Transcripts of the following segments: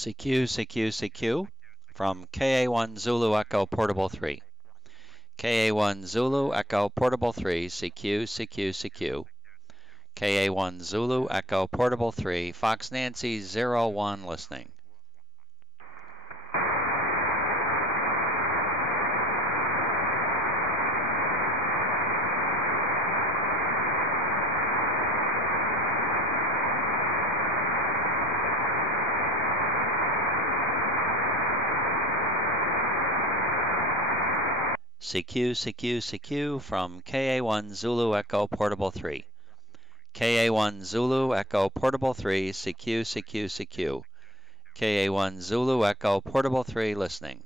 CQ, CQ, CQ from KA1 Zulu Echo Portable 3. KA1 Zulu Echo Portable 3, CQ, CQ, CQ. KA1 Zulu Echo Portable 3, Fox Nancy 01 listening. CQ, CQ, CQ from KA1 Zulu Echo Portable 3. KA1 Zulu Echo Portable 3, CQ, CQ, CQ. KA1 Zulu Echo Portable 3 listening.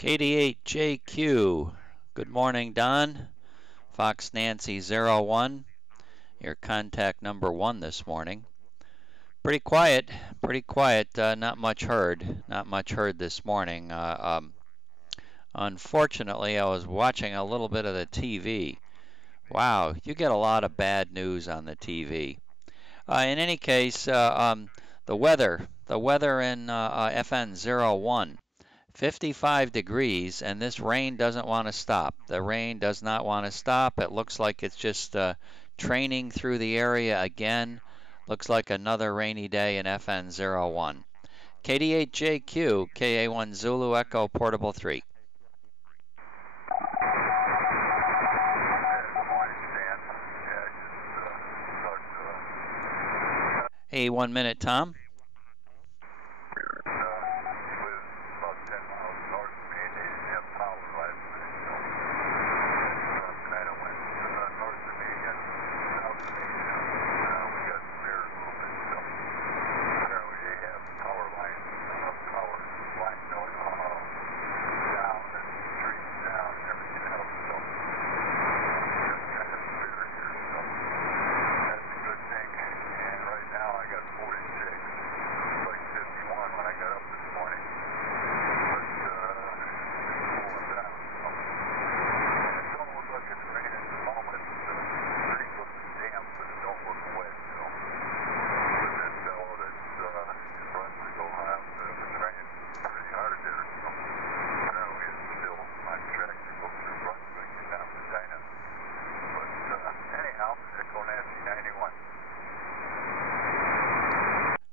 KD8JQ. Good morning, Don. Fox Nancy 01. Your contact number 1 this morning. Pretty quiet. Not much heard. Not much heard this morning. Unfortunately, I was watching a little bit of the TV. Wow, you get a lot of bad news on the TV. In any case, the weather in FN01. 55 degrees, and this rain doesn't want to stop. The rain does not want to stop. It looks like it's just training through the area again. Looks like another rainy day in FN01. KD8JQ, KA1 Zulu Echo Portable 3. Hey, 1 minute, Tom.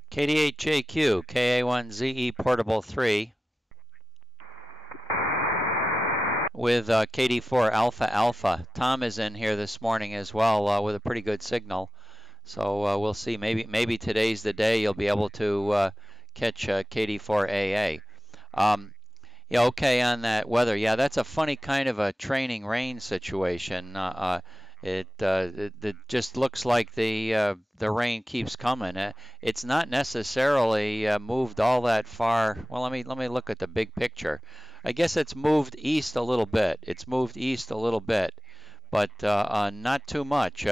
KD8JQ, KA1ZE Portable 3 with KD4 Alpha Alpha. Tom is in here this morning as well with a pretty good signal. So we'll see. Maybe today's the day you'll be able to catch KD4 AA. Yeah, okay, on that weather. Yeah, that's a funny kind of a training rain situation. It just looks like the rain keeps coming. It's not necessarily moved all that far. Well, let me look at the big picture. I guess it's moved east a little bit. But not too much.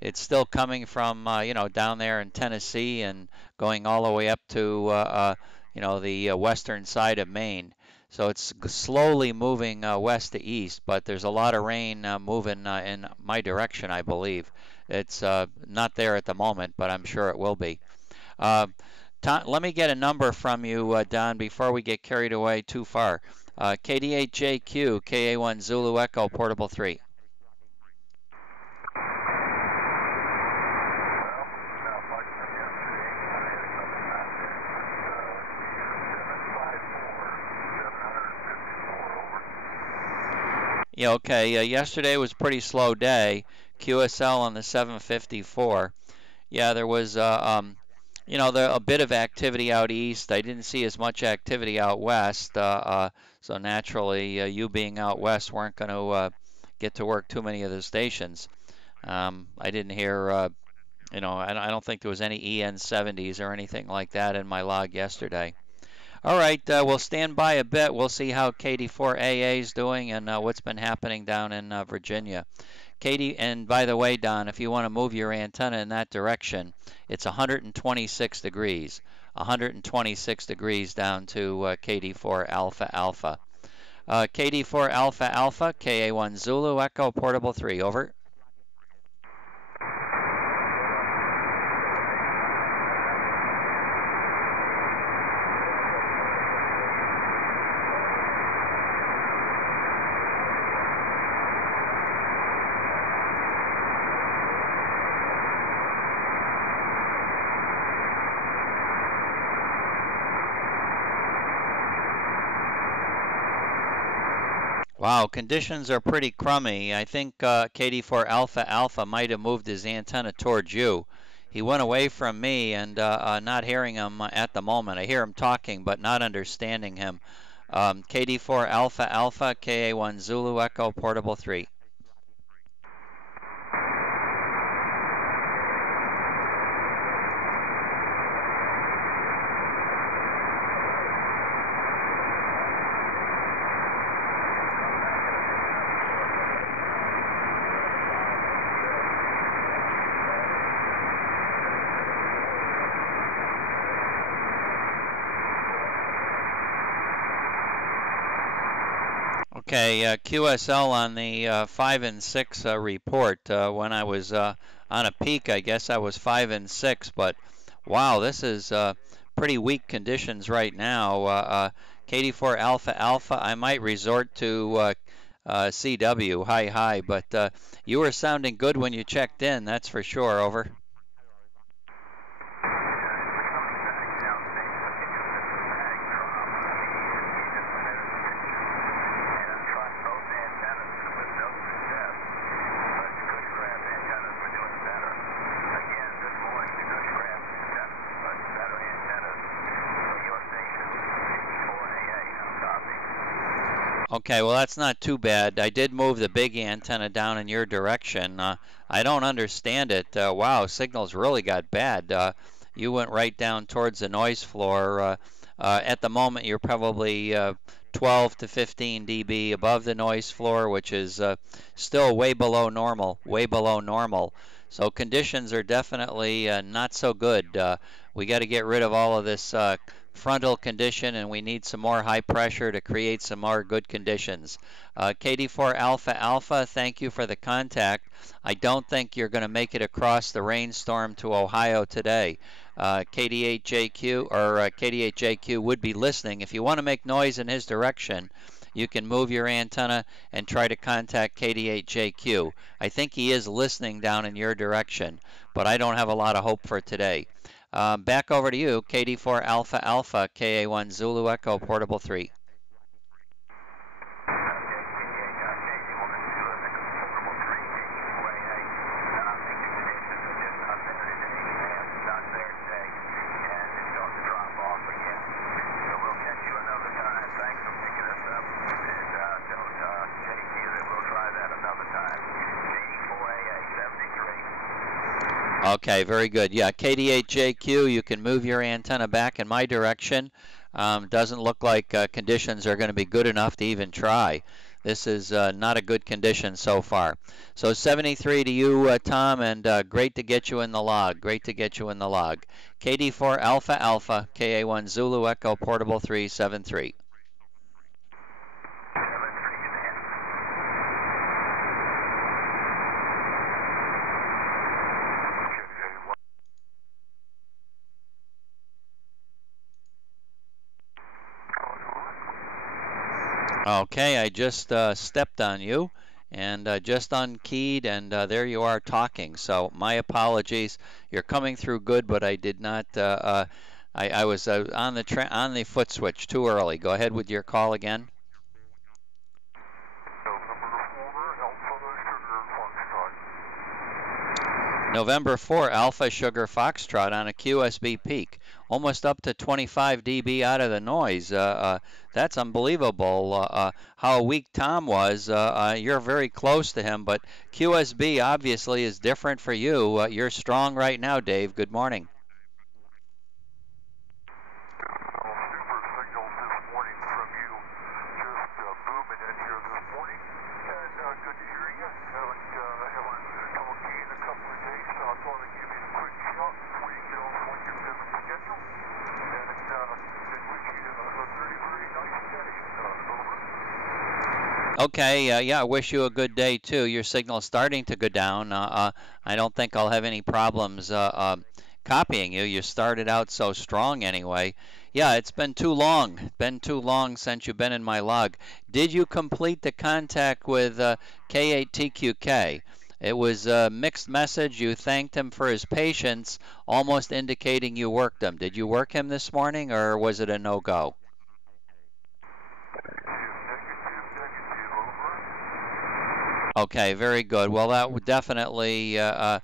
It's still coming from down there in Tennessee and going all the way up to the western side of Maine. So it's slowly moving west to east, but there's a lot of rain moving in my direction, I believe. It's not there at the moment, but I'm sure it will be. Tom, let me get a number from you, Don, before we get carried away too far. KD8JQ, KA1 Zulu Echo, Portable 3. Yeah, okay. Yesterday was a pretty slow day. QSL on the 754. Yeah, there was a bit of activity out east. I didn't see as much activity out west. So naturally, you being out west weren't going to get to work too many of the stations. I didn't hear, I don't think there was any EN70s or anything like that in my log yesterday. All right, we'll stand by a bit. We'll see how KD4AA is doing and what's been happening down in Virginia. And by the way, Don, if you want to move your antenna in that direction, it's 126 degrees. 126 degrees down to KD4 Alpha Alpha. KD4 Alpha Alpha, KA1 Zulu Echo Portable 3, over. Wow, conditions are pretty crummy. I think KD4 Alpha Alpha might have moved his antenna towards you. He went away from me, and not hearing him at the moment. I hear him talking, but not understanding him. KD4 Alpha Alpha, KA1 Zulu Echo, Portable 3. Okay, QSL on the 5 and 6 report. When I was on a peak, I guess I was 5 and 6, but wow, this is pretty weak conditions right now. KD4 Alpha Alpha, I might resort to CW, high, but you were sounding good when you checked in, that's for sure. Over. Okay, well, that's not too bad. I did move the big antenna down in your direction. I don't understand it. Wow, signals really got bad. You went right down towards the noise floor. At the moment, you're probably 12 to 15 dB above the noise floor, which is still way below normal, way below normal. So conditions are definitely not so good. We got to get rid of all of this frontal condition, and we need some more high pressure to create some more good conditions. KD4 Alpha Alpha, thank you for the contact. I don't think you're going to make it across the rainstorm to Ohio today. KD8JQ or KD8JQ would be listening. If you want to make noise in his direction, you can move your antenna and try to contact KD8JQ. I think he is listening down in your direction, but I don't have a lot of hope for today. Back over to you, KD4 Alpha Alpha, KA1 Zulu Echo, Portable 3. Okay, very good. Yeah, KD8JQ, you can move your antenna back in my direction. Doesn't look like conditions are going to be good enough to even try. This is not a good condition so far. So 73 to you, Tom, and great to get you in the log. Great to get you in the log. KD4 Alpha Alpha, KA1 Zulu Echo, Portable 373. Okay, I just stepped on you and just unkeyed, and there you are talking. So my apologies. You're coming through good, but I did not. I was on the foot switch too early. Go ahead with your call again. November 4 Alpha Sugar Foxtrot on a QSB peak, almost up to 25 dB out of the noise. That's unbelievable. How weak Tom was. You're very close to him, but QSB obviously is different for you. You're strong right now, Dave. Good morning. Okay, yeah, I wish you a good day too. Your signal's starting to go down. I don't think I'll have any problems copying you. You started out so strong anyway. Yeah, it's been too long. Been too long since you've been in my log. Did you complete the contact with K8TQK? It was a mixed message. You thanked him for his patience, almost indicating you worked him. Did you work him this morning, or was it a no-go? Okay, very good. Well, that would definitely, yeah,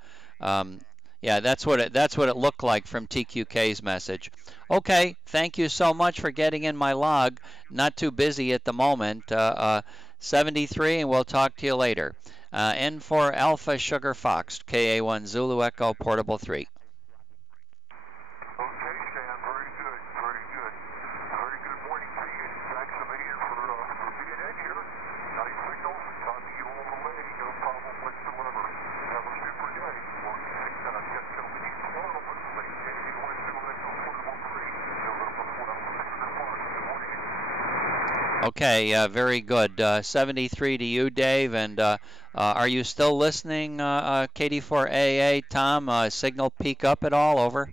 that's what it looked like from TQK's message. Okay, thank you so much for getting in my log. Not too busy at the moment. 73, and we'll talk to you later. N4 Alpha Sugar Fox, KA1 Zulu Echo, Portable 3. Okay, very good. 73 to you, Dave. And are you still listening, KD4AA, Tom? Signal peak up at all? Over.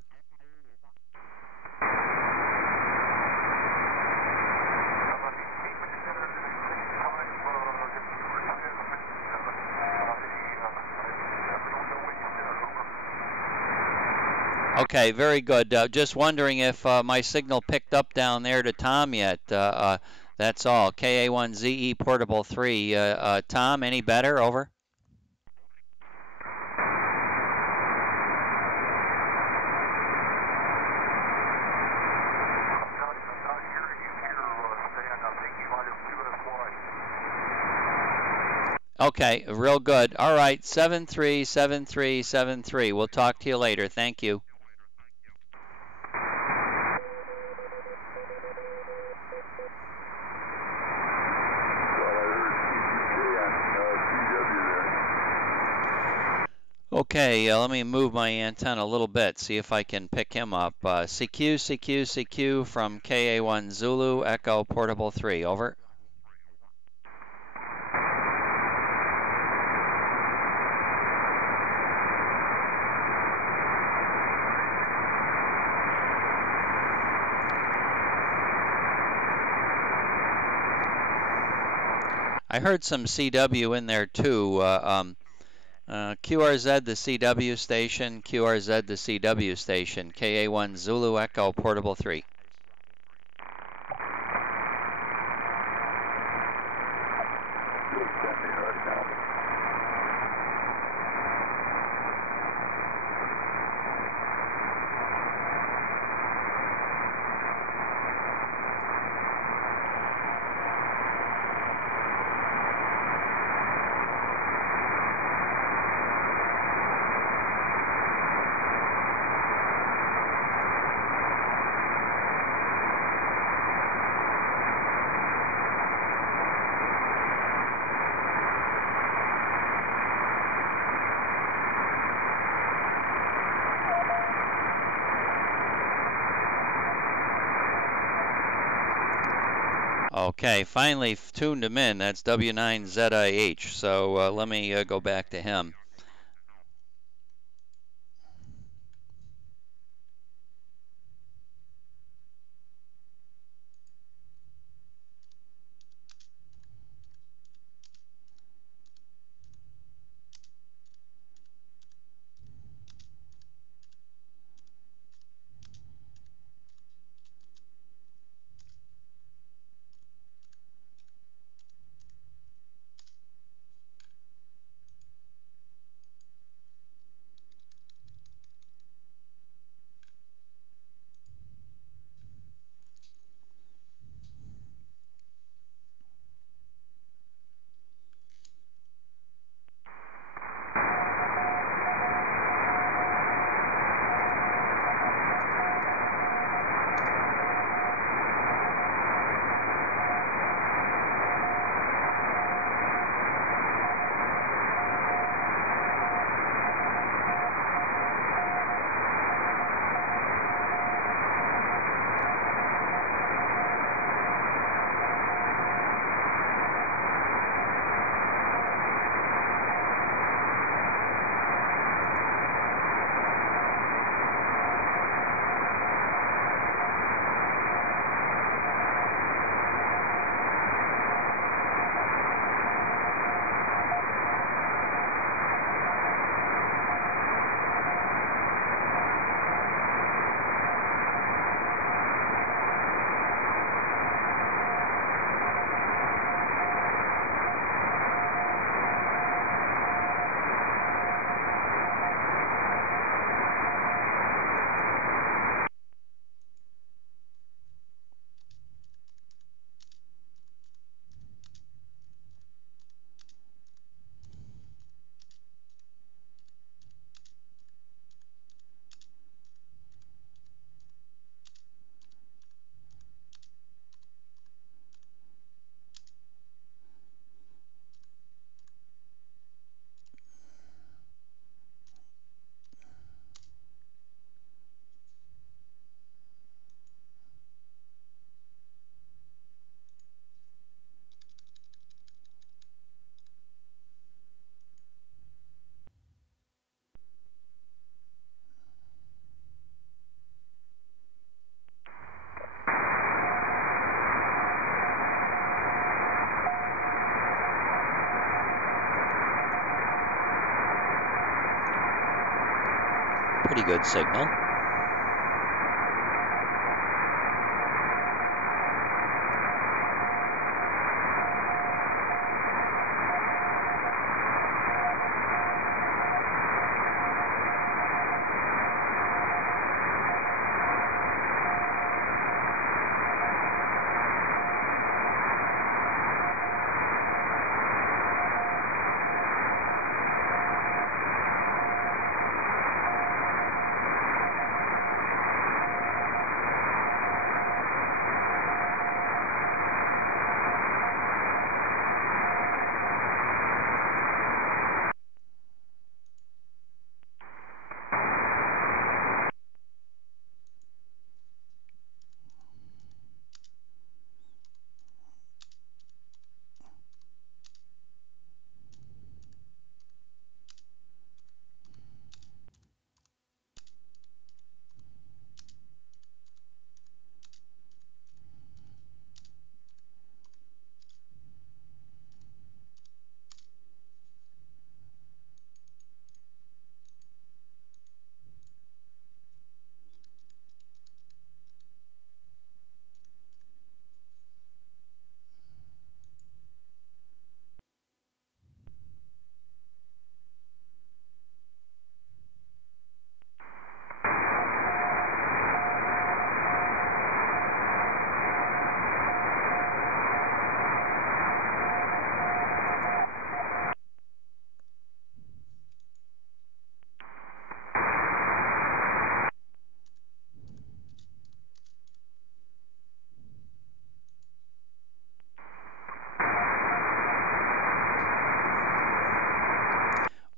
Okay, very good. Just wondering if my signal picked up down there to Tom yet. That's all. KA1ZE Portable 3. Tom, any better? Over. Okay, real good. All right, 737373. We'll talk to you later. Thank you. Okay, let me move my antenna a little bit, see if I can pick him up. CQ, CQ, CQ from KA1 Zulu Echo Portable 3. Over. I heard some CW in there too. QRZ the CW station, QRZ the CW station, KA1 Zulu Echo Portable 3. Okay, finally tuned him in. That's W9ZIH. So let me go back to him. pretty good signal.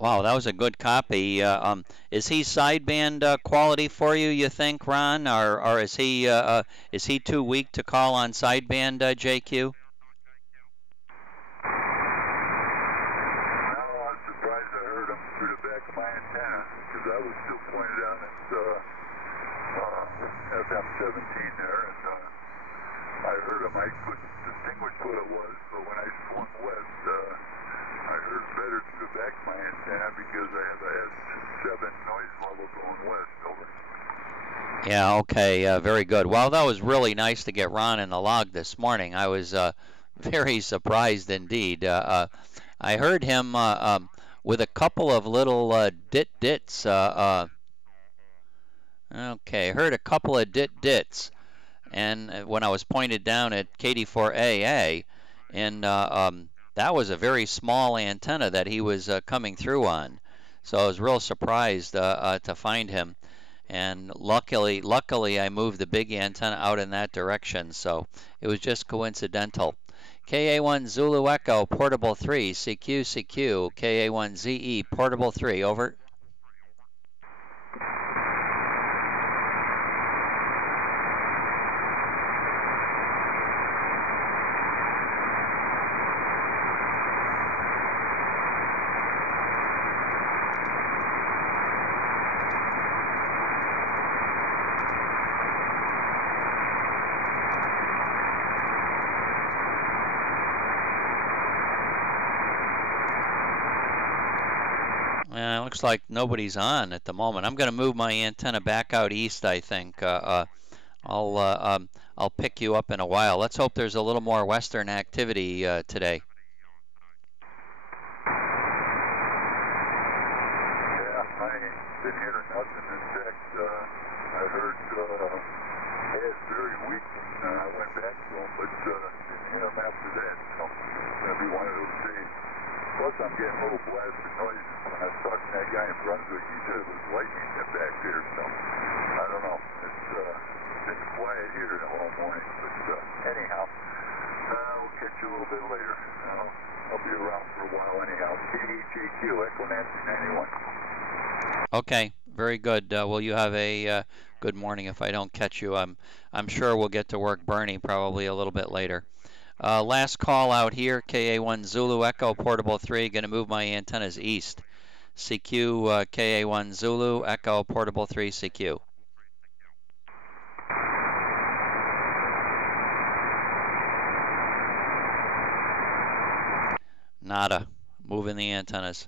Wow, that was a good copy. Is he sideband quality for you, you think, Ron, or is he too weak to call on sideband, JQ? I'm surprised I heard him through the back of my antenna, because I was still pointed out at FM17 there, and I heard him. I couldn't distinguish what it was, but when I swung west, I heard better through the back of my antenna because I had 7 noise level going west. Over. Yeah, okay, very good. Well, that was really nice to get Ron in the log this morning. I was very surprised indeed. I heard him with a couple of little dits. Okay, heard a couple of dits, and when I was pointed down at KD4AA, and that was a very small antenna that he was coming through on. So I was real surprised to find him. And luckily, I moved the big antenna out in that direction, so it was just coincidental. KA1 Zulu Echo, Portable 3, CQ, KA1 ZE, Portable 3, over. Looks like nobody's on at the moment. I'm going to move my antenna back out east, I think. I'll pick you up in a while. Let's hope there's a little more western activity today. Yeah, I didn't hear nothing. In fact, I heard Ed very weak, and I went back to him, but didn't hear him after that. So it's going to be one of those days. Plus, I'm getting a little blasted noise. When I was talking to that guy in Brunswick, he said it was lightning back there, so I don't know. It's been quiet here all morning, but anyhow, we'll catch you a little bit later. I'll be around for a while anyhow. KC8YJB, Echo Nancy 91. Okay, very good. Well, you have a good morning. If I don't catch you, I'm sure we'll get to work Bernie probably a little bit later. Last call out here, KA1 Zulu Echo, Portable 3, going to move my antennas east. CQ, KA1 Zulu Echo, Portable 3, CQ. Nada. Moving the antennas.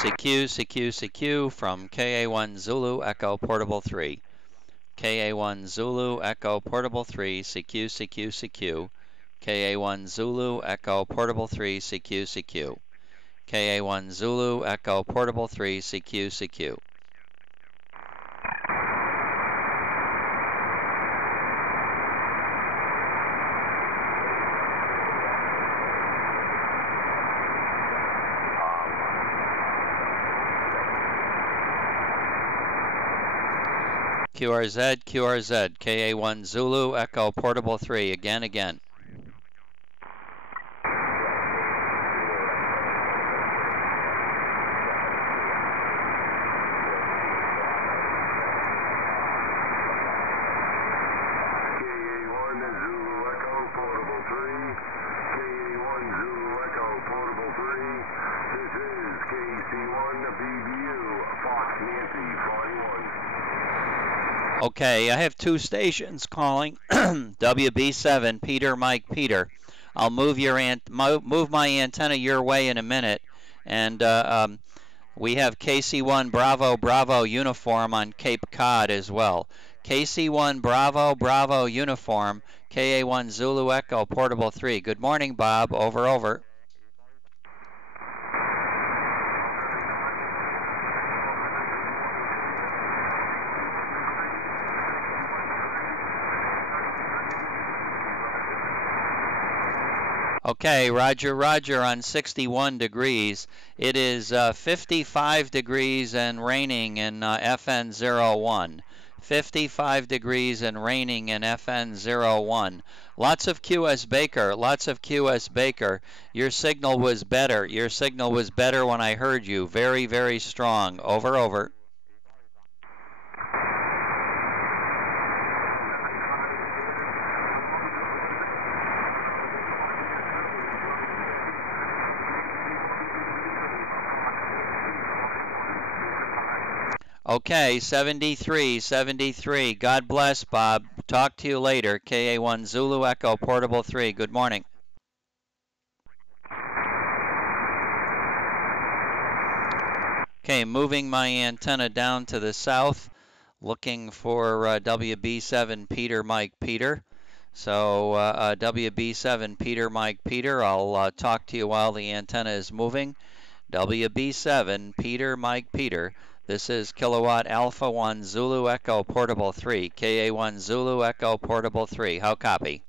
CQ, CQ, CQ from KA1 Zulu Echo Portable 3. KA1 Zulu Echo Portable 3, CQ, CQ, CQ. KA1 Zulu Echo Portable 3, CQ, CQ. KA1 Zulu Echo Portable 3, CQ, CQ. QRZ, QRZ, KA1 Zulu Echo Portable 3, again. Okay, I have two stations calling. WB7, Peter, Mike, Peter. I'll move my antenna your way in a minute, and we have KC1 Bravo Bravo uniform on Cape Cod as well. KC1 Bravo Bravo uniform, KA1 Zulu Echo Portable 3. Good morning, Bob. Over. Okay, Roger on 61 degrees. It is 55 degrees and raining in FN01. 55 degrees and raining in FN01. Lots of QS Baker. Your signal was better when I heard you. Very, very strong. Over. Okay, 73. God bless, Bob. Talk to you later. KA1 Zulu Echo Portable 3. Good morning. Okay, moving my antenna down to the south, looking for WB7 Peter, Mike, Peter. So WB7 Peter, Mike, Peter. I'll talk to you while the antenna is moving. WB7 Peter, Mike, Peter. This is Kilowatt Alpha 1 Zulu Echo Portable 3, KA1 Zulu Echo Portable 3. How copy?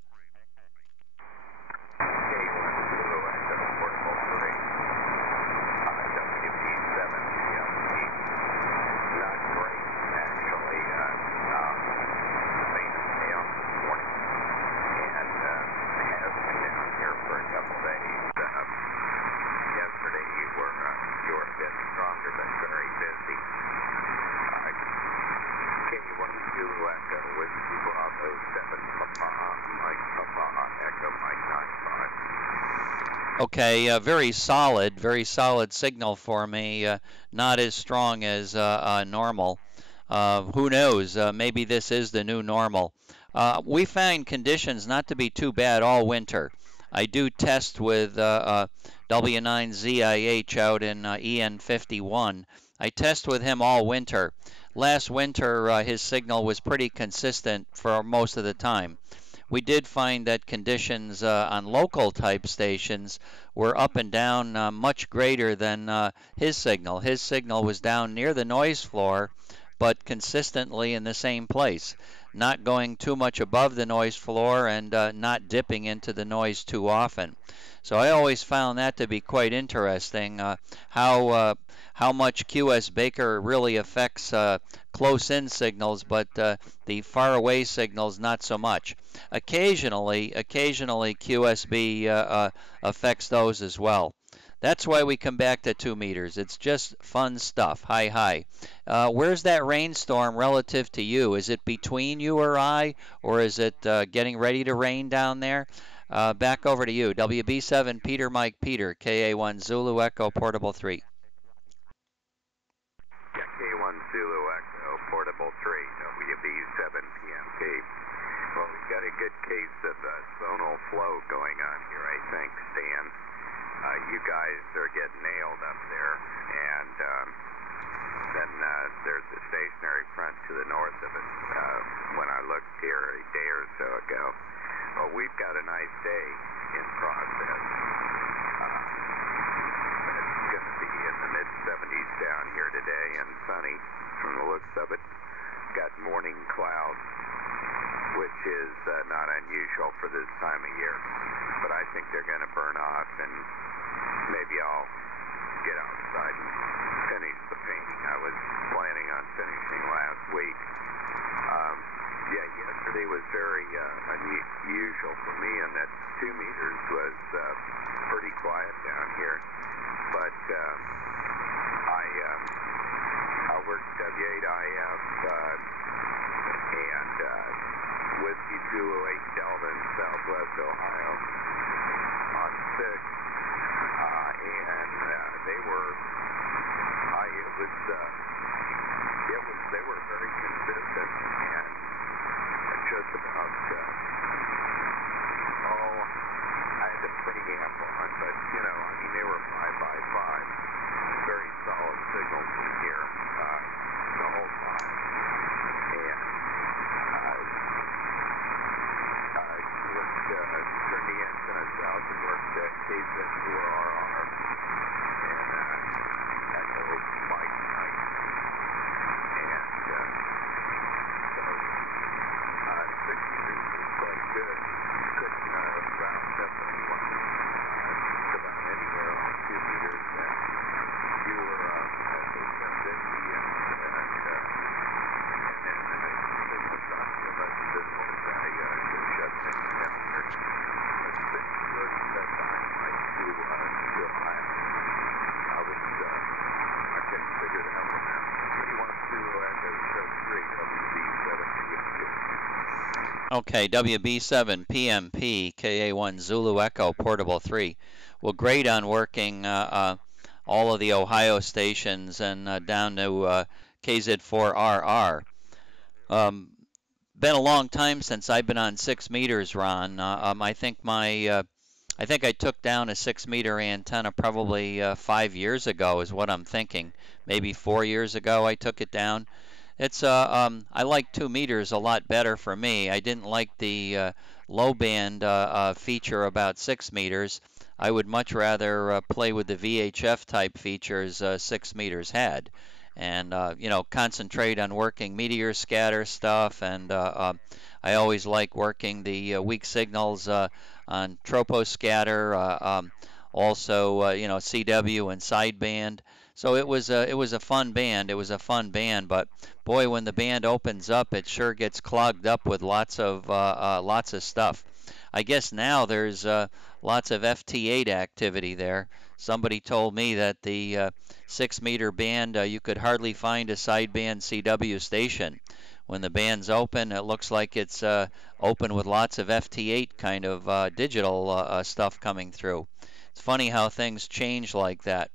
Okay, very solid signal for me. Not as strong as normal. Who knows? Maybe this is the new normal. We find conditions not to be too bad all winter. I do test with W9ZIH out in EN91. I test with him all winter. Last winter, his signal was pretty consistent for most of the time. We did find that conditions on local type stations were up and down much greater than his signal. His signal was down near the noise floor, but consistently in the same place, not going too much above the noise floor and not dipping into the noise too often. So I always found that to be quite interesting, how much QS Baker really affects close-in signals, but the far-away signals not so much. Occasionally QSB affects those as well. That's why we come back to 2 meters. It's just fun stuff. Hi. Where's that rainstorm relative to you? Is it between you or I, or is it getting ready to rain down there? Back over to you. WB7 Peter, Mike, Peter, KA1 Zulu Echo Portable 3. Yeah, K1 Zulu Echo Portable 3, WB7 PMP. Well, we've got a good case of zonal flow going on here, I think, Stan. You guys are getting nailed up there, and then there's a stationary front to the north of it when I looked here a day or so ago. Well, we've got a nice day in process. It's going to be in the mid-70s down here today and sunny from the looks of it. Got morning clouds, which is not unusual for this time of year. But I think they're going to burn off, and maybe I'll get outside and finish the painting I was planning on finishing last week. Yeah, yesterday was very unusual for me in that 2 meters was pretty quiet down here. But I worked W8IF and Whiskey Zulu 8 Delta in Southwest Ohio on 6, and they were they were very consistent, and just about I had the preamp on, but they were 5x5, very solid signal from here the whole time, and I worked turned the antenna south and worked KC8YJB and echo Mike Knight, and so 6 meters is quite good. Couldn't round up anyone just about anywhere on 2 meters, and you were at the 1050 and then I think the sun left the north guy just shut things down here. But 6 was that dynamite to Ohio. I couldn't figure that one out. What do you want to echo sub 3 WB7 PMP? Okay, WB7 PMP KA1 Zulu Echo Portable 3. Well, great on working all of the Ohio stations and down to KZ4RR. Been a long time since I've been on 6 meters, Ron. I think I took down a 6 meter antenna probably 5 years ago is what I'm thinking. Maybe 4 years ago I took it down. It's I like 2 meters a lot better for me. I didn't like the low band feature about 6 meters. I would much rather play with the VHF type features 6 meters had, and concentrate on working meteor scatter stuff. And I always like working the weak signals on troposcatter, also CW and sideband. So it was a fun band. It was a fun band, but boy, when the band opens up, it sure gets clogged up with lots of stuff. I guess now there's lots of FT8 activity there. Somebody told me that the 6 meter band, you could hardly find a sideband CW station. When the band's open, it looks like it's open with lots of FT8 kind of digital stuff coming through. It's funny how things change like that.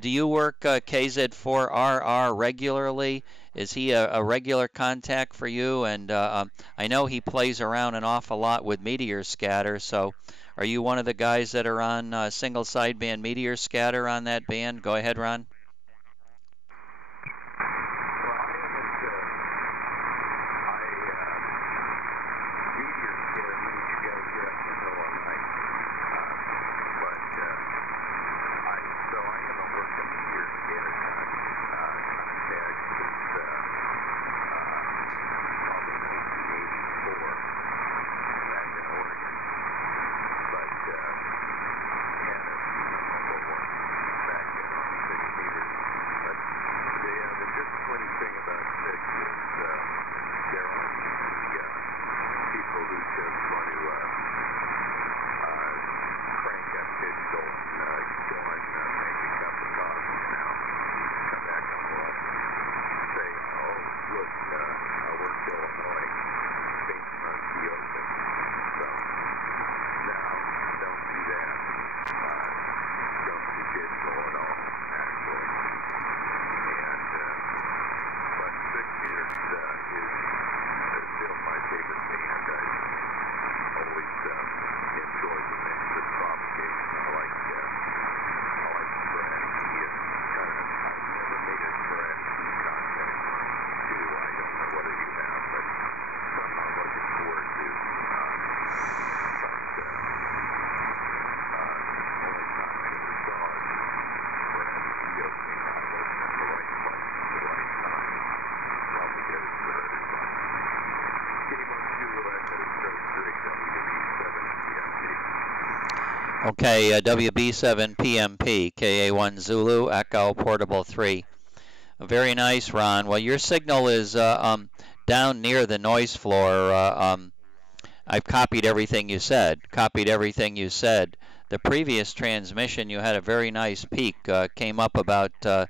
Do you work KZ4RR regularly? Is he a regular contact for you? And I know he plays around an awful lot with meteor scatter. So are you one of the guys that are on single sideband meteor scatter on that band? Go ahead, Ron. Okay, WB7PMP, KA1 Zulu, Echo, Portable 3. Very nice, Ron. Well, your signal is down near the noise floor. I've copied everything you said. The previous transmission, you had a very nice peak, came up about 20-25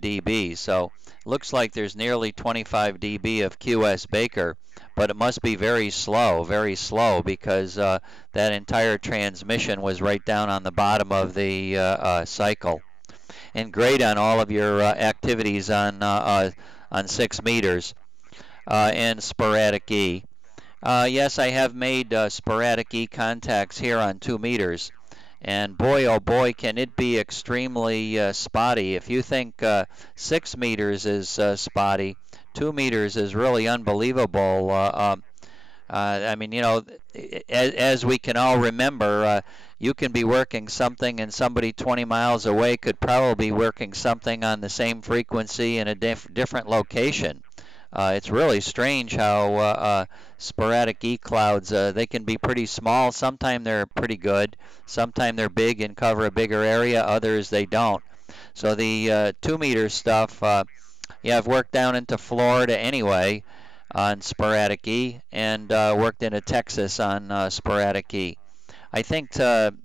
dB. So looks like there's nearly 25 dB of QS Baker, but it must be very slow, because that entire transmission was right down on the bottom of the cycle. And great on all of your activities on 6 meters and sporadic E. Yes, I have made sporadic E contacts here on 2 meters. And boy, oh boy, can it be extremely spotty. If you think 6 meters is spotty, 2 meters is really unbelievable. I mean, you know, as we can all remember, you can be working something and somebody 20 miles away could probably be working something on the same frequency in a different location. It's really strange how sporadic E clouds, they can be pretty small. Sometimes they're pretty good. Sometimes they're big and cover a bigger area. Others they don't. So the 2 meter stuff, yeah, I've worked down into Florida anyway on sporadic E and worked into Texas on sporadic E. I think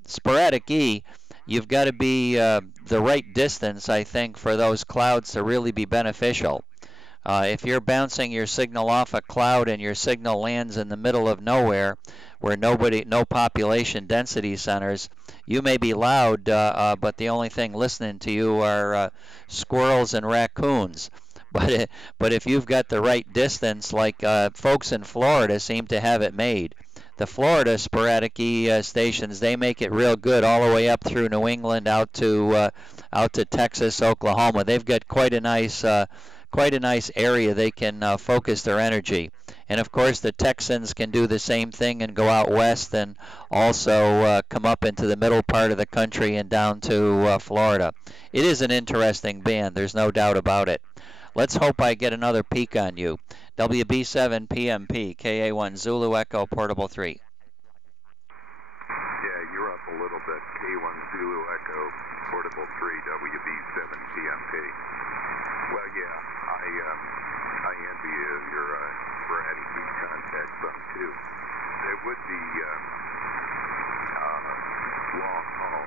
sporadic E, you've got to be the right distance, I think, for those clouds to really be beneficial. If you're bouncing your signal off a cloud and your signal lands in the middle of nowhere where no population density centers, you may be loud, but the only thing listening to you are squirrels and raccoons. But if you've got the right distance, like folks in Florida seem to have it made. The Florida sporadic E stations, they make it real good all the way up through New England out to Texas, Oklahoma. They've got quite a nice area they can focus their energy. And of course, the Texans can do the same thing and go out west and also come up into the middle part of the country and down to Florida. It is an interesting band, there's no doubt about it. Let's hope I get another peek on you. WB7PMP, KA1 Zulu Echo, Portable 3. Yeah, you're up a little bit. K1 Zulu Echo, Portable 3, WB7PMP. Well, yeah, I envy you your sporadic E contact zone too. There would be long haul,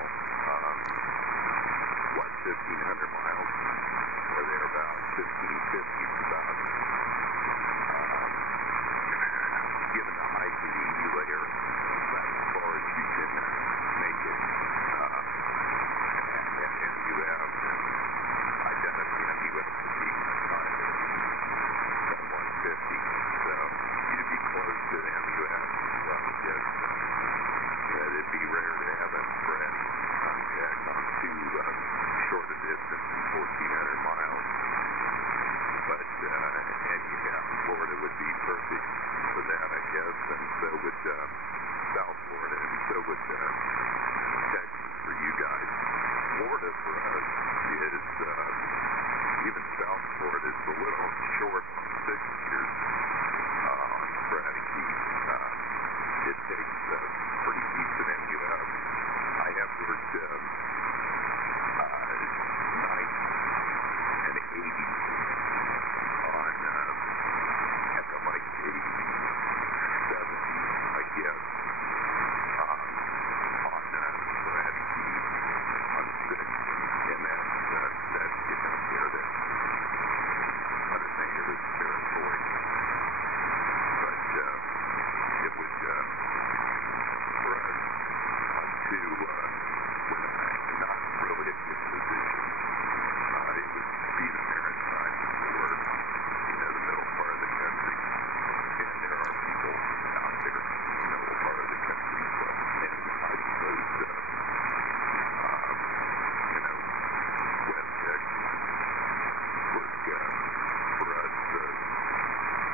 1,500 miles or thereabouts, 1,550 about. Given the height of the E layer, about as far as you can make it. And you have identity MUF to be higher than 150. So you'd be close to the MUF. Probably just, it'd be rare to have a sporadic contact on too short a distance than 1,400 miles. But, and yeah, Florida would be perfect for that, I guess, and so would South Florida, and so would Texas for you guys. Florida for us is, even South Florida is a little short on 6 meters on sporadic E. It takes pretty decent MUF. I have worked 90s and 80s on echo like 80s, 70s, I guess, on sporadic E on 6, and that's getting up there to 100 megahertz territory. But it would, for us, to when I'm not really a good position, it would be the maritime or, the middle part of the country. And there are people out there in the middle part of the country. So, and I suppose, West Texas would, for us,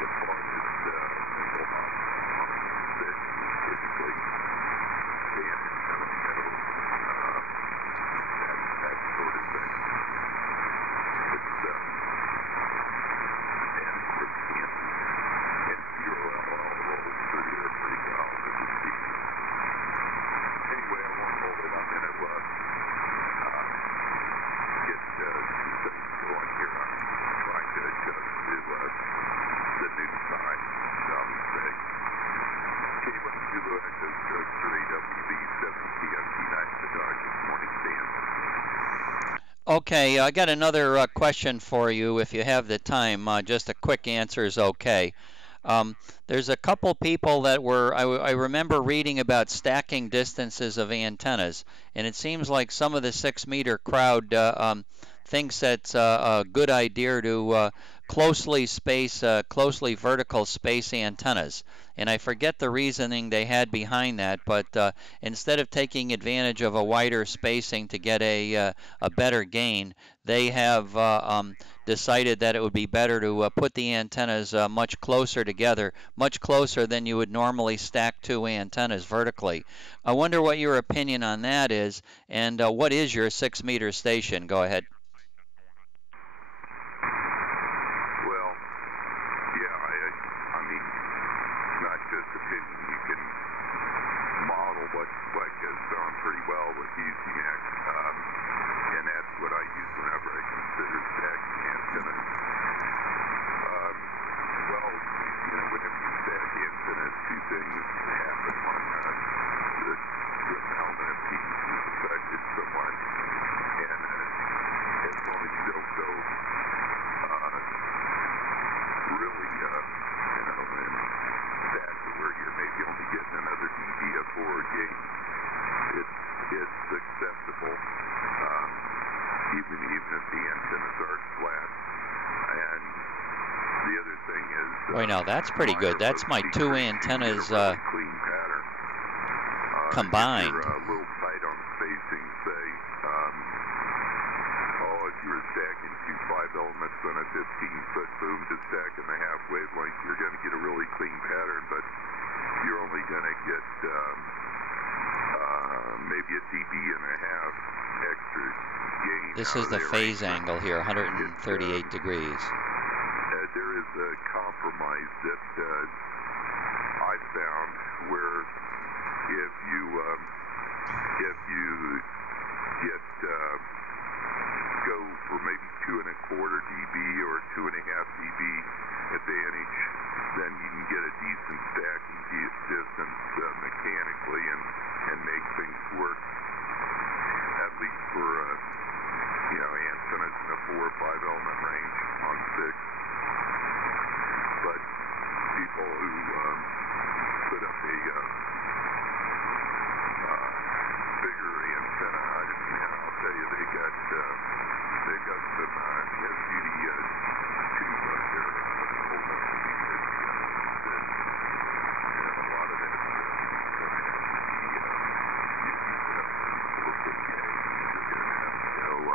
the farthest single hop on 6 is typically San Antonio, that sort of thing. It's, and of course Kansas and CRL all rolls through here pretty well, as we see. Anyway, Okay, I got another question for you if you have the time. Just a quick answer is okay. There's a couple people that I remember reading about stacking distances of antennas, and it seems like some of the 6-meter crowd thinks that's a good idea to closely vertical space antennas. And I forget the reasoning they had behind that, but instead of taking advantage of a wider spacing to get a better gain, they have decided that it would be better to put the antennas much closer together, much closer than you would normally stack two antennas vertically. I wonder what your opinion on that is, and what is your 6-meter station? Go ahead. Well, yeah, I mean, not just opinion. You can model what goes on pretty well with UCMax, and that's what I use whenever I consider stacking antennas. Well, you know, whenever you stack antennas, two things happen. One, the element of peace is affected somewhat, and as long as you don't go really, you know, and stack to where you're maybe only getting another dB of forward gain, it's acceptable, even if the antennas aren't flat. And the other thing is, Wait, now that's pretty good. That's my two antennas clean pattern. combined. If you're a little tight on spacing, say, if you were stacking two 5 elements on a 15-foot boom to stack in the half wavelength, you're going to get a really clean pattern, but you're only going to get maybe a dB and a half extra gain. This is the phase angle here, 138 degrees. There is a compromise that I found where if you get go for maybe 2¼ dB or 2½ dB advantage, then you can get a decent stacking distance mechanically and make things work, at least for you know, antennas in the 4 or 5 element range on 6. But people who put up a bigger antenna, I'll tell you, they got some heavy-duty tube up there holding up the unit, and a lot of that stuff is going to have to be, you put up 4-foot gain, you're going to have to go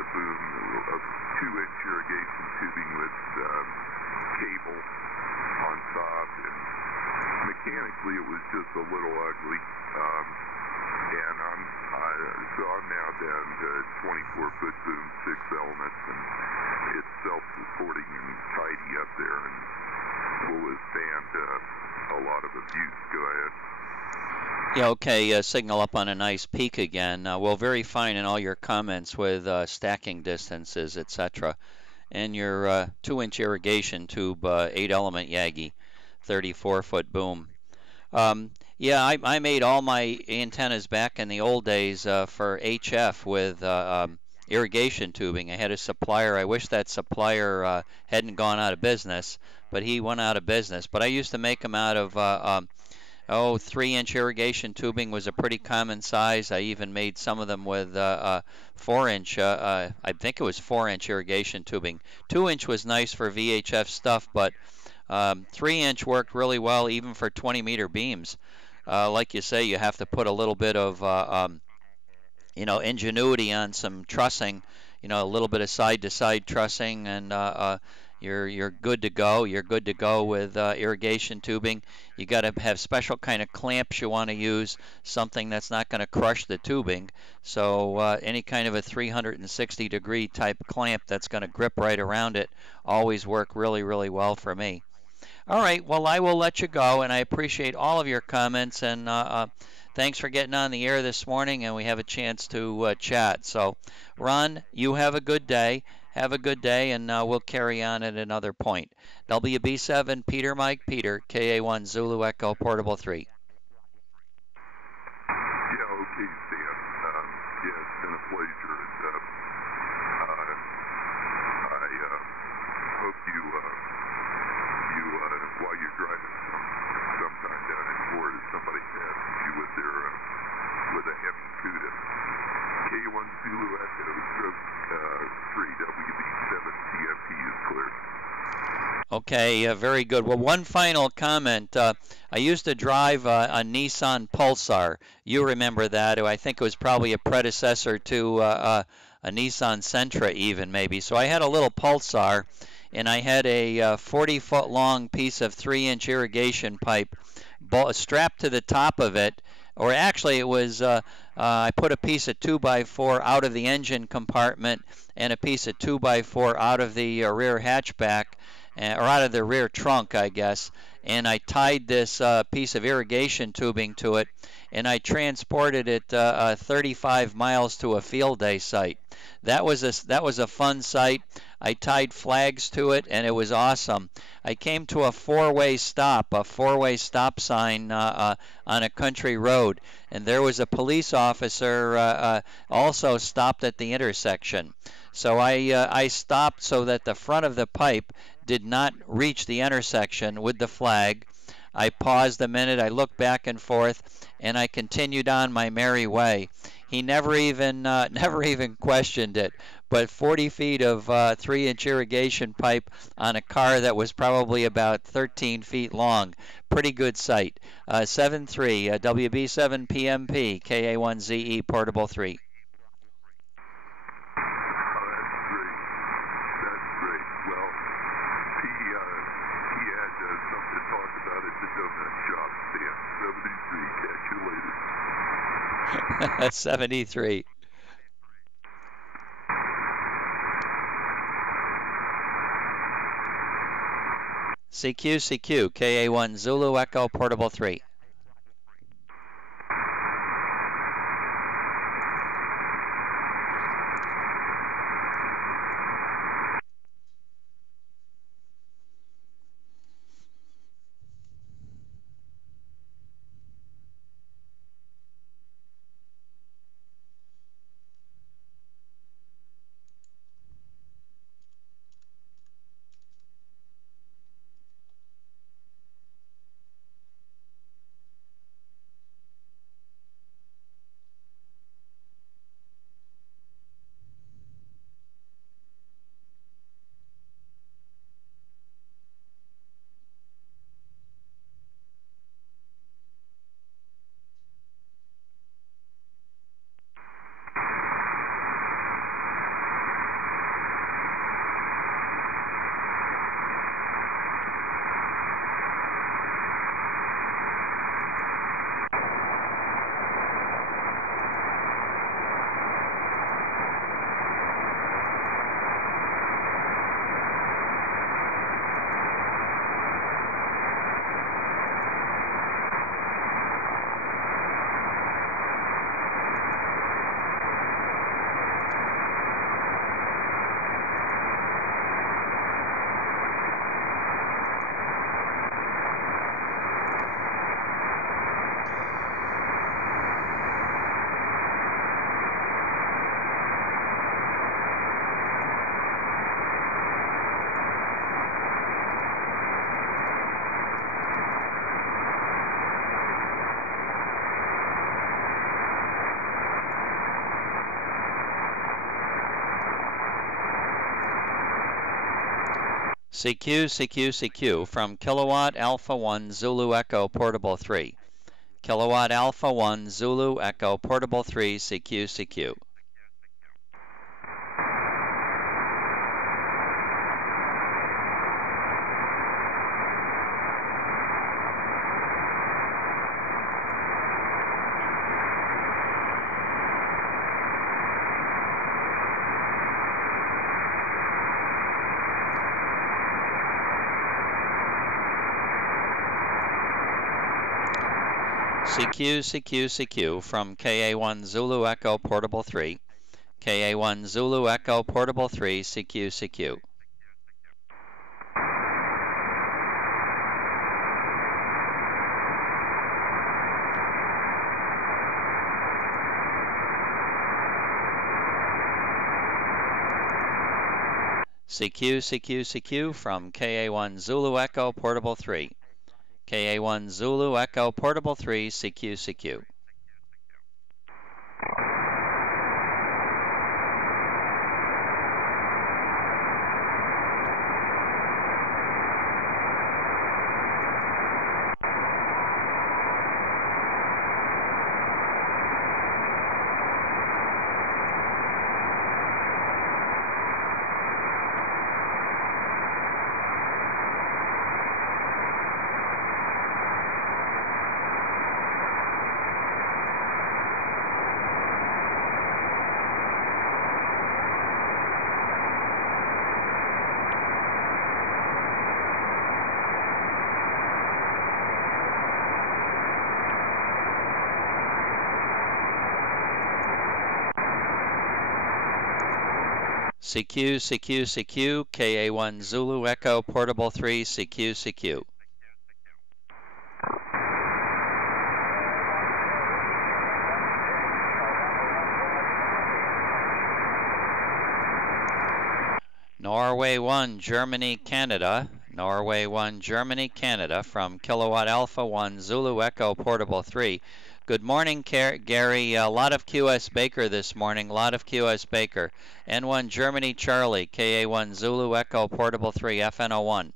the boom, a 2-inch irrigation tubing with cable on top, and mechanically it was just a little ugly. So I'm now down to 24-foot boom, 6 elements, and it's self-supporting and tidy up there, and will withstand a lot of abuse. Go ahead. Yeah, okay, signal up on a nice peak again. Well, very fine in all your comments with stacking distances, etc. And your 2-inch irrigation tube, 8-element Yagi, 34-foot boom. Yeah, I made all my antennas back in the old days for HF with irrigation tubing. I had a supplier. I wish that supplier hadn't gone out of business, but he went out of business. But I used to make them out of 3-inch irrigation tubing was a pretty common size. I even made some of them with 4-inch. I think it was 4-inch irrigation tubing. 2-inch was nice for VHF stuff, but 3-inch worked really well even for 20-meter beams. Like you say, you have to put a little bit of ingenuity on some trussing, a little bit of side-to-side trussing, and you're good to go. You're good to go with irrigation tubing. You got to have special kind of clamps you want to use, something that's not going to crush the tubing. So any kind of a 360-degree type clamp that's going to grip right around it always work really, really well for me. All right, well, I will let you go, and I appreciate all of your comments, and thanks for getting on the air this morning, and we have a chance to chat. So, Ron, you have a good day. Have a good day, and we'll carry on at another point. WB7, Peter Mike Peter, KA1 Zulu Echo Portable 3. Yeah, okay, Stan. Yeah, it's been a pleasure. And, I hope you while you're driving sometime down in Florida, somebody passes you with a heavy CUDA. K1 Zulu Echo stroke 3 WB7 PMP is clear. Okay, very good. Well, one final comment. I used to drive a Nissan Pulsar. You remember that. I think it was probably a predecessor to a Nissan Sentra even, maybe. So I had a little Pulsar, and I had a 40-foot long piece of 3-inch irrigation pipe strapped to the top of it. Or actually, it was I put a piece of 2x4 out of the engine compartment and a piece of 2x4 out of the rear hatchback, or out of the rear trunk, I guess, and I tied this piece of irrigation tubing to it, and I transported it 35 miles to a field day site. That was a fun site. I tied flags to it, and it was awesome. I came to a four-way stop sign on a country road, and there was a police officer also stopped at the intersection. So I stopped so that the front of the pipe did not reach the intersection with the flag. I paused a minute, I looked back and forth, and I continued on my merry way. He never even questioned it. But 40 feet of 3-inch irrigation pipe on a car that was probably about 13 feet long. Pretty good sight. 7-3, WB7 PMP, KA1ZE Portable 3. That's 73. CQ, KA1 Zulu Echo Portable 3. CQ, CQ, CQ from Kilowatt Alpha 1 Zulu Echo Portable 3. Kilowatt Alpha 1 Zulu Echo Portable 3 CQ, CQ. CQ, CQ, CQ from KA1 Zulu Echo Portable 3. KA1 Zulu Echo Portable 3 CQ, CQ. CQ, CQ, CQ from KA1 Zulu Echo Portable 3. KA1 Zulu Echo Portable 3 CQ, CQ. CQ, CQ, CQ, KA1 Zulu Echo Portable 3 CQ, CQ. Norway 1, Germany, Canada. Norway 1, Germany, Canada from Kilowatt Alpha 1 Zulu Echo Portable 3. Good morning, Gary. A lot of QS Baker this morning. A lot of QS Baker. N1 Germany, Charlie. KA1 Zulu Echo Portable 3 FN01.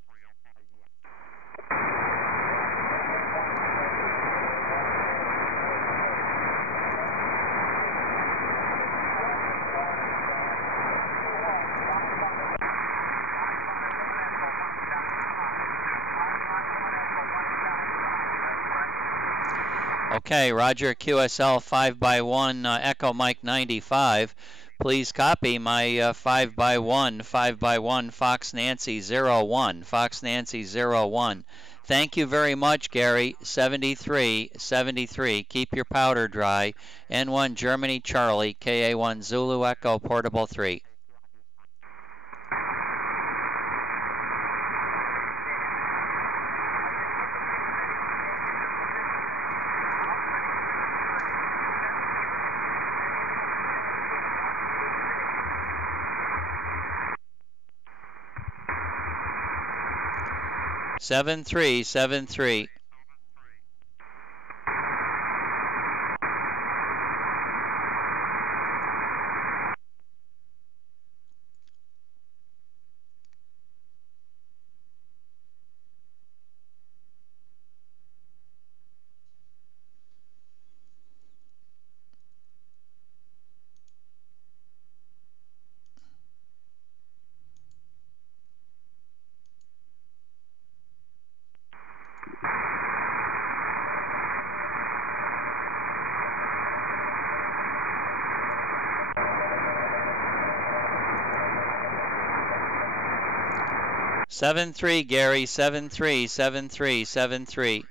Okay, Roger, QSL 5x1 Echo Mike 95. Please copy my 5x1 Fox Nancy 01, Fox Nancy 01. Thank you very much, Gary. 73. Keep your powder dry. N1 Germany Charlie, KA1 Zulu Echo Portable 3. Seven three. 7-3, Gary. 7-3.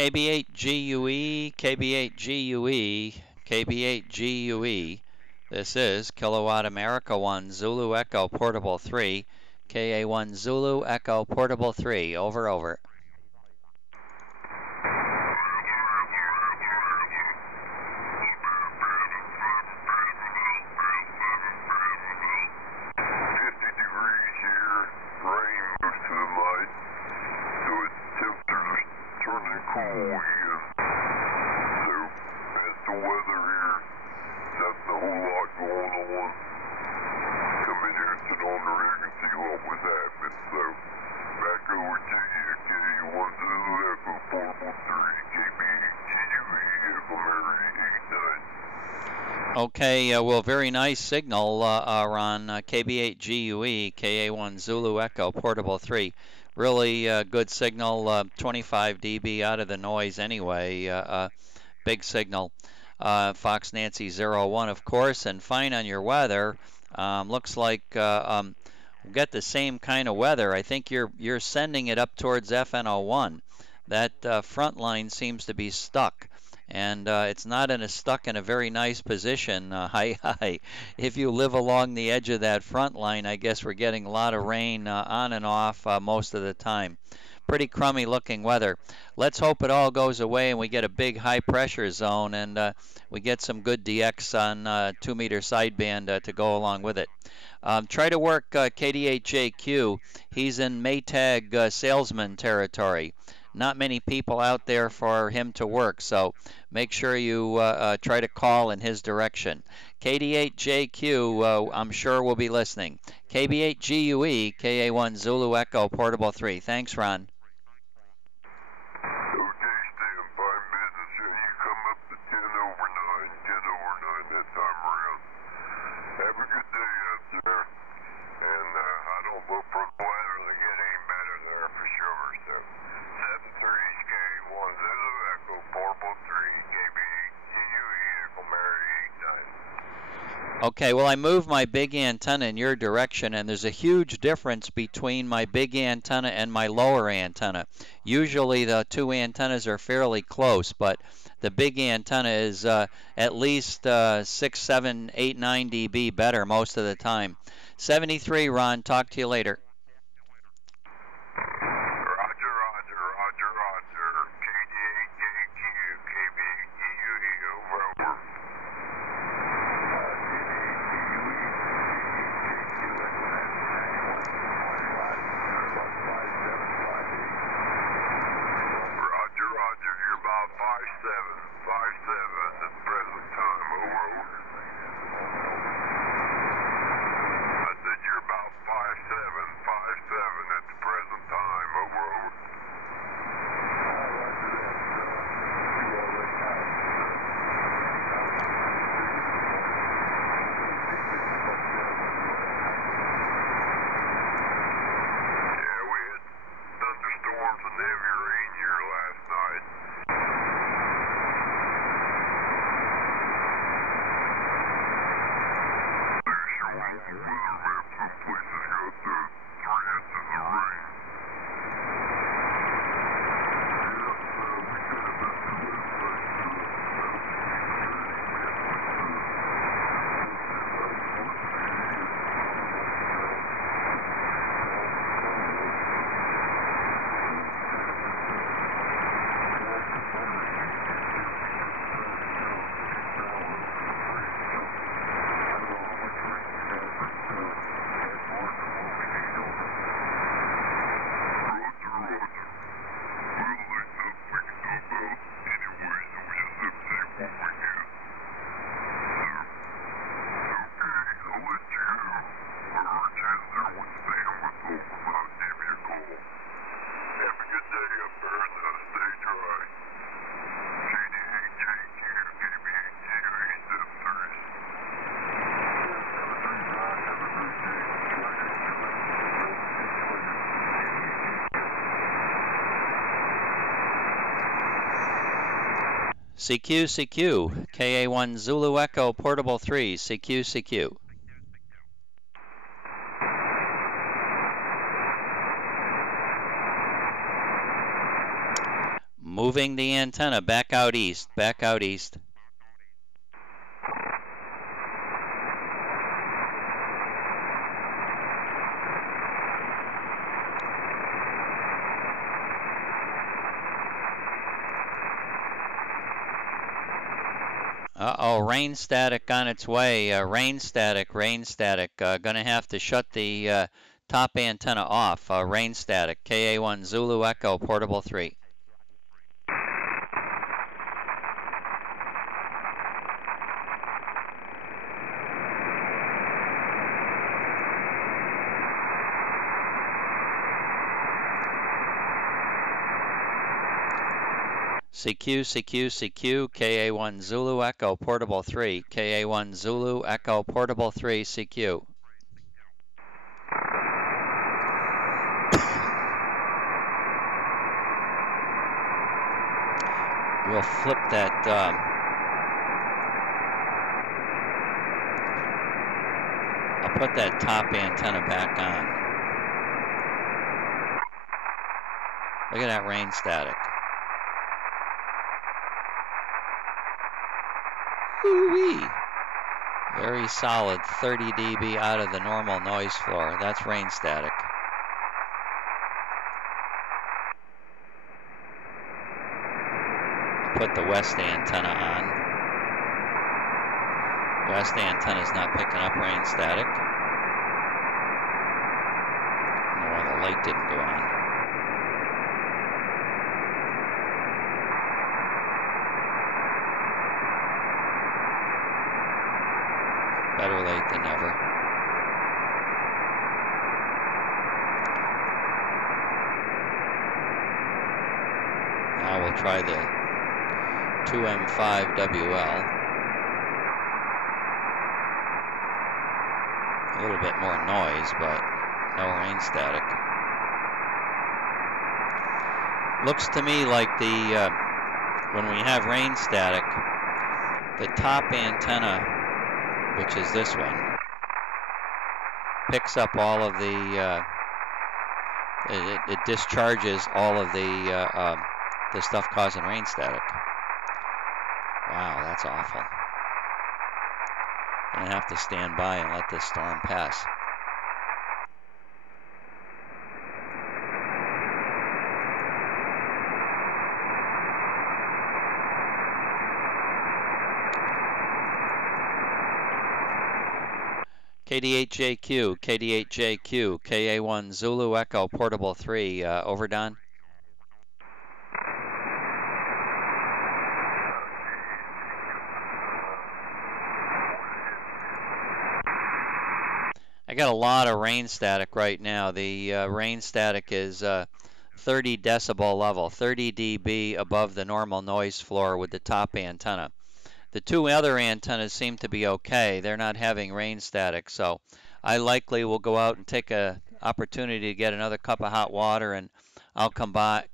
KB8GUE, KB8GUE, KB8GUE. This is Kilowatt America 1 Zulu Echo Portable 3, KA1 Zulu Echo Portable 3. Over, over. Okay, well, very nice signal, Ron. KB8GUE, KA1 Zulu Echo Portable 3. Really good signal, 25 dB out of the noise anyway. Big signal. Fox Nancy 01, of course, and fine on your weather. Looks like we'll get the same kind of weather. I think you're sending it up towards FN01. That front line seems to be stuck. And it's not stuck in a very nice position. If you live along the edge of that front line, I guess we're getting a lot of rain on and off most of the time. Pretty crummy looking weather. Let's hope it all goes away and we get a big high pressure zone and we get some good DX on 2 meter sideband to go along with it. Try to work KD8JQ. He's in Maytag salesman territory. Not many people out there for him to work, so make sure you try to call in his direction. KD8JQ, I'm sure will be listening. KB8GUE, KA1 Zulu Echo Portable 3. Thanks, Ron. Okay, well, I moved my big antenna in your direction, and there's a huge difference between my big antenna and my lower antenna. Usually the two antennas are fairly close, but the big antenna is at least 6, 7, 8, 9 dB better most of the time. 73, Ron. Talk to you later. CQ, CQ, KA1 Zulu Echo Portable 3, CQ, CQ. moving the antenna back out east, back out east. Uh-oh, rain static on its way. Rain static, rain static. Gonna have to shut the top antenna off. Rain static. KA1 Zulu Echo, portable 3. CQ, CQ, CQ, KA1 Zulu Echo, portable 3. KA1 Zulu Echo, portable 3, CQ. We'll flip that, I'll put that top antenna back on. Look at that rain static. Woo-wee. Very solid, 30 dB out of the normal noise floor. That's rain static. Put the west antenna on. West antenna is not picking up rain static. No, the light didn't go on. Better late than never. Now we'll try the 2M5WL. A little bit more noise, but no rain static. Looks to me like the when we have rain static, the top antenna, which is this one, picks up all of the, it discharges all of the stuff causing rain static. Wow, that's awful. I'm gonna have to stand by and let this storm pass. KD8JQ, KD8JQ, KA1 Zulu Echo, portable 3, over, Don? I got a lot of rain static right now. The rain static is 30 decibel level, 30 dB above the normal noise floor with the top antenna. The two other antennas seem to be okay. They're not having rain static, so I likely will go out and take an opportunity to get another cup of hot water, and I'll come back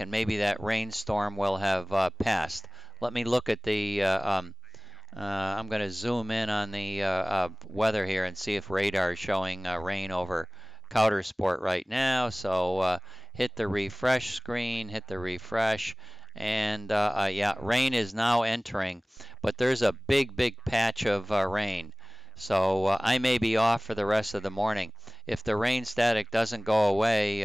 and maybe that rainstorm will have passed. Let me look at the, I'm going to zoom in on the weather here and see if radar is showing rain over Coudersport right now. So hit the refresh screen, hit the refresh. And yeah, rain is now entering, but there's a big patch of rain. So I may be off for the rest of the morning. If the rain static doesn't go away,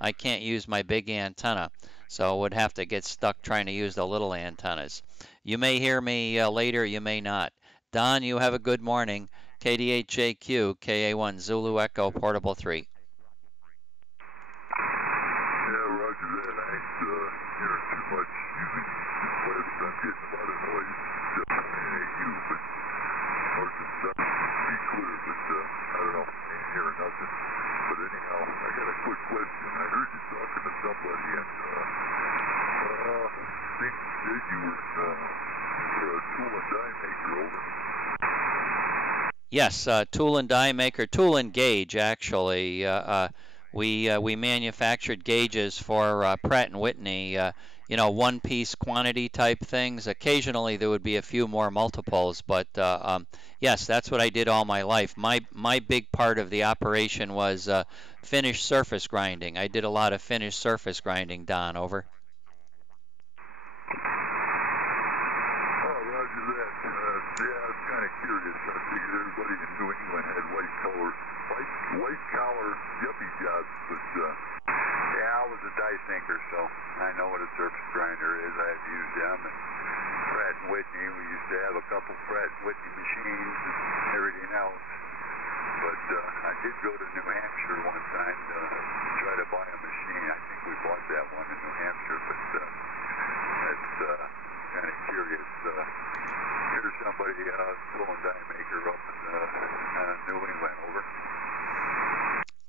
I can't use my big antenna. So I would have to get stuck trying to use the little antennas. You may hear me later, you may not. Don, you have a good morning. KD8JQ, KA1 Zulu Echo, portable 3. Yes, tool and die maker, tool and gauge actually. We manufactured gauges for Pratt & Whitney, you know, one-piece quantity type things. Occasionally there would be a few more multiples, but yes, that's what I did all my life. My big part of the operation was finished surface grinding. I did a lot of finished surface grinding, Don, over. white collar yuppie jobs, but yeah, I was a die sinker, so I know what a surface grinder is. I've used them, and Pratt & Whitney, we used to have a couple Pratt & Whitney machines and everything else. But I did go to New Hampshire one time to try to buy a machine. I think we bought that one in New Hampshire, but that's kind of curious. Here's somebody tool and die maker up in New England, over.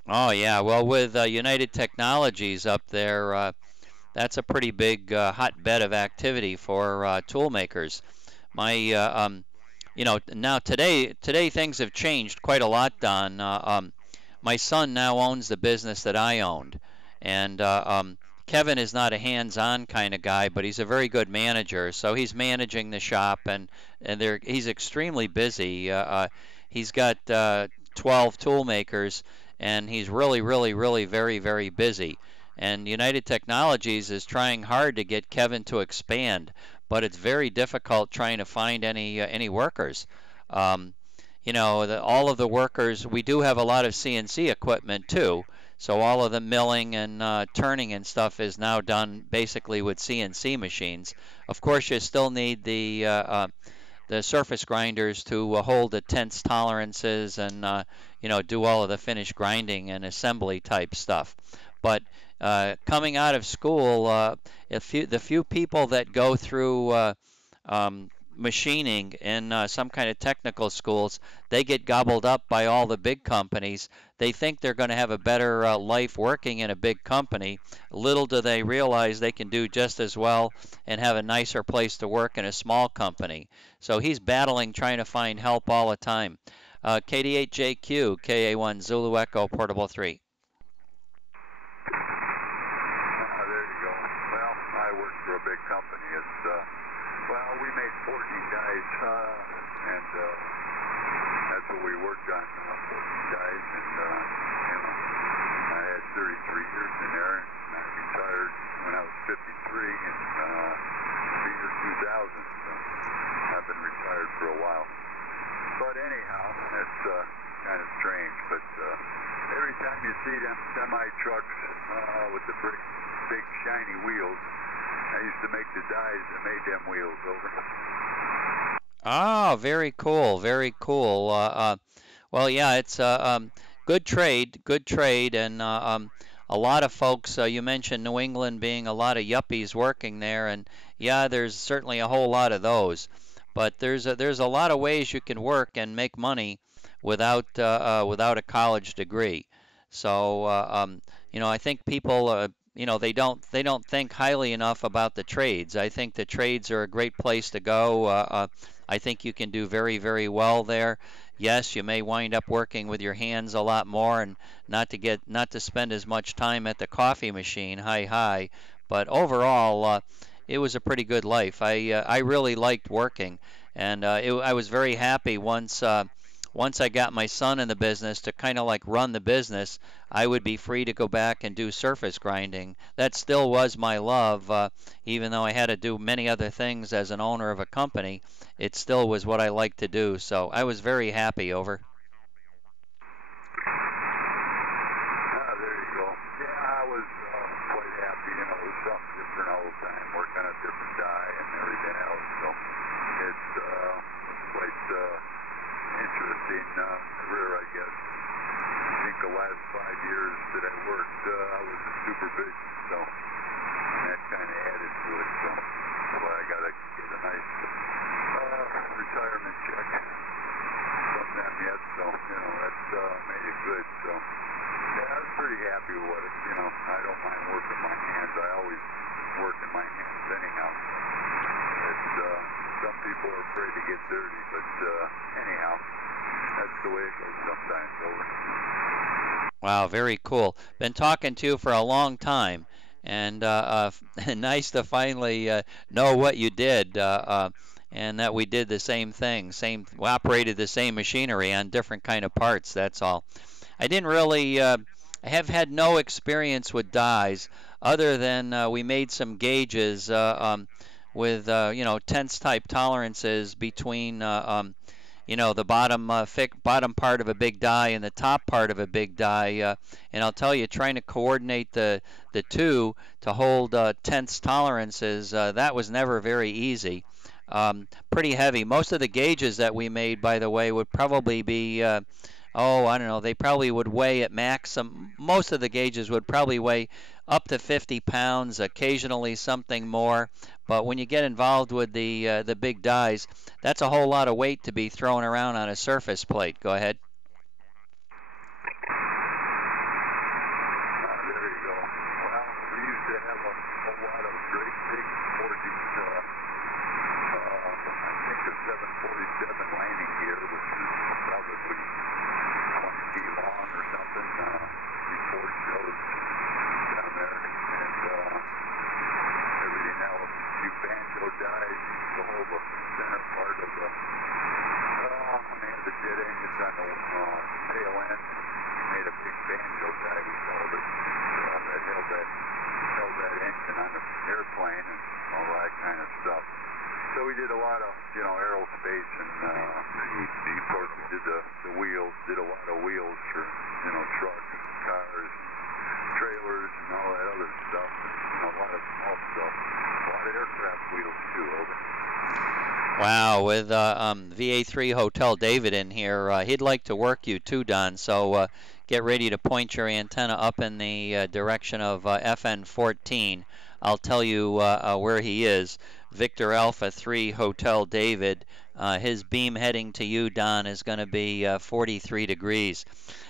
Oh, yeah. Well, with United Technologies up there, that's a pretty big hotbed of activity for tool makers. My, you know, now today things have changed quite a lot, Don. My son now owns the business that I owned, and Kevin is not a hands-on kind of guy, but he's a very good manager. So he's managing the shop, and he's extremely busy. He's got 12 tool makers, and he's really very, very busy. And United Technologies is trying hard to get Kevin to expand, but it's very difficult trying to find any workers. You know, all of the workers, we do have a lot of CNC equipment too, so all of the milling and turning and stuff is now done basically with CNC machines. Of course, you still need the surface grinders to hold the tense tolerances and you know, do all of the finished grinding and assembly type stuff. But coming out of school, the few people that go through machining in some kind of technical schools, they get gobbled up by all the big companies. They think they're going to have a better life working in a big company. Little do they realize they can do just as well and have a nicer place to work in a small company. So he's battling, trying to find help all the time. KD8JQ, KA1 Zulu Echo, Portable 3. There you go. Well, I worked for a big company. It's well, we made 14 dies, and that's what we worked on, 14 dies, and you know, I had 33 years in there, and I retired when I was 53 in the year 2000, so I've been retired for a while. But anyhow, it's kind of strange, but every time you see them semi-trucks with the big shiny wheels, I used to make the dies that made them wheels, over. Ah, very cool, very cool. Well, yeah, it's good trade, and a lot of folks. You mentioned New England being a lot of yuppies working there, and yeah, there's certainly a whole lot of those. But there's a lot of ways you can work and make money without a college degree. So you know, I think people you know, they don't think highly enough about the trades. I think the trades are a great place to go. I think you can do very well there. Yes, you may wind up working with your hands a lot more and not to spend as much time at the coffee machine, hi. But overall, it was a pretty good life. I really liked working, and I was very happy once I got my son in the business to kind of like run the business. I would be free to go back and do surface grinding. That still was my love, even though I had to do many other things as an owner of a company. It still was what I liked to do. So I was very happy, over. There you go. Yeah, I was quite happy. You know, it was something different all the time, working on a different die and everything else. So it's quite interesting career, I guess. I think the last 5 years that I worked, I was in supervision, so that kind of added to it. So I got to get a nice retirement check from them yet. So you know, that's made it good. So yeah, I was pretty happy with it. You know, I don't mind working my hands. I always work in my hands anyhow. So it's some people are afraid to get dirty, but anyhow, that's the way it goes sometimes, over. Wow, very cool. Been talking to you for a long time, and nice to finally know what you did, and that we did the same thing. We operated the same machinery on different kind of parts. That's all. I didn't really. I have had no experience with dies, other than we made some gauges with you know, tense type tolerances between you know, the bottom bottom part of a big die and the top part of a big die. And I'll tell you, trying to coordinate the two to hold tenths tolerances, that was never very easy. Pretty heavy. Most of the gauges that we made, by the way, would probably be oh, I don't know, they probably would weigh at maximum. Most of the gauges would probably weigh up to 50 pounds, occasionally something more. But when you get involved with the big dies, that's a whole lot of weight to be thrown around on a surface plate. Go ahead. There you go. Well, we used to have a whole lot of great big 40s. I think the 747 landing gear, which is probably 20 feet long or something, before shows down there, and everything else. A few banjo dies used to hold the center part of the, when they had the jet engines on the tail end, we made a big banjo die, we called it, that held that engine on the airplane and all that kind of stuff. So we did a lot of, you know, aerospace and of course we did the wheels, did a lot of wheels for, you know, trucks, cars, trailers and all that other stuff. And, you know, a lot of small stuff. A lot of aircraft wheels too, over. Wow, with VA3 Hotel David in here, he'd like to work you too, Don. So get ready to point your antenna up in the direction of FN14. I'll tell you where he is. Victor Alpha 3 Hotel David. His beam heading to you, Don, is going to be 43 degrees.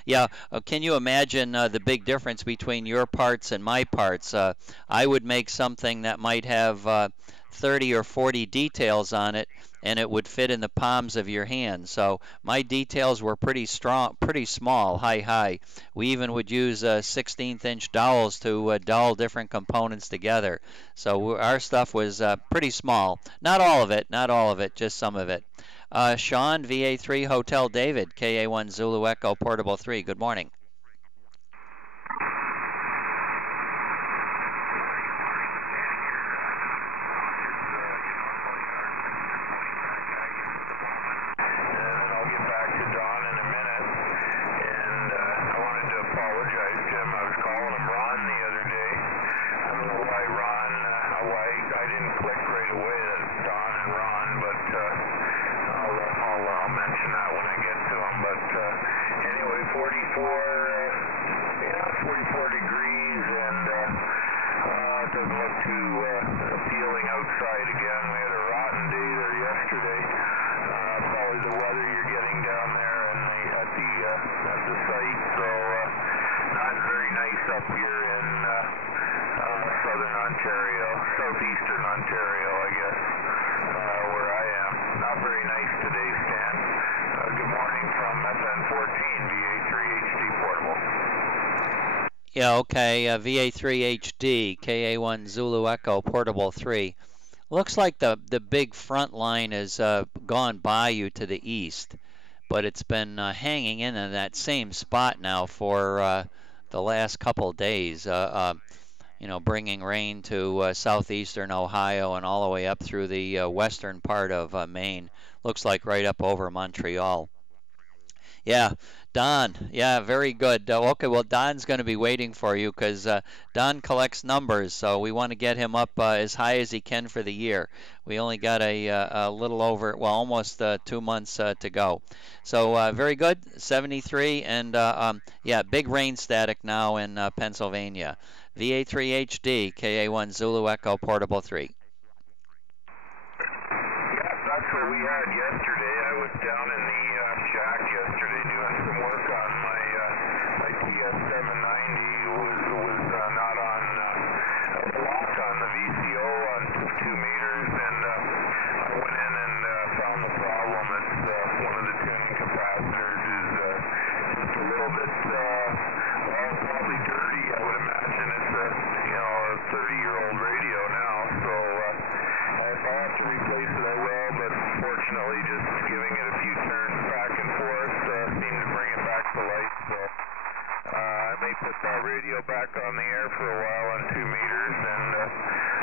Yeah, can you imagine the big difference between your parts and my parts? I would make something that might have 30 or 40 details on it, and it would fit in the palms of your hand. So my details were pretty strong, pretty small, high. We even would use 16th-inch dowels to dowel different components together. So our stuff was pretty small. Not all of it, just some of it. Sean, VA3 Hotel David, KA1 Zulu Echo Portable 3. Good morning. Southeastern Ontario, I guess, where I am. Not very nice today, Stan. Good morning from FN14, VA3HD Portable. Yeah, okay, VA3HD, KA1 Zulu Echo Portable 3. Looks like the big front line has gone by you to the east, but it's been hanging in that same spot now for the last couple days. You know, bringing rain to southeastern Ohio and all the way up through the western part of Maine. Looks like right up over Montreal. Yeah, Don. Yeah, very good. Okay, well, Don's going to be waiting for you because Don collects numbers, so we want to get him up as high as he can for the year. We only got a little over, well, almost 2 months to go. So very good, 73, and yeah, big rain static now in Pennsylvania. VA3HD, KA1 Zulu Echo Portable 3. Yeah, that's what we had yesterday. I was down in the shack yesterday doing some work on my TS790. It was not on the lock on the VCO on 2 meters, and I went in and found the problem. It's one of the tuning capacitors is just a little bit, well, probably dirty. I would imagine it's a 30-year-old radio now, so if I have to replace it, I will, but fortunately just giving it a few turns back and forth seemed to bring it back to life, so I may put that radio back on the air for a while on 2 meters, and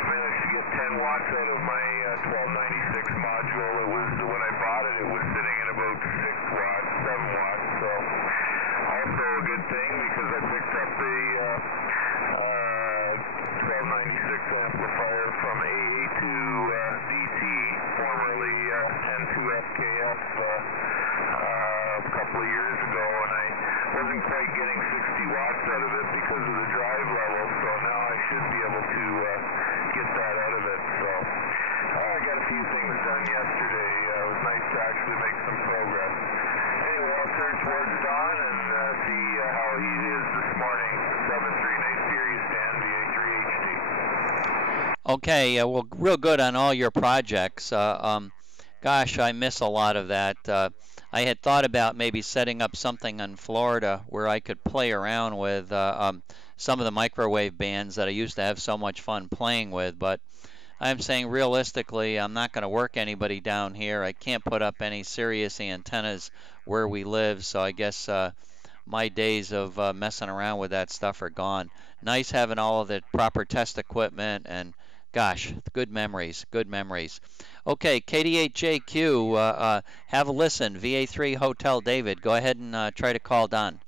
managed to get 10 watts out of my 1296 module. It was, when I bought it, it was sitting at about thing because I picked up the 1296 amplifier from AA2DT, formerly N2FKF, a couple of years ago, and I wasn't quite getting 60 watts out of it because of the drive level, so now I should be able to get that out of it. So I got a few things done yesterday. It was nice to actually make some progress. Anyway, I'll turn towards Don and see how he is this morning. 7-3 nice to hear you, Stan, VA3HD. Okay, well, real good on all your projects. Gosh, I miss a lot of that. I had thought about maybe setting up something in Florida where I could play around with some of the microwave bands that I used to have so much fun playing with, but I'm saying realistically, I'm not going to work anybody down here. I can't put up any serious antennas where we live, so I guess my days of messing around with that stuff are gone. Nice having all of the proper test equipment, and gosh, good memories, good memories. Okay, KD8JQ, have a listen. VA3 Hotel David, go ahead and try to call Don.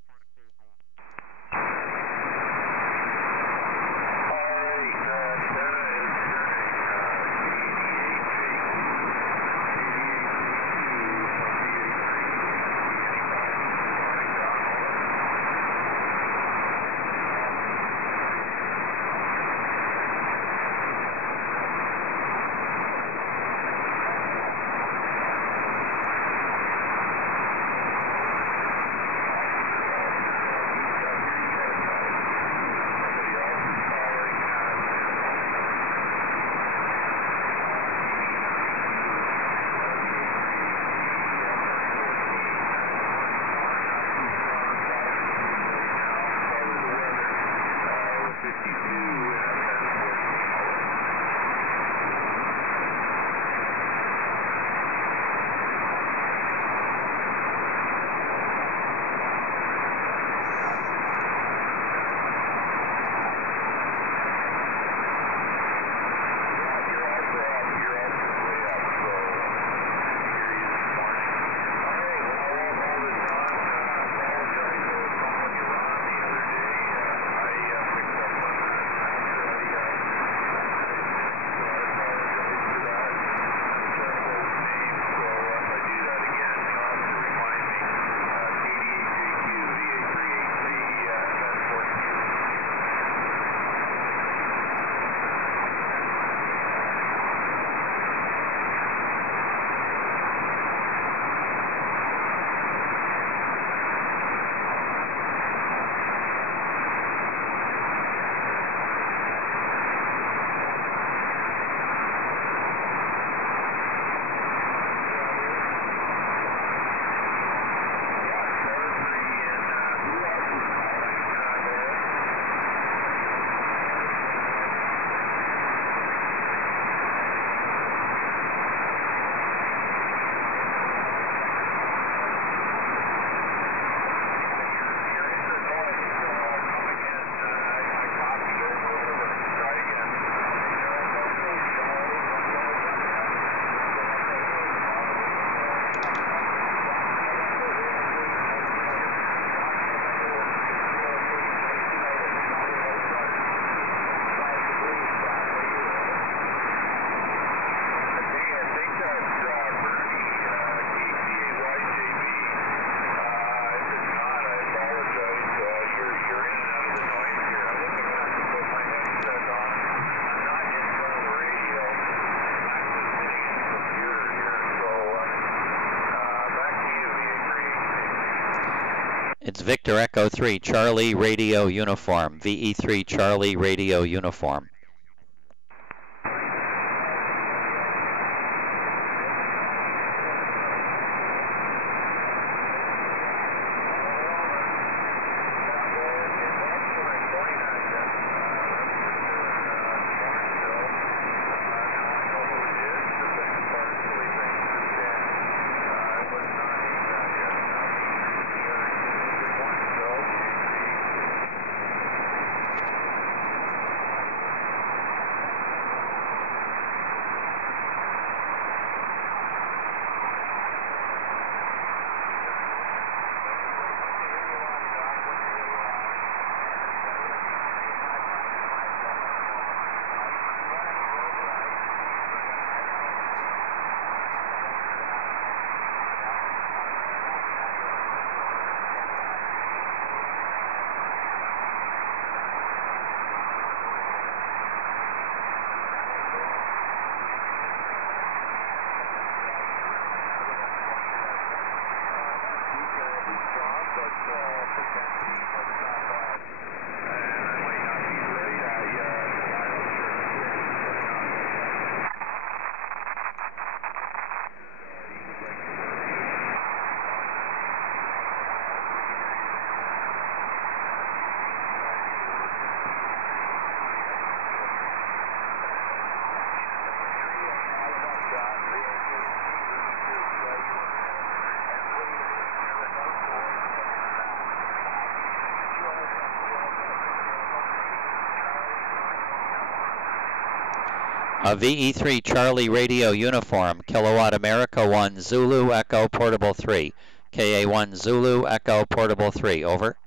It's Victor Echo 3, Charlie Radio Uniform, VE3 Charlie Radio Uniform. VE3 Charlie Radio Uniform, Kilowatt America 1 Zulu Echo Portable 3. KA1 Zulu Echo Portable 3, over.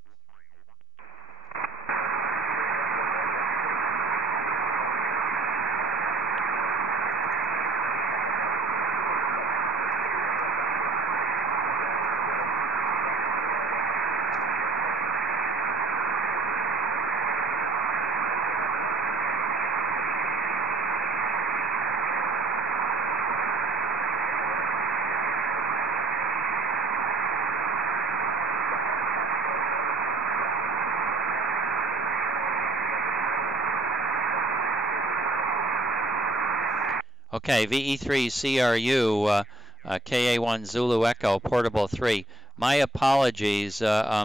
Okay, VE3 CRU, KA1 Zulu Echo Portable 3. My apologies. I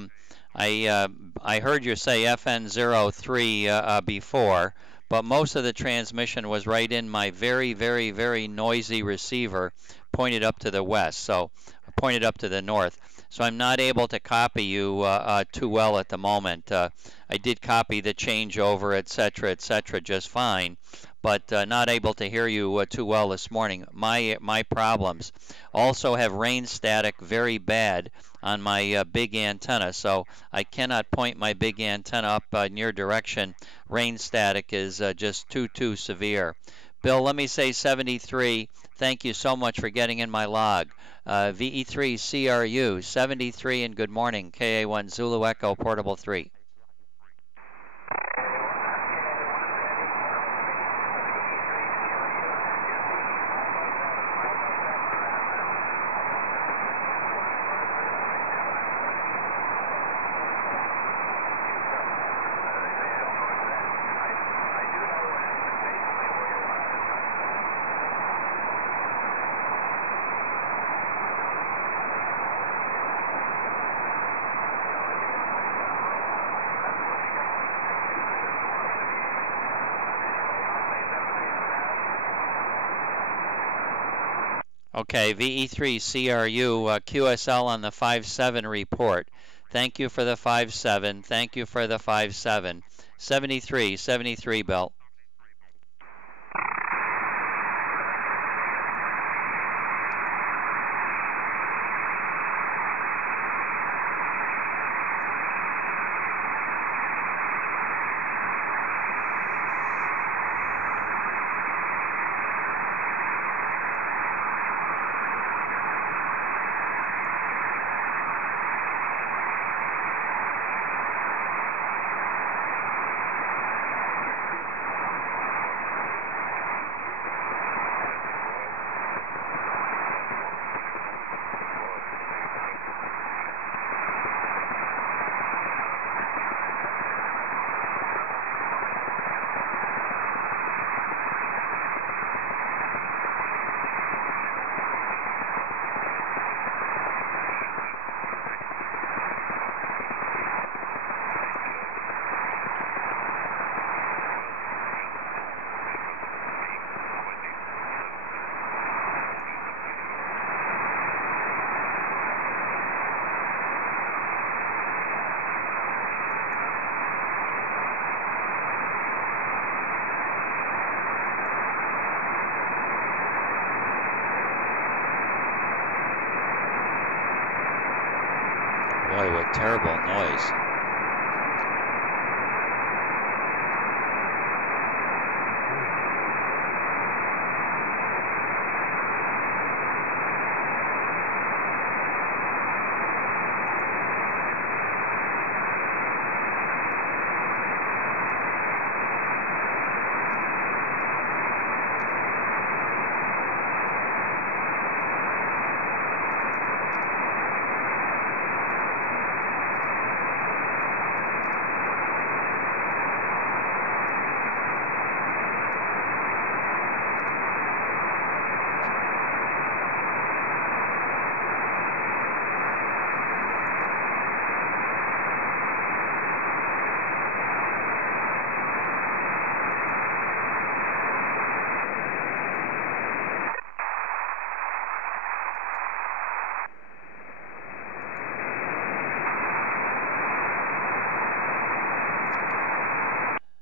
heard you say FN03 before, but most of the transmission was right in my very, very, very noisy receiver pointed up to the west, so pointed up to the north. So I'm not able to copy you too well at the moment. I did copy the changeover, etc., just fine, but not able to hear you too well this morning. My problems. Also have rain static very bad on my big antenna, so I cannot point my big antenna up in your direction. Rain static is just too severe. Bill, let me say 73. Thank you so much for getting in my log. VE3 CRU 73 and good morning. KA1 Zulu Echo Portable 3. Okay, VE3 CRU QSL on the 5-7 report. Thank you for the 5-7. Thank you for the 5-7. 73, Bill. Boy, what terrible noise.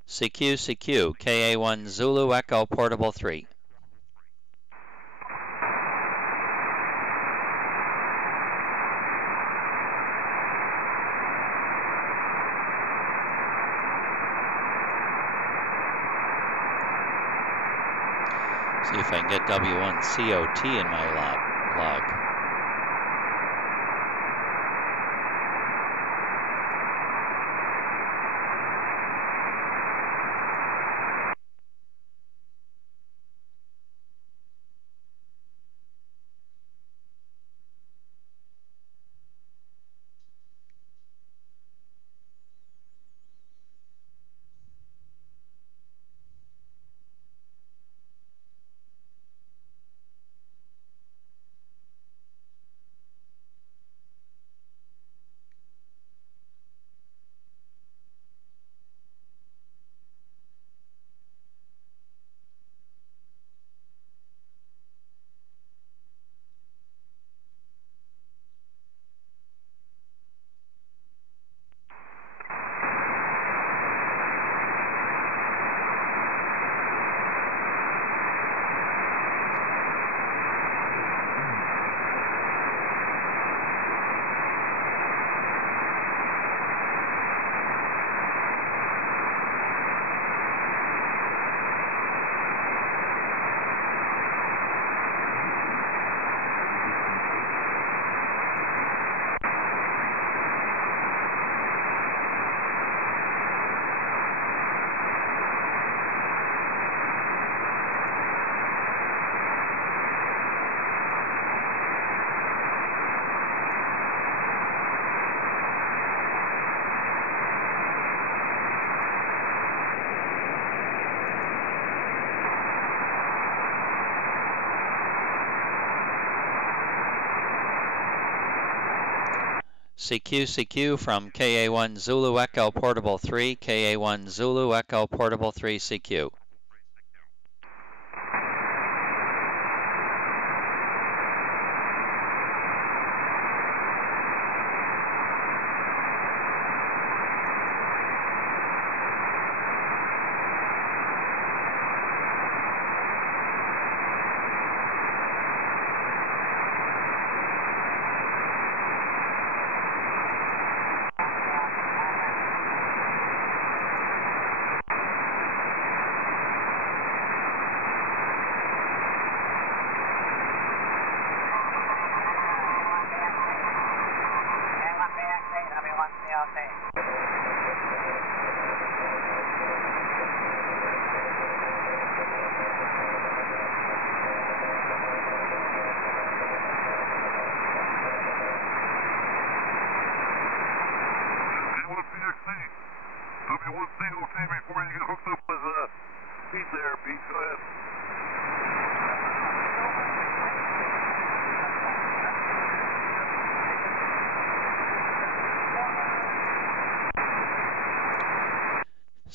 CQ, CQ, KA1 Zulu Echo Portable 3. See if I can get W1 COT in my log. CQ, CQ from KA1 Zulu Echo Portable 3, KA1 Zulu Echo Portable 3 CQ.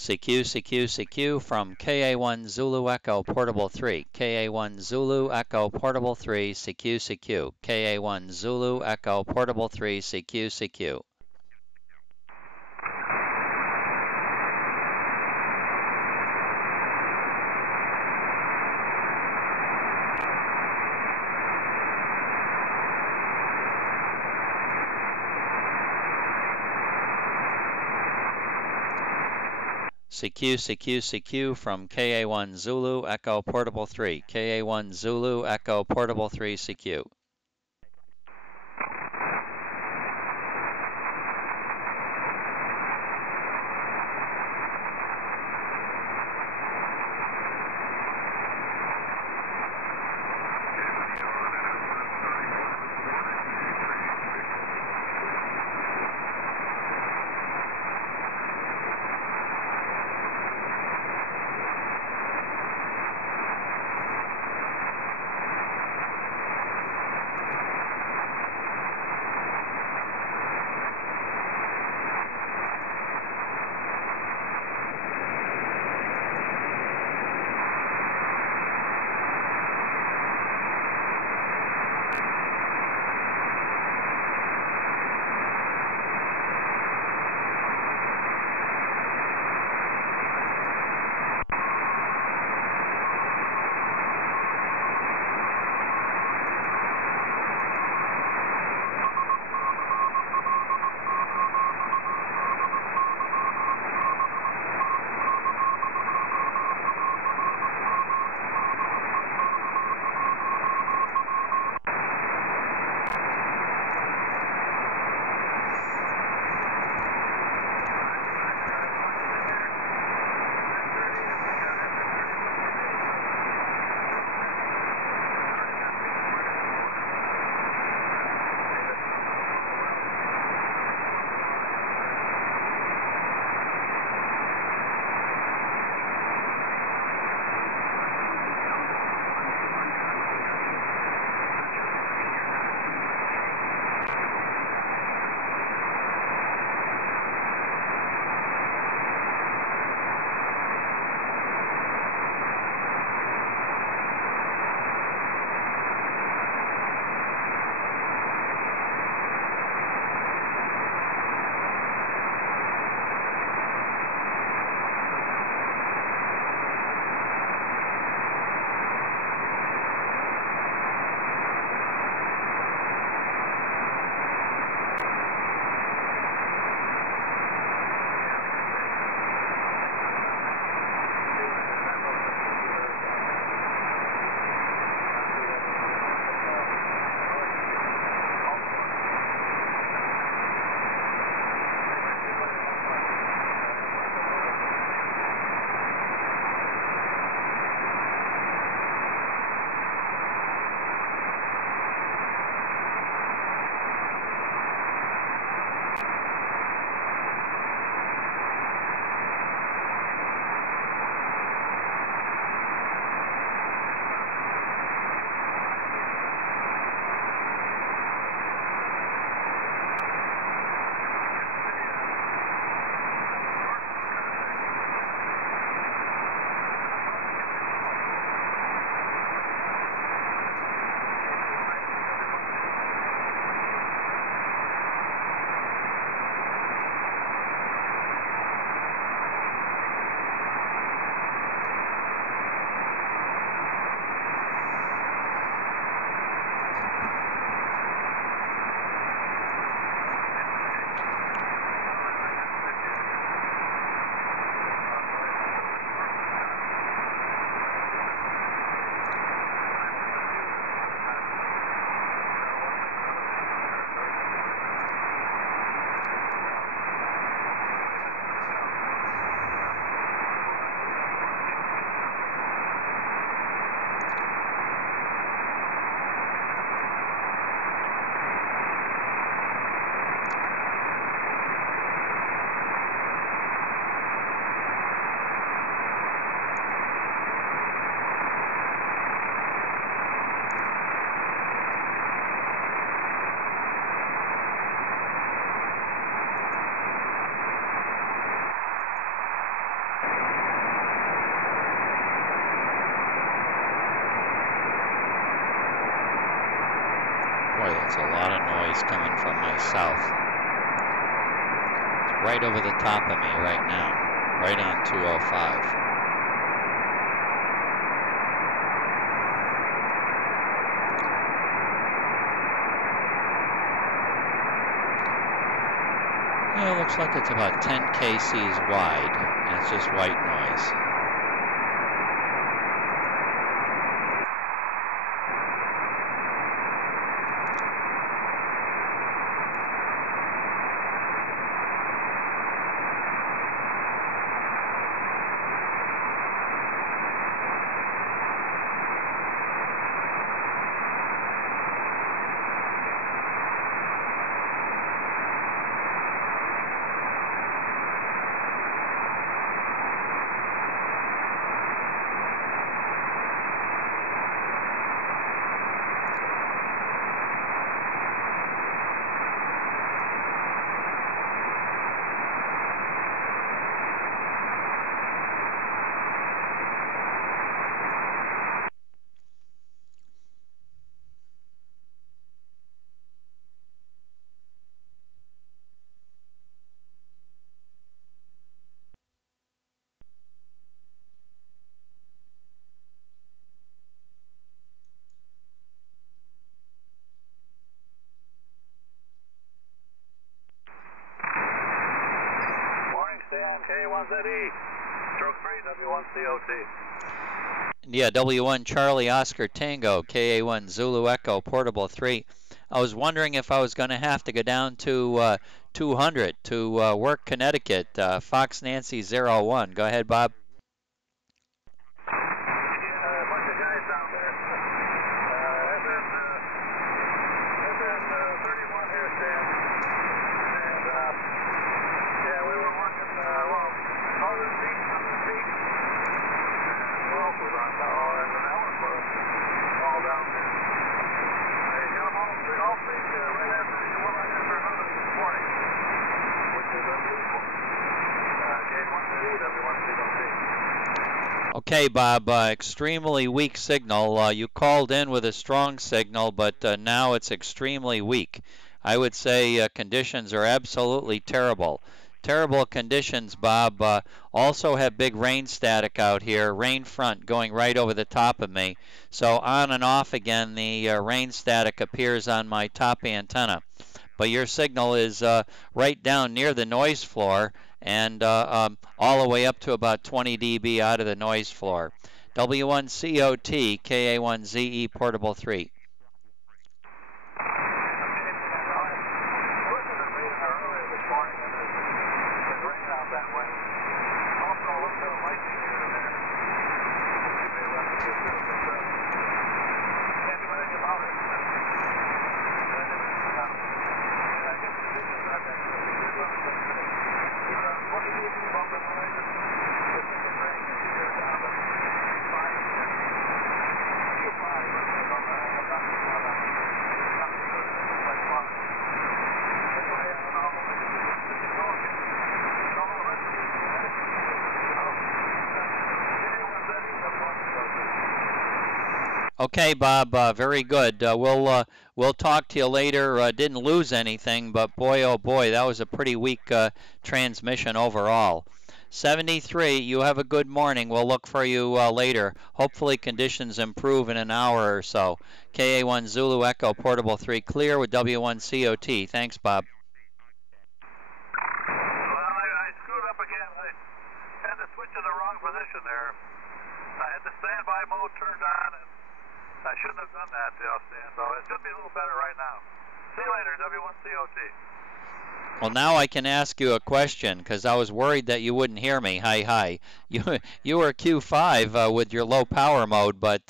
CQ, CQ, CQ from KA1 Zulu Echo Portable 3, KA1 Zulu Echo Portable 3 CQ, CQ, KA1 Zulu Echo Portable 3 CQ, CQ. CQ, CQ, CQ from KA1 Zulu Echo Portable 3, KA1 Zulu Echo Portable 3 CQ. It's a lot of noise coming from my south. It's right over the top of me right now, right on 205. Yeah, it looks like it's about 10 kcs wide, and it's just white noise. KC8YJB, stroke 3, W1COT. Yeah, W1 Charlie Oscar Tango, KA1 Zulu Echo, Portable 3. I was wondering if I was going to have to go down to 200 to Work, Connecticut. Fox Nancy 01. Go ahead, Bob. A bunch of guys down there. SN31 here, Stan. And, yeah, we were working, Northern Peak. Who else was on down? Oh, and then Ellen was all down there. They got them all three right after another this morning, which is unusual. K1ZE, W1COT. Okay, Bob, extremely weak signal. You called in with a strong signal, but now it's extremely weak. I would say conditions are absolutely terrible. Terrible conditions, Bob. Also have big rain static out here, rain front going right over the top of me. So on and off again, the rain static appears on my top antenna. But your signal is right down near the noise floor and all the way up to about 20 dB out of the noise floor. W1COT, KA1ZE, Portable 3. Okay, Bob, very good. We'll talk to you later. Didn't lose anything, but boy, oh boy, that was a pretty weak transmission overall. 73, you have a good morning. We'll look for you later. Hopefully conditions improve in an hour or so. KA1 Zulu Echo, Portable 3, clear with W1COT. Thanks, Bob. Well, I screwed up again. I had to switch to the wrong position there. I had the standby mode turned on, and I shouldn't have done that, Stan, so it should be a little better right now. See you later, W1COT. Well, now I can ask you a question because I was worried that you wouldn't hear me. Hi. You were Q5 with your low power mode, but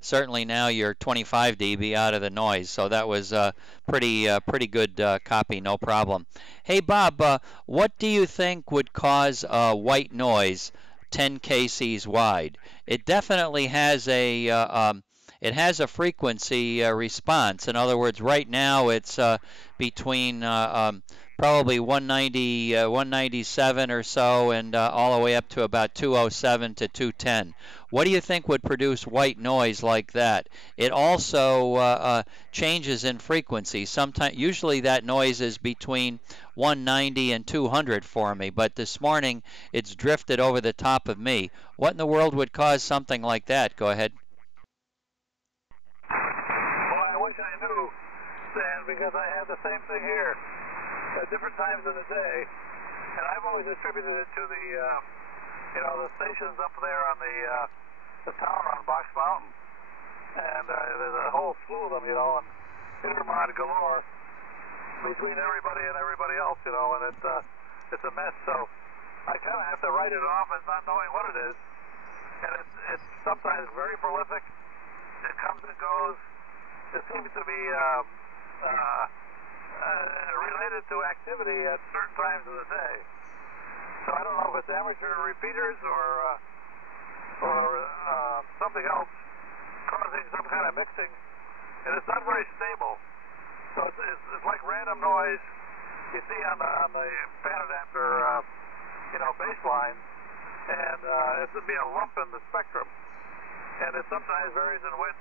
certainly now you're 25 dB out of the noise, so that was pretty good copy, no problem. Hey, Bob, what do you think would cause white noise 10 kcs wide? It definitely has a it has a frequency response. In other words, right now it's between probably 190, 197 or so, and all the way up to about 207 to 210. What do you think would produce white noise like that? It also changes in frequency. Sometimes, usually that noise is between 190 and 200 for me, but this morning it's drifted over the top of me. What in the world would cause something like that? Go ahead. Well, I wish I knew, Stan, because I have the same thing here at different times of the day, and I've always attributed it to the, the stations up there on the tower on Box Mountain, and there's a whole slew of them, and intermod galore between everybody and everybody else, and it's a mess. So I kind of have to write it off as not knowing what it is, and it's sometimes very prolific. It comes and goes. It seems to be related to activity at certain times of the day. So I don't know if it's amateur repeaters or something else causing some kind of mixing, and it's not very stable. So it's like random noise you see on the pan adapter, baseline, and it would be a lump in the spectrum, and it sometimes varies in width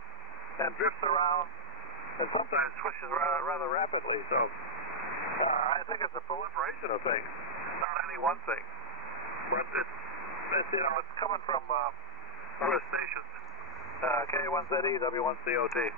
and drifts around, and sometimes switches rather rapidly. So I think it's a proliferation of things, not any one thing. But it's coming from other stations. K1ZE, W1COT.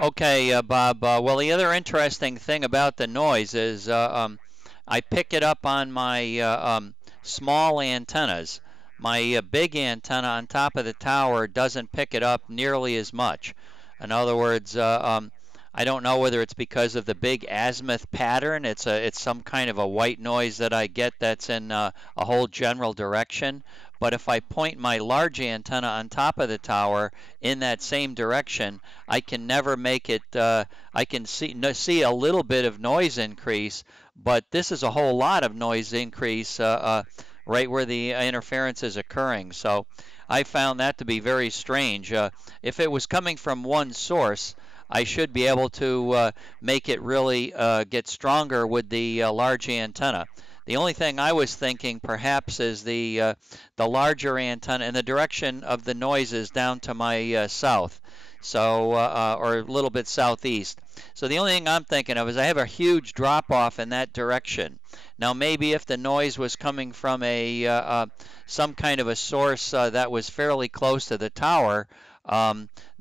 Okay, Bob. Well, the other interesting thing about the noise is I pick it up on my small antennas. My big antenna on top of the tower doesn't pick it up nearly as much. In other words, I don't know whether it's because of the big azimuth pattern. It's some kind of a white noise that I get that's in a whole general direction. But if I point my large antenna on top of the tower in that same direction, I can never make it. I can see a little bit of noise increase, but this is a whole lot of noise increase right where the interference is occurring. So I found that to be very strange. If it was coming from one source, I should be able to make it really get stronger with the large antenna. The only thing I was thinking perhaps is the larger antenna in the direction of the noises down to my south, so or a little bit southeast. So the only thing I'm thinking of is I have a huge drop off in that direction. Now maybe if the noise was coming from some kind of a source that was fairly close to the tower,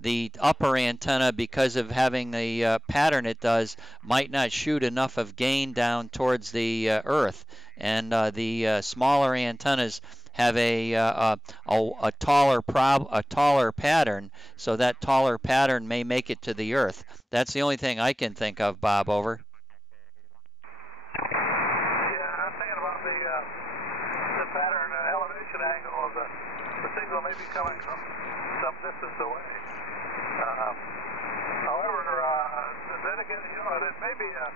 the upper antenna, because of having the pattern it does, might not shoot enough of gain down towards the earth, and the smaller antennas have a taller pattern, so that taller pattern may make it to the earth. That's the only thing I can think of, Bob. Over. Yeah, I'm thinking about the pattern elevation angle of the signal may be coming from some distance away. However, then again, it may be a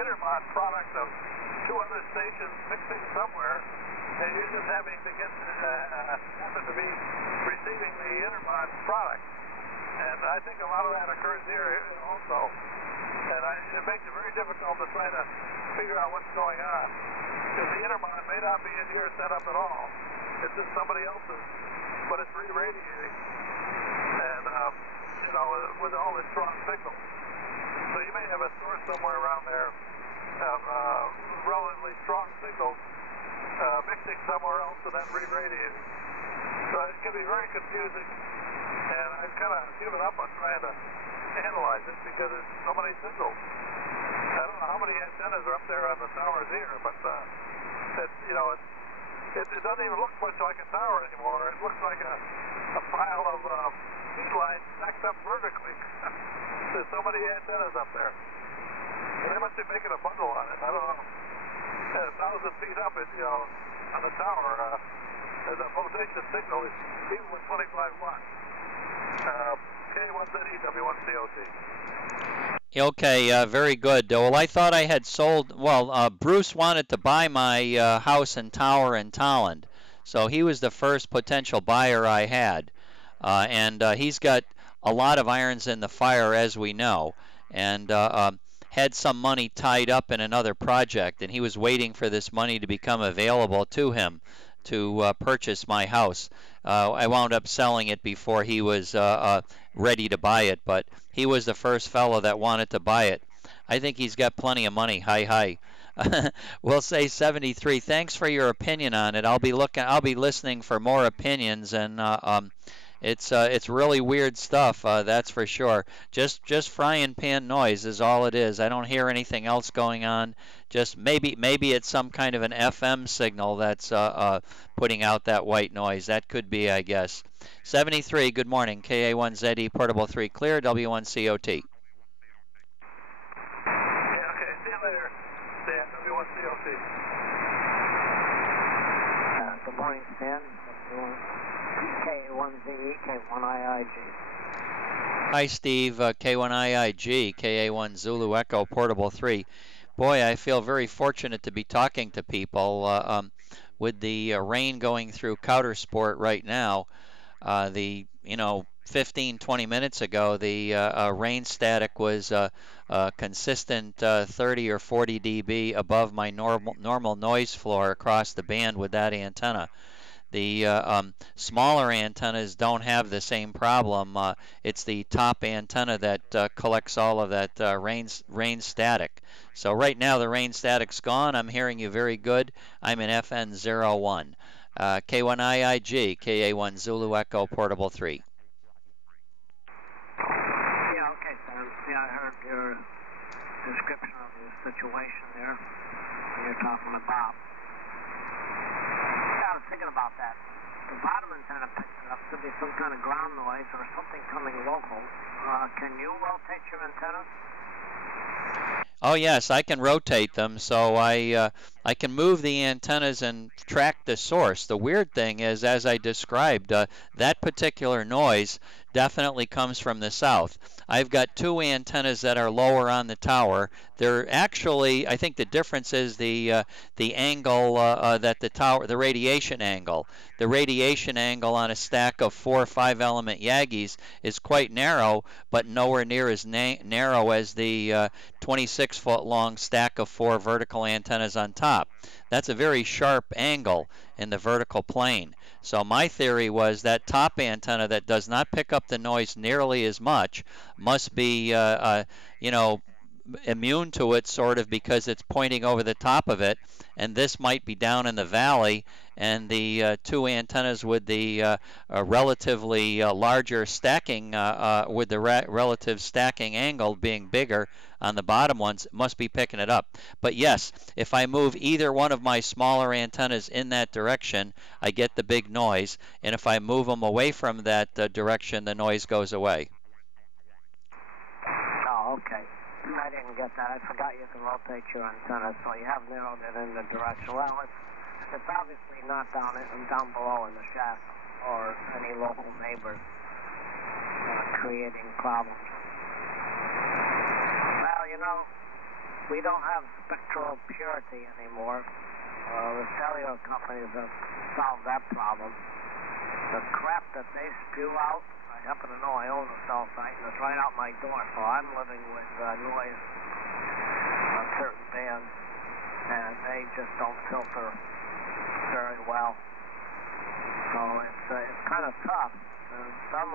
intermod product of two other stations mixing somewhere, and you're just having to happen to be receiving the intermod product. And I think a lot of that occurs here also. And it makes it very difficult to try to figure out what's going on. Because the intermod may not be in here set up at all. It's just somebody else's, but it's re-radiating. And, with all this strong signal. So you may have a source somewhere around there of relatively strong signal mixing somewhere else and then re-radiating. So it can be very confusing, and I've kind of given up on trying to analyze it because there's so many signals. I don't know how many antennas are up there on the towers here, but it doesn't even look much like a tower anymore. It looks like a pile of heat lines stacked up vertically. There's so many antennas up there. And they must be making a bundle on it. I don't know. 1,000 feet up, on the tower, the pulsation signal is even with 25 watts. K1ZE, W1COT. Okay, very good. Well, I thought I had sold. Well, Bruce wanted to buy my house and tower in Tolland, so he was the first potential buyer I had. And he's got a lot of irons in the fire, as we know, and had some money tied up in another project, and he was waiting for this money to become available to him to purchase my house. I wound up selling it before he was ready to buy it, but he was the first fellow that wanted to buy it. I think he's got plenty of money. Hi, hi. We'll say 73. Thanks for your opinion on it. I'll be listening for more opinions, and it's really weird stuff. That's for sure. Just frying pan noise is all it is. I don't hear anything else going on. Just maybe it's some kind of an FM signal that's putting out that white noise. That could be, I guess. 73. Good morning. KA1ZE Portable 3 clear. W1COT. Good morning, Stan. K1ZE, K1IIG. Hi, Steve. K1IIG, KA1 Zulu Echo Portable 3. Boy, I feel very fortunate to be talking to people. With the rain going through Coudersport right now, 15, 20 minutes ago, the rain static was consistent 30 or 40 dB above my normal noise floor across the band with that antenna. The smaller antennas don't have the same problem. It's the top antenna that collects all of that rain static. So right now the rain static's gone. I'm hearing you very good. I'm in FN01. K1IIG, KA1 Zulu Echo Portable 3. Yeah, okay, Sam. Yeah, I heard your description of the situation there. You're talking to Bob. Yeah, I was thinking about that. The bottom antenna picked it up. Could be some kind of ground noise or something coming local. Can you rotate your antennas? Oh yes, I can rotate them, so I can move the antennas and track the source. The weird thing is, as I described, that particular noise definitely comes from the south. I've got two antennas that are lower on the tower. They're actually, I think the difference is the angle that the tower, the radiation angle. The radiation angle on a stack of 4 or 5 element Yagis is quite narrow, but nowhere near as narrow as the 26-foot long stack of 4 vertical antennas on top. That's a very sharp angle in the vertical plane. So my theory was that top antenna that does not pick up the noise nearly as much must be, immune to it, sort of, because it's pointing over the top of it, and this might be down in the valley, and the two antennas with the relatively larger stacking, with the relative stacking angle being bigger on the bottom ones, must be picking it up. But yes, if I move either one of my smaller antennas in that direction, I get the big noise, and if I move them away from that direction, the noise goes away. Oh, okay. I didn't get that. I forgot you can rotate your antenna, so you have narrowed it in the direction. Well, it's obviously not down below in the shaft or any local neighbors creating problems. Well, we don't have spectral purity anymore. The cellular companies have solved that problem. The crap that they spew out, I happen to know I own a cell site, and it's right out my door, so I'm living with noise on certain bands, and they just don't filter very well. So it's kind of tough. And some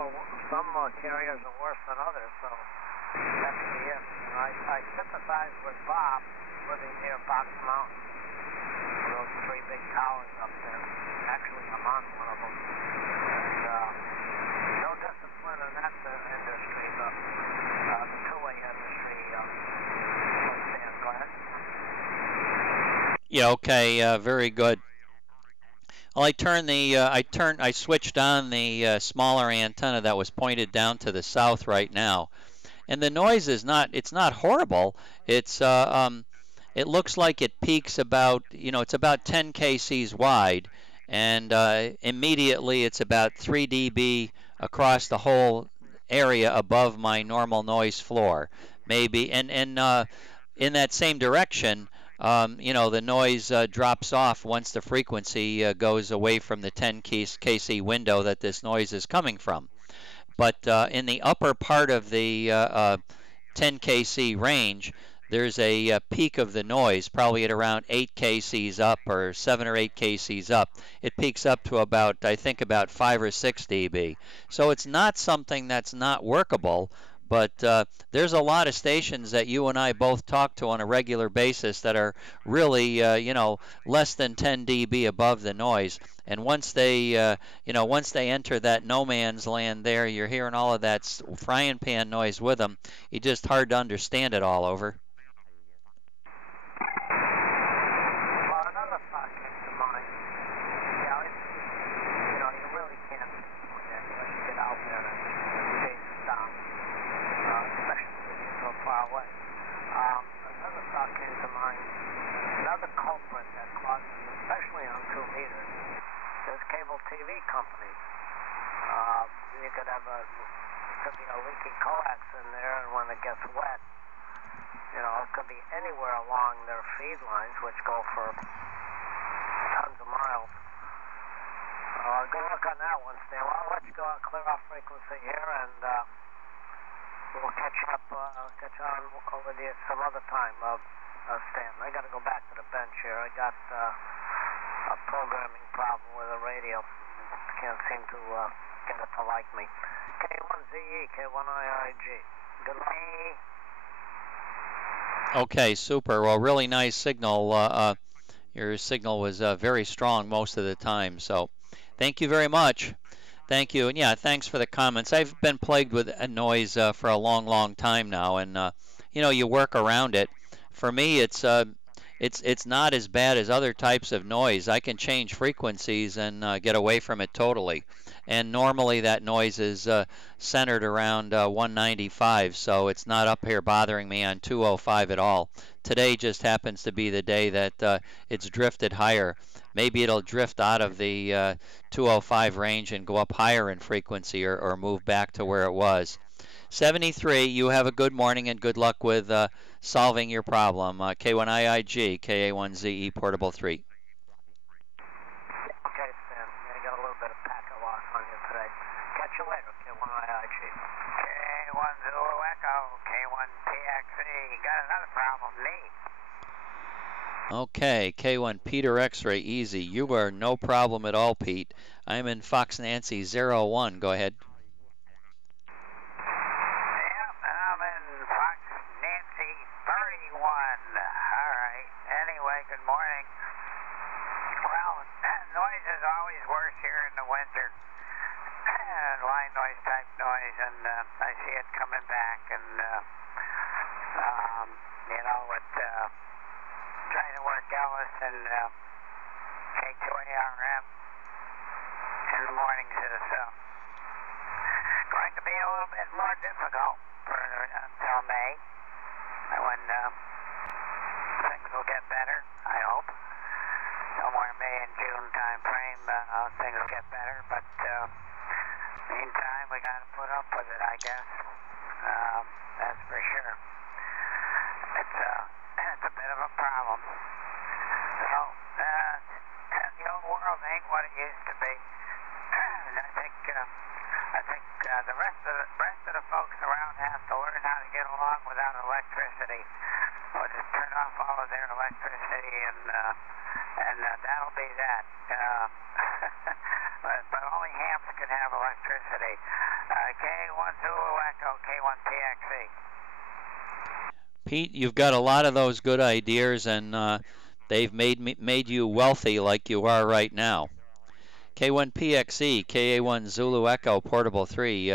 carriers are worse than others, so that's the it. I sympathize with Bob living near Box Mountain. Those 3 big towers up there. Actually, I'm on one of them. And no discipline in that industry, but the two-way industry. Dan, go ahead. Yeah. Okay. Very good. Well, I switched on the smaller antenna that was pointed down to the south right now, and the noise is it's not horrible. It looks like it peaks about, it's about 10 kcs wide, and immediately it's about 3 dB across the whole area above my normal noise floor, maybe, and in that same direction. The noise drops off once the frequency goes away from the 10 kc window that this noise is coming from. But in the upper part of the 10 kc range, there's a peak of the noise, probably at around 8 kcs up or 7 or 8 kcs up. It peaks up to about, I think, about 5 or 6 dB. So it's not something that's not workable, but there's a lot of stations that you and I both talk to on a regular basis that are really, less than 10 dB above the noise. And once they, once they enter that no man's land there, you're hearing all of that frying pan noise with them. It's just hard to understand it all over. Well, another thought came to mind. You really can't get out there and chase it down, especially when you're so far away. Another thought came to mind. Another culprit that causes, especially on 2 meters, is cable TV companies. You could have could be a leaky coax in there, and when it gets wet, it could be anywhere along their feed lines, which go for tons of miles. Good luck on that one, Stan. Well, I'll let you go and clear off frequency here, and we'll catch on over there some other time, Stan. I got to go back to the bench here. I got a programming problem with the radio. Can't seem to get it to like me. K1ZE, K1IIG. Good luck. Okay, super. Well, really nice signal. Your signal was very strong most of the time. So thank you very much. Thank you. And yeah, thanks for the comments. I've been plagued with a noise for a long, long time now. And, you work around it. For me, it's not as bad as other types of noise. I can change frequencies and get away from it totally. And normally that noise is centered around 195, so it's not up here bothering me on 205 at all. Today just happens to be the day that it's drifted higher. Maybe it'll drift out of the 205 range and go up higher in frequency or move back to where it was. 73, you have a good morning and good luck with solving your problem. K1IIG, KA1ZE, Portable 3. Okay, Stan. I got a little bit of packet loss on you today. Catch you later, K1IIG. K1 Zulu Echo, K1 PXE. Got another problem, me. Okay, K1 Peter X-ray, easy. You are no problem at all, Pete. I'm in Fox Nancy 01. Go ahead. Good morning. Well, noise is always worse here in the winter. Line noise type noise, and I see it coming back. And, with trying to work Ellis and K2ARM in the mornings is going to be a little bit more difficult until May, when things will get better, I hope. Somewhere May and June time frame, things will get better, but meantime, we got to put up with it, I guess. That's for sure. It's a bit of a problem. So, the old world ain't what it used to be. And I think the rest of the folks around have to learn how to get along without electricity. Or just turn off all of their electricity, and that'll be that. But only hams can have electricity. K1 Zulu Echo, K1 PXE. Pete, you've got a lot of those good ideas, and they've made you wealthy like you are right now. K1 PXE, KA1 Zulu Echo, Portable 3.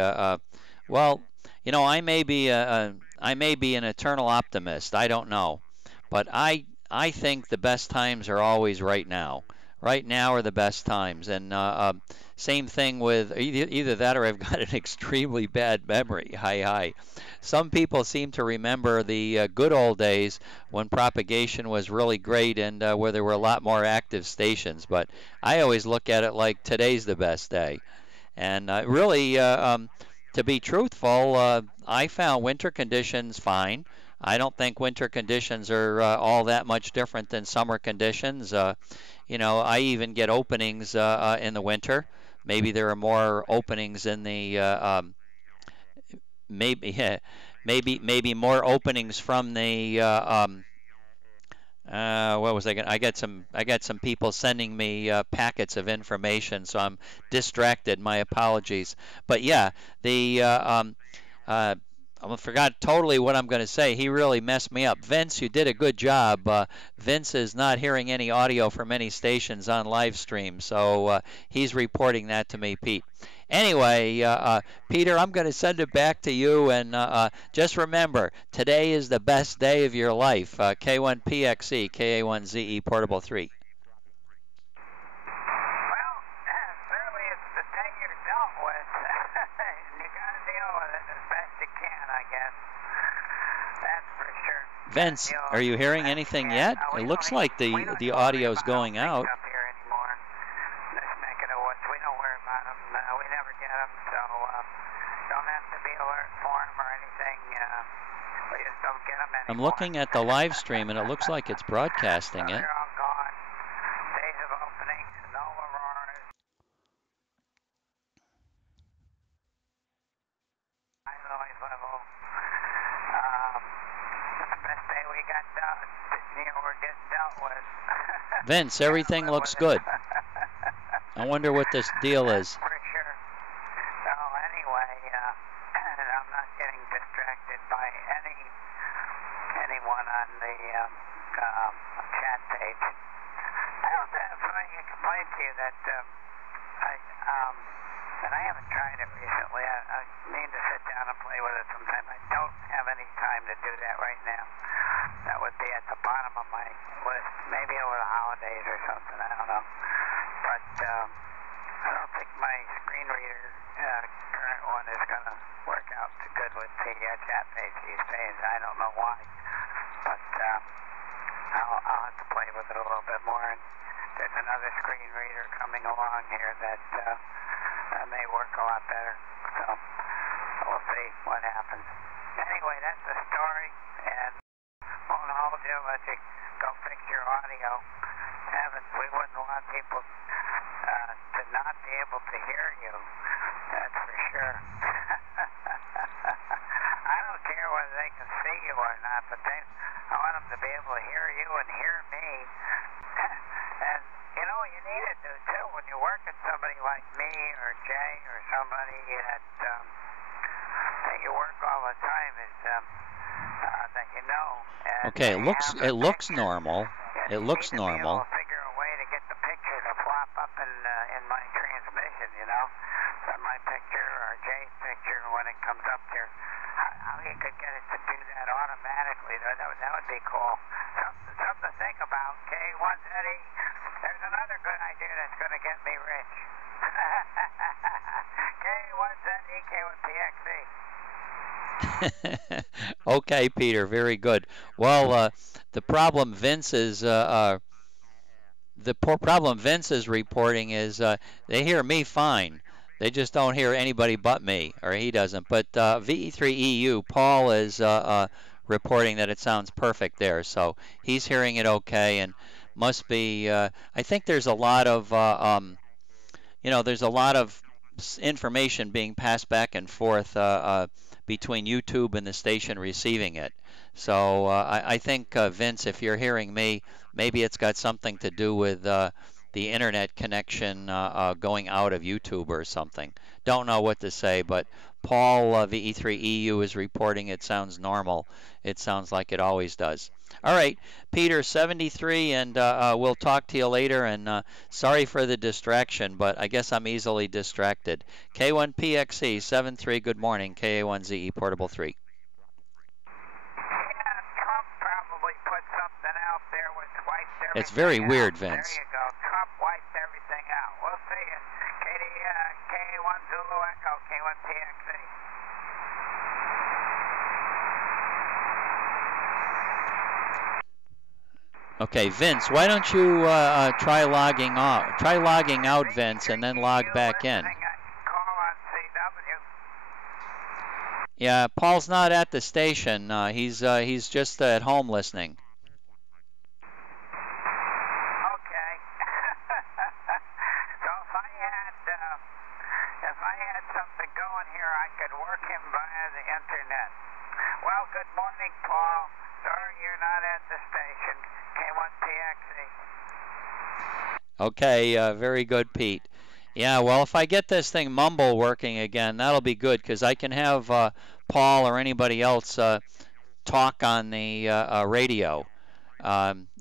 Well, I may be an eternal optimist. I don't know, but I think the best times are always right now. Right now are the best times, and same thing with either that or I've got an extremely bad memory. Hi. Some people seem to remember the good old days when propagation was really great and where there were a lot more active stations. But I always look at it like today's the best day, and really, to be truthful, I found winter conditions fine. I don't think winter conditions are all that much different than summer conditions. I even get openings in the winter. Maybe there are more openings in the maybe yeah, maybe more openings from the what was I going? I got some people sending me packets of information, so I'm distracted. My apologies. But yeah, the I forgot totally what I'm going to say. He really messed me up. Vince, you did a good job. Vince is not hearing any audio from any stations on live stream, so he's reporting that to me, Pete. Anyway, Peter, I'm going to send it back to you, and just remember, today is the best day of your life. K1PXE, KA1ZE Portable 3. Well, certainly it's the day you're dealt with. You got to deal with it as best you can, I guess. That's for sure. Vince, are you hearing anything yet? It looks like the audio's going out. Up here anymore. This neck of the woods, we don't worry about them. We never get them, so don't have to be alert for them or anything. We just don't get them anymore. I'm looking at the live stream, and it looks like it's broadcasting it. They're all gone. Days of openings, no auroras. High noise level. The best day we got dealt, we're getting dealt with. Vince, everything looks good. I wonder what this deal is. For sure. So anyway, I'm not getting distracted by anyone on the chat page. I don't know if I explained to you that and I haven't tried it recently. I need to sit down and play with it sometime. I don't have any time to do that right now. That would be at the bottom of my list, maybe over the holidays or something. I don't know. But I don't think my screen reader current one is going to work out too good with the chat page these days. I don't know why. But I'll have to play with it a little bit more. And there's another screen reader coming along here that may work a lot better. So we'll see what happens. Anyway, that's the story. And won't hold you, let you go fix your audio. We wouldn't want people to not be able to hear you. That's for sure. I don't care whether they can see you or not, but I want them to be able to hear you and hear me. And you know what you need to do too when you're working somebody like me or Jay or somebody that you work all the time is that you know. Okay, it looks normal. It looks normal. I'll figure a way to get the picture to flop up in my transmission, you know, from my picture or Jay's picture when it comes up there. How you could get it to do that automatically? That would be cool. Something to think about. K1ZE. There's another good idea that's going to get me rich. K1ZE, K1PXE. Okay, Peter, very good. Well, the problem Vince is reporting is they hear me fine. They just don't hear anybody but me, or he doesn't. But VE3EU, Paul is reporting that it sounds perfect there, so he's hearing it okay, and must be. I think there's a lot of there's a lot of information being passed back and forth between YouTube and the station receiving it. So I think, Vince, if you're hearing me, maybe it's got something to do with the internet connection going out of YouTube or something. Don't know what to say, but Paul, VE3EU, is reporting it sounds normal. It sounds like it always does. All right, Peter, 73, and we'll talk to you later. And sorry for the distraction, but I guess I'm easily distracted. K1PXE, 73, good morning. KA1ZE, Portable 3. Trump probably put something out there which wiped everything It's very weird, out. Vince. There you go. Trump wiped everything out. We'll see you. KA1 Zulu Echo, K1PXE. Okay, Vince, why don't you try logging out? Try logging out, Vince, and then log back in. Yeah, Paul's not at the station. He's just at home listening. Okay. So if I had something going here, I could work him via the station, K1PXE. Okay, very good, Pete. Yeah, well, if I get this thing mumble working again, that'll be good, because I can have Paul or anybody else talk on the radio.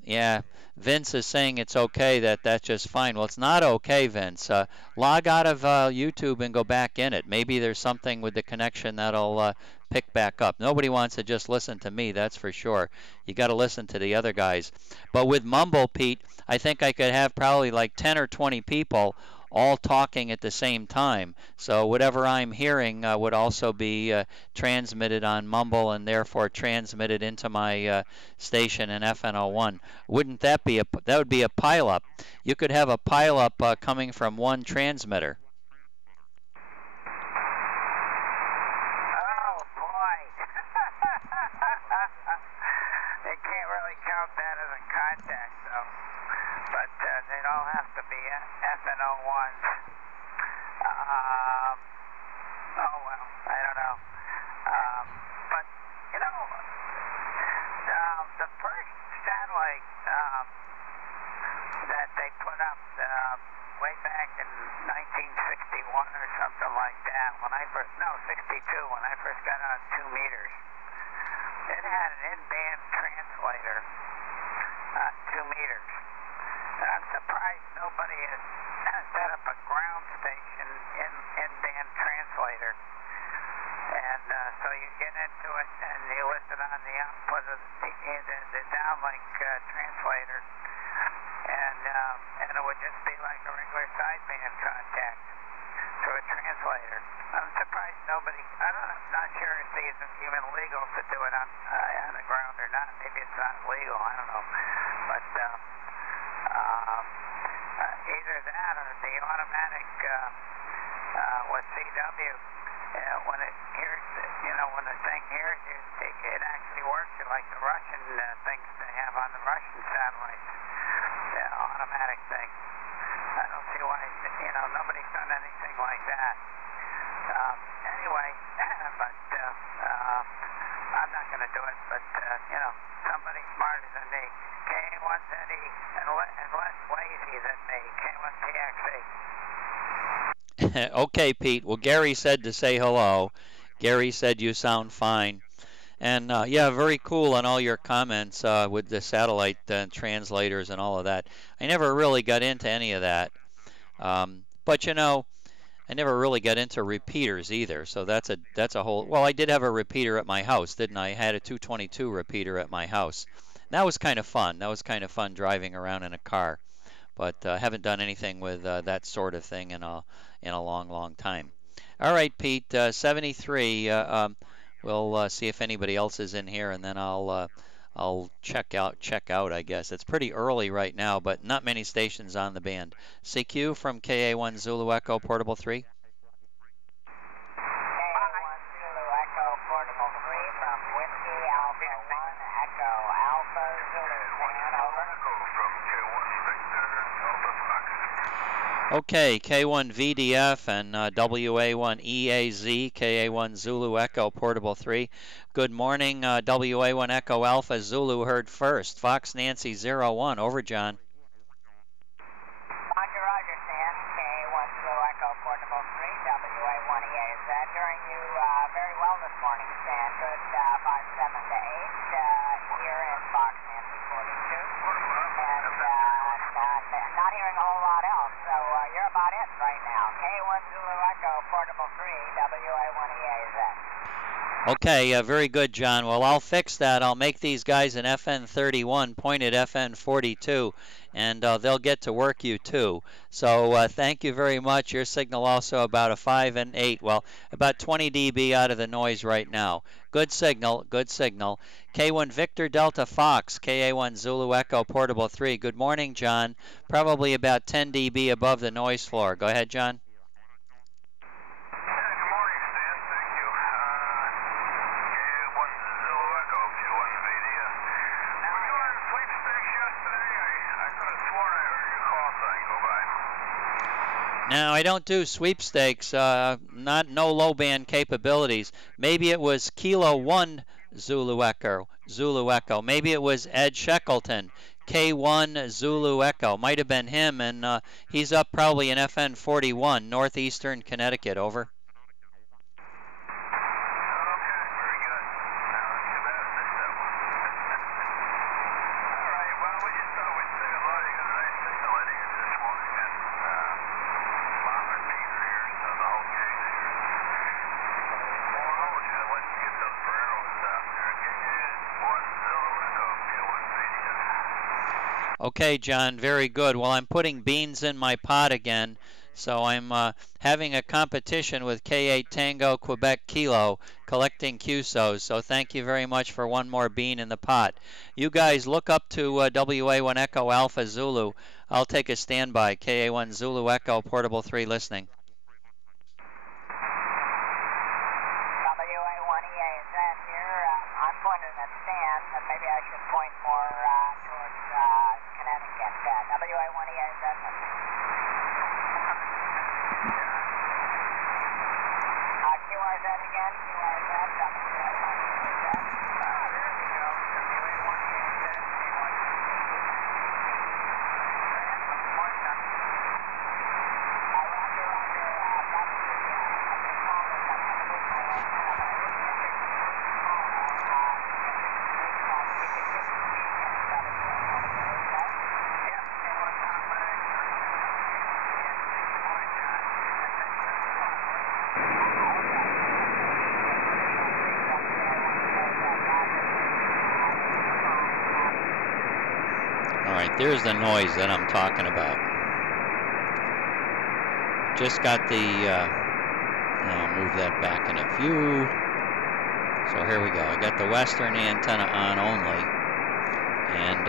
Yeah, Vince is saying it's okay, that's just fine. Well, it's not okay, Vince. Log out of YouTube and go back in it. Maybe there's something with the connection that'll pick back up. Nobody wants to just listen to me, that's for sure. You got to listen to the other guys. But with Mumble, Pete, I think I could have probably like 10 or 20 people all talking at the same time. So whatever I'm hearing would also be transmitted on Mumble and therefore transmitted into my station in FN01. Wouldn't that be that would be a pileup? You could have a pileup coming from one transmitter. Oh boy! They can't really count that as a contact, though. But they'd all have to be FN01s. Oh well, I don't know. But you know, the first satellite that they put up way back in 1961 or something like that, when I first, no, 62, when I first got on 2 meters, it had an in-band translator on 2 meters. And I'm surprised nobody has set up a ground station in-band translator. And so you get into it and you listen on the output of the downlink translator, and it would just be like a regular sideband contact to a translator. I'm surprised nobody. I'm not sure if it's even legal to do it on the ground or not. Maybe it's not legal. I don't know. But either that or the automatic with CW. When it hears, when the thing hears you, it actually works like the Russian things they have on the Russian satellites. The automatic thing. I don't see why, nobody's done anything like that. Anyway, but I'm not going to do it, but, somebody smarter than me. K1ZE and less lazy than me. K1PXE. Okay, Pete. Well, Gary said to say hello. Gary said you sound fine. And yeah, very cool on all your comments with the satellite translators and all of that. I never really got into any of that. But I never really got into repeaters either. So that's a whole. Well, I did have a repeater at my house, didn't I? I had a 222 repeater at my house. That was kind of fun. That was kind of fun driving around in a car. But haven't done anything with that sort of thing in a long, long time. All right, Pete. 73. We'll see if anybody else is in here, and then I'll check out. I guess it's pretty early right now, but not many stations on the band. CQ from KA1 Zulu Echo Portable 3. KA1 Zulu Echo Portable 3 from Whiskey Alpha 1 Echo Alpha Zulu. Okay, K1 VDF and WA1 EAZ, KA1 Zulu Echo Portable 3. Good morning, WA1 Echo Alpha Zulu heard first. Fox Nancy 01. Over, John. Roger, Stan. KA1 Zulu Echo Portable 3, WA1 EAZ. Hearing you very well this morning, Stan. Good 5, 7 to 8 here in Fox Nancy 42. And not hearing a whole lot else, so you're about it right now. K1 Zulu Echo Portable 3, WA1 EAZ. Okay, very good, John. Well, I'll fix that. I'll make these guys an FN31 pointed FN42, and they'll get to work you too. So thank you very much. Your signal also about a 5 and 8. Well, about 20 dB out of the noise right now. Good signal, good signal. K1 Victor Delta Fox, KA1 Zulu Echo Portable 3. Good morning, John. Probably about 10 dB above the noise floor. Go ahead, John. Now, I don't do sweepstakes, no low band capabilities. Maybe it was Kilo 1 Zulu Echo, Zulu Echo. Maybe it was Ed Shackleton, K1 Zulu Echo. Might have been him, and he's up probably in FN 41, northeastern Connecticut. Over. Okay, John, very good. Well, I'm putting beans in my pot again, so I'm having a competition with K8 Tango Quebec Kilo collecting QSOs, so thank you very much for one more bean in the pot. You guys look up to WA1 Echo Alpha Zulu. I'll take a standby. KA1 Zulu Echo Portable 3 listening. WA1EA is that here? I'm pointing at Stan, but maybe I should point more towards Connecticut. WA1EA is that QRZ again? QRZ, WA1EA. Oh, there we go. WA1EA. There's the noise that I'm talking about. Just got the, I'll move that back in a few. So here we go. I got the western antenna on only. And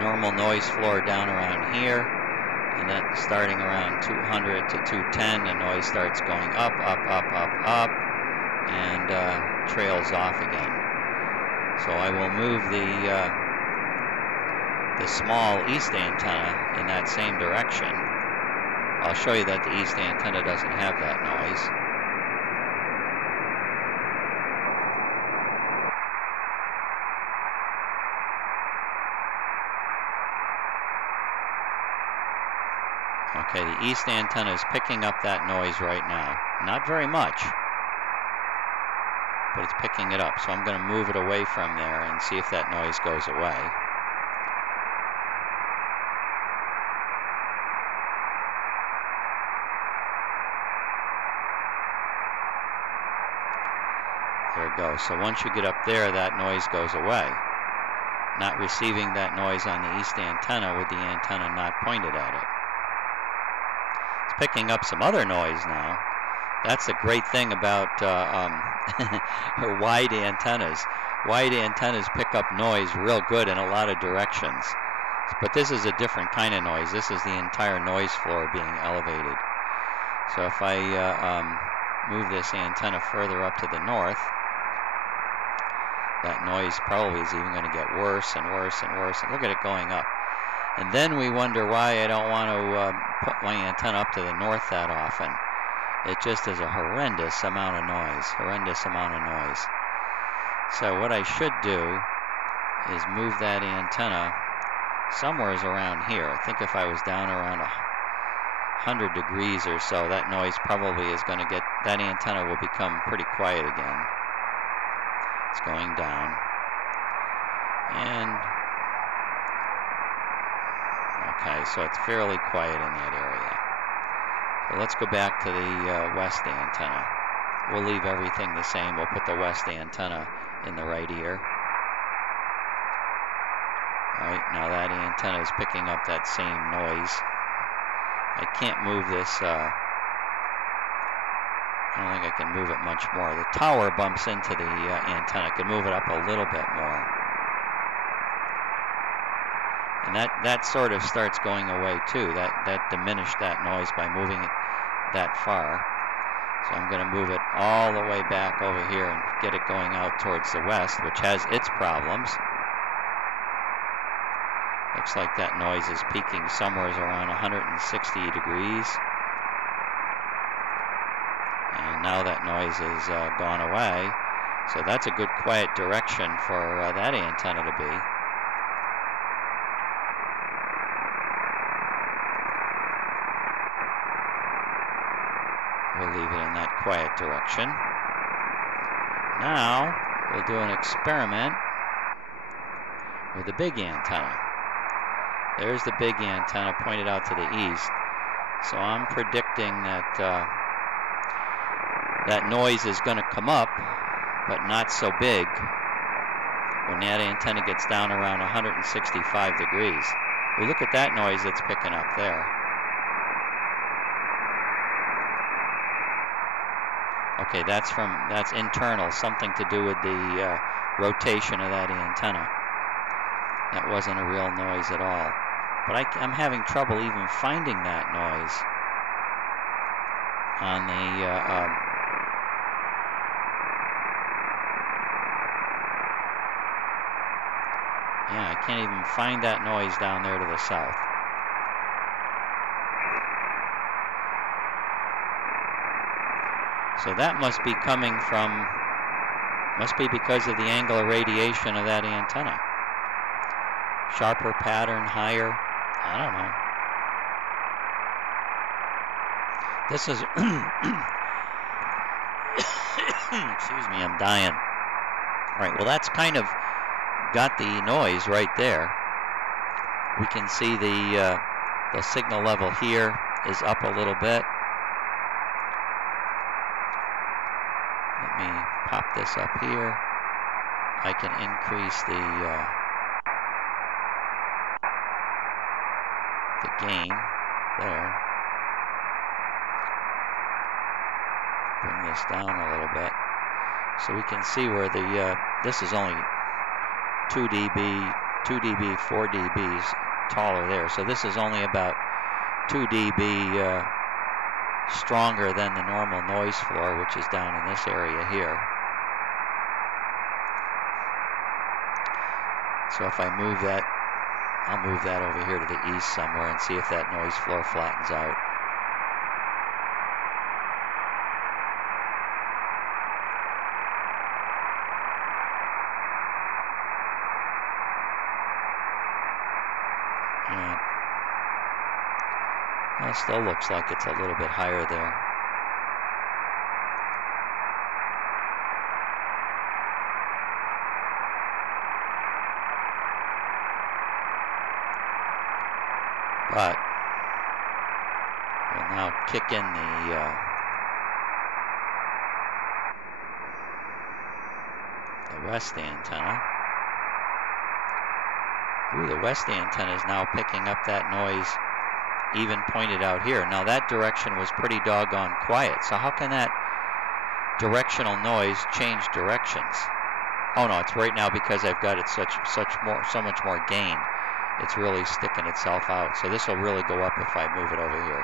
normal noise floor down around here. And then starting around 200 to 210, the noise starts going up, up, up, up, up. And trails off again. So I will move the small east antenna in that same direction. I'll show you that the east antenna doesn't have that noise. Okay, the east antenna is picking up that noise right now. Not very much, but it's picking it up. So I'm going to move it away from there and see if that noise goes away. There it goes. So once you get up there, that noise goes away. Not receiving that noise on the east antenna with the antenna not pointed at it. It's picking up some other noise now. That's the great thing about wide antennas. Wide antennas pick up noise real good in a lot of directions. But this is a different kind of noise. This is the entire noise floor being elevated. So if I move this antenna further up to the north, that noise probably is even going to get worse and worse and worse. And look at it going up. And then we wonder why I don't want to put my antenna up to the north that often. It just is a horrendous amount of noise. Horrendous amount of noise. So what I should do is move that antenna somewhere around here. I think if I was down around 100 degrees or so, that noise probably is going to get, that antenna will become pretty quiet again. It's going down. And, okay, so it's fairly quiet in that area. So let's go back to the west antenna. We'll leave everything the same. We'll put the west antenna in the right ear. All right, now that antenna is picking up that same noise. I can't move this. I don't think I can move it much more. The tower bumps into the antenna. I can move it up a little bit more. And that sort of starts going away too. That diminished that noise by moving it that far. So I'm going to move it all the way back over here and get it going out towards the west, which has its problems. Looks like that noise is peaking somewhere around 160 degrees. And now that noise is gone away. So that's a good quiet direction for that antenna to be. We'll leave it in that quiet direction. Now we'll do an experiment with the big antenna. There's the big antenna pointed out to the east. So I'm predicting that that noise is going to come up, but not so big when that antenna gets down around 165 degrees. Well, look at that noise it's picking up there. Okay, that's internal, something to do with the rotation of that antenna. That wasn't a real noise at all. But I'm having trouble even finding that noise on the yeah, I can't even find that noise down there to the south. So that must be coming from, must be because of the angle of radiation of that antenna. Sharper pattern, higher, I don't know. This is, excuse me, I'm dying. All right, well that's kind of got the noise right there. We can see the signal level here is up a little bit. Let me pop this up here. I can increase the gain there. Bring this down a little bit so we can see where the this is only 2 dB, 4 dBs taller there. So this is only about 2 dB stronger than the normal noise floor, which is down in this area here. So if I move that, I'll move that over here to the east somewhere and see if that noise floor flattens out. Yeah. Well, it still looks like it's a little bit higher there. But we'll now kick in the west antenna. Ooh, the west antenna is now picking up that noise even pointed out here. Now that direction was pretty doggone quiet. So how can that directional noise change directions? Oh no, it's right now because I've got it so much more gain. It's really sticking itself out. So this will really go up if I move it over here.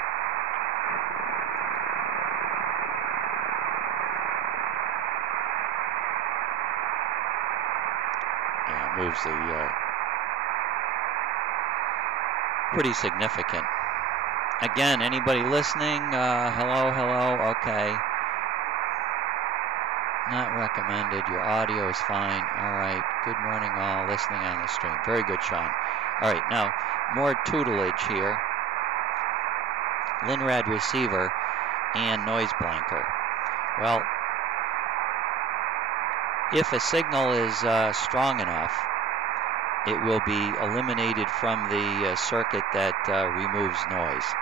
Yeah, it moves the pretty significant. Again, anybody listening? Hello, hello. Okay. Not recommended. Your audio is fine. All right. Good morning, all listening on the stream. Very good, Sean. All right, now more tutelage here. Linrad receiver and noise blanker. Well, if a signal is strong enough, it will be eliminated from the circuit that removes noise.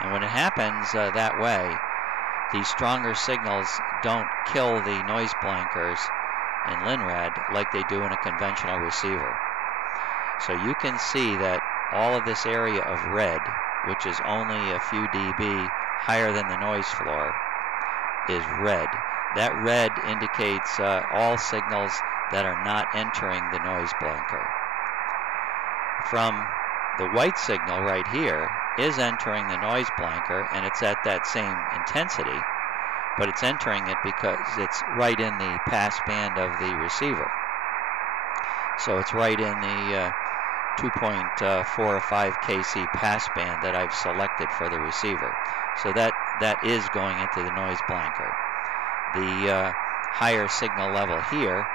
And when it happens that way, the stronger signals don't kill the noise blankers in Linrad like they do in a conventional receiver. So you can see that all of this area of red, which is only a few dB higher than the noise floor, is red. That red indicates all signals that are not entering the noise blanker. From the white signal right here is entering the noise blanker, and it's at that same intensity, but it's entering it because it's right in the pass band of the receiver. So it's right in the 2.45 KC pass band that I've selected for the receiver. So that is going into the noise blanker. The higher signal level here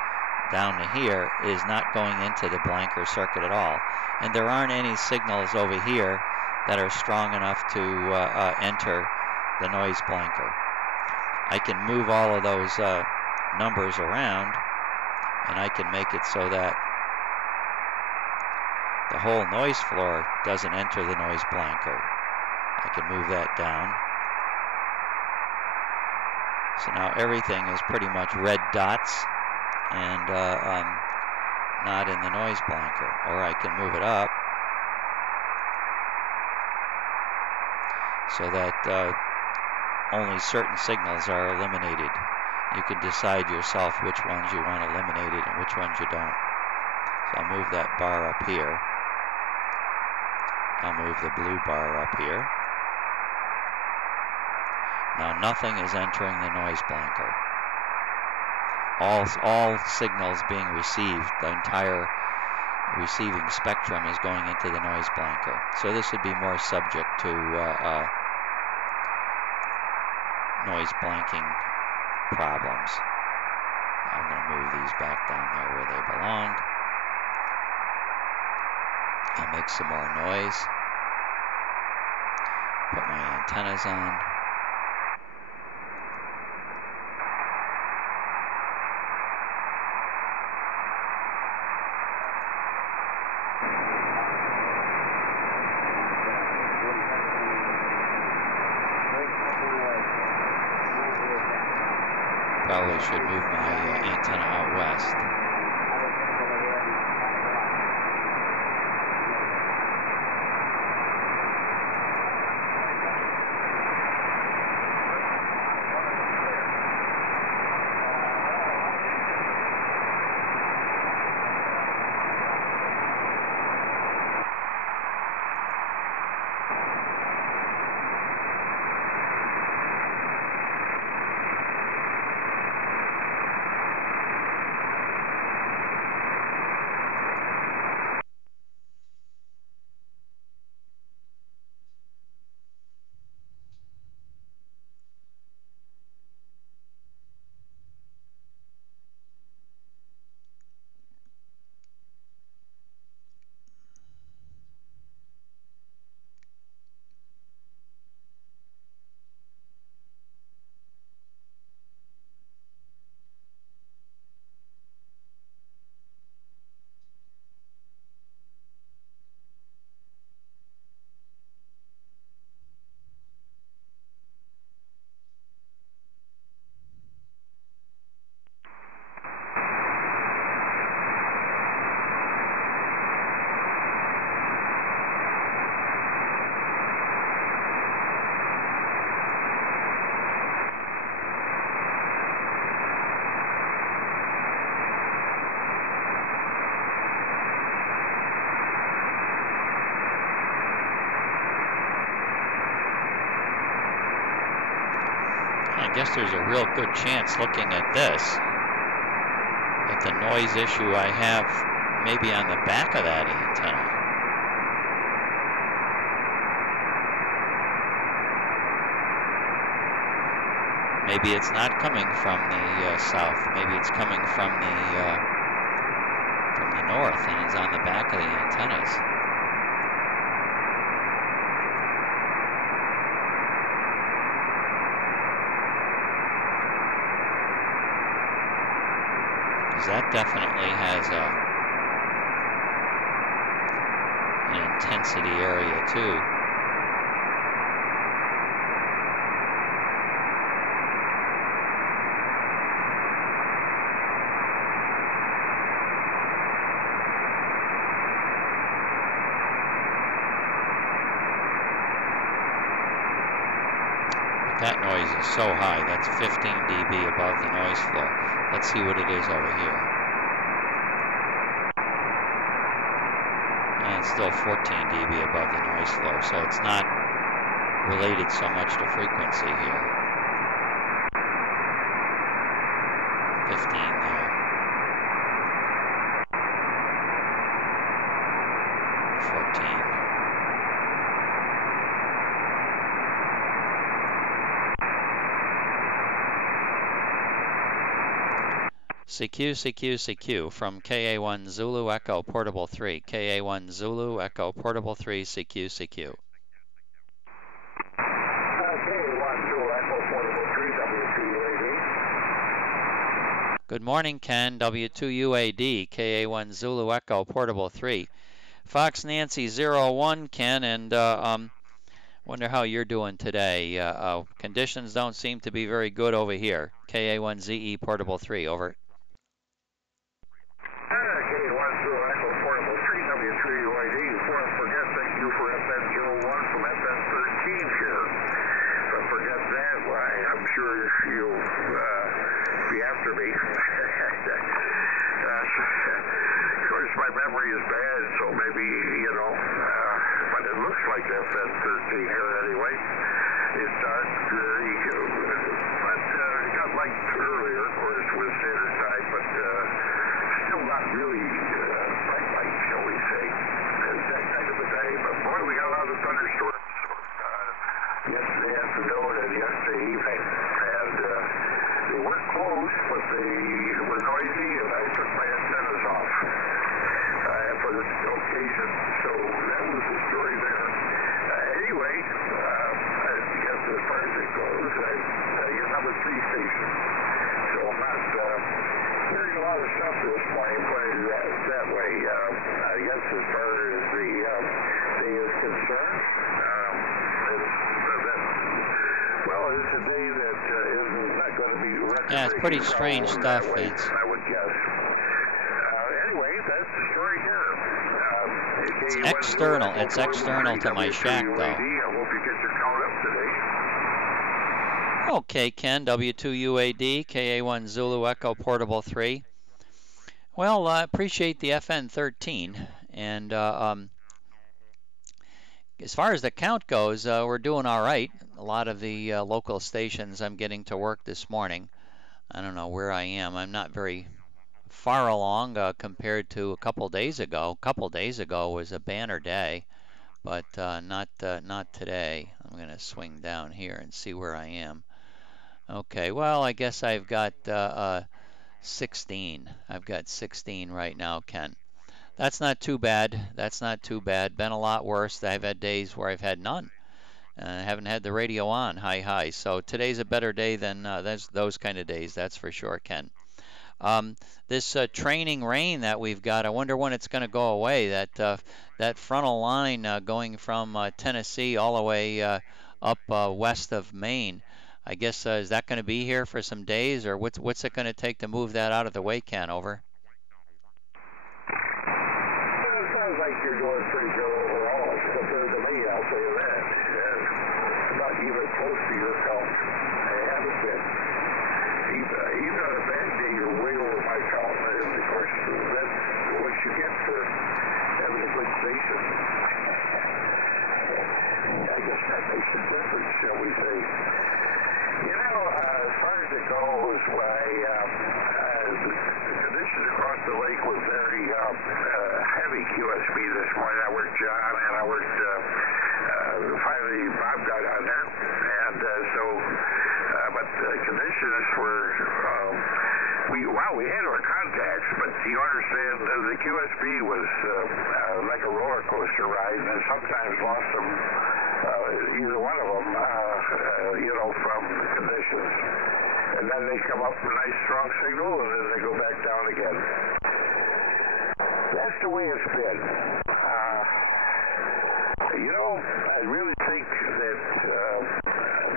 down to here is not going into the blanker circuit at all. And there aren't any signals over here that are strong enough to enter the noise blanker. I can move all of those numbers around, and I can make it so that the whole noise floor doesn't enter the noise blanker. I can move that down. So now everything is pretty much red dots and not in the noise blanker. Or I can move it up so that only certain signals are eliminated. You can decide yourself which ones you want eliminated and which ones you don't. So I'll move that bar up here. I'll move the blue bar up here. Now nothing is entering the noise blanker. All signals being received, the entire receiving spectrum is going into the noise blanker. So this would be more subject to noise blanking problems. I'm going to move these back down there where they belong. I'll make some more noise. Put my antennas on. Probably should move my antenna out west. I guess there's a real good chance, looking at this, that the noise issue I have maybe on the back of that antenna. Maybe it's not coming from the south. Maybe it's coming from the north, and it's on the back of the antennas. That definitely has an intensity area too. But that noise is so high. That's 15 dB above the noise floor. Let's see what it is over here. It's still 14 dB above the noise floor, so it's not related so much to frequency here. 15 there. 14. CQ, CQ, CQ from KA1 Zulu Echo Portable 3. KA1 Zulu Echo Portable 3, CQ, CQ. KA1 Zulu Echo Portable 3, W2UAD. Good morning, Ken. W2UAD, KA1 Zulu Echo Portable 3. Fox Nancy 01, Ken, and wonder how you're doing today. Conditions don't seem to be very good over here. KA1ZE Portable 3, over. KA1 Zulu Echo Portable 3, W3UAD. Before I forget, thank you for FN01 from FN13 here. If I forget that, why, I'm sure you'll be after me. Of course, my memory is bad, so maybe, but it looks like FN13 here anyway. It's dark, dreary, but it got light earlier, of course, with standard time, but still not really bright light, shall we say. It's that kind of a day, but boy, we got a lot of thunderstorms yesterday afternoon and yesterday evening, and they weren't close, but they were noisy, and I took my antennas off for this occasion, so that was the story there. Anyway, I guess as far as it goes, I get number 3 station, so I'm not hearing a lot of stuff this morning, put it that way. I guess as far as the day is concerned, it's a day that is not going to be record-breaking. Yeah, it's pretty strange stuff, Vince. I would guess. Anyway, that's the story here. It's external. It's external to my shack, though. I hope you get your count up today. Okay, Ken, W2UAD, KA1 Zulu Echo Portable 3. Well, I appreciate the FN13, and as far as the count goes, we're doing all right. A lot of the local stations I'm getting to work this morning. I don't know where I am. I'm not very far along compared to a couple days ago. A couple days ago was a banner day, but not today. I'm going to swing down here and see where I am. Okay, well, I guess I've got 16. I've got 16 right now, Ken. That's not too bad. That's not too bad. Been a lot worse. I've had days where I've had none. I haven't had the radio on high. So today's a better day than those kind of days. That's for sure, Ken. This training rain that we've got, I wonder when it's going to go away. That frontal line going from Tennessee all the way up west of Maine. I guess is that going to be here for some days, or what's it going to take to move that out of the way, Ken? Over. Sounds like you're doing pretty good overall compared to me, I'll tell you that. Not even close to your count. I haven't been. Even on a bad day, you're way over my count. And of course, that's what you get for having a good station. I guess that makes a difference, shall we say. As far as it goes, the conditions across the lake were very heavy QSB this morning. I worked John and I worked, finally Bob got on that. And but the conditions were, we had our contacts, but you understand the QSB was like a roller coaster ride, and sometimes lost them, either one of them, from the conditions. And then they come up with a nice strong signal, and then they go back down again. That's the way it's been. I really think that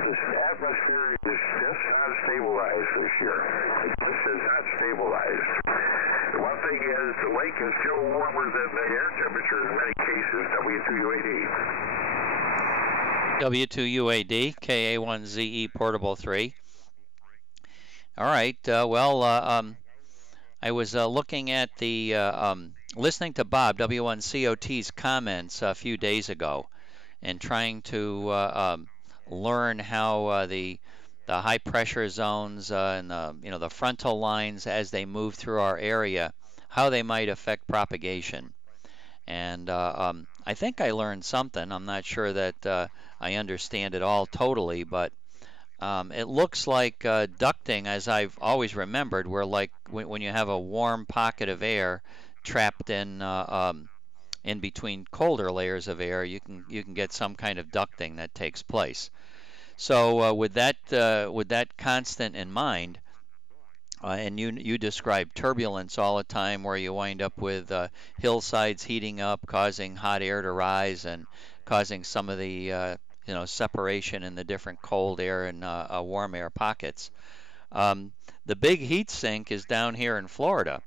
this atmosphere is just not stabilized this year. It just is not stabilized. The one thing is the lake is still warmer than the air temperature in many cases, W2UAD. W2UAD, KA1ZE Portable 3. All right, I was looking at the, listening to Bob, W1COT's comments a few days ago and trying to learn how the high pressure zones and the frontal lines as they move through our area, how they might affect propagation. And I think I learned something. I'm not sure that I understand it all totally, but It looks like ducting, as I've always remembered, where like when you have a warm pocket of air trapped in between colder layers of air, you can get some kind of ducting that takes place. So with that constant in mind, and you describe turbulence all the time, where you wind up with hillsides heating up, causing hot air to rise, and causing some of the separation in the different cold air and warm air pockets. The big heat sink is down here in Florida,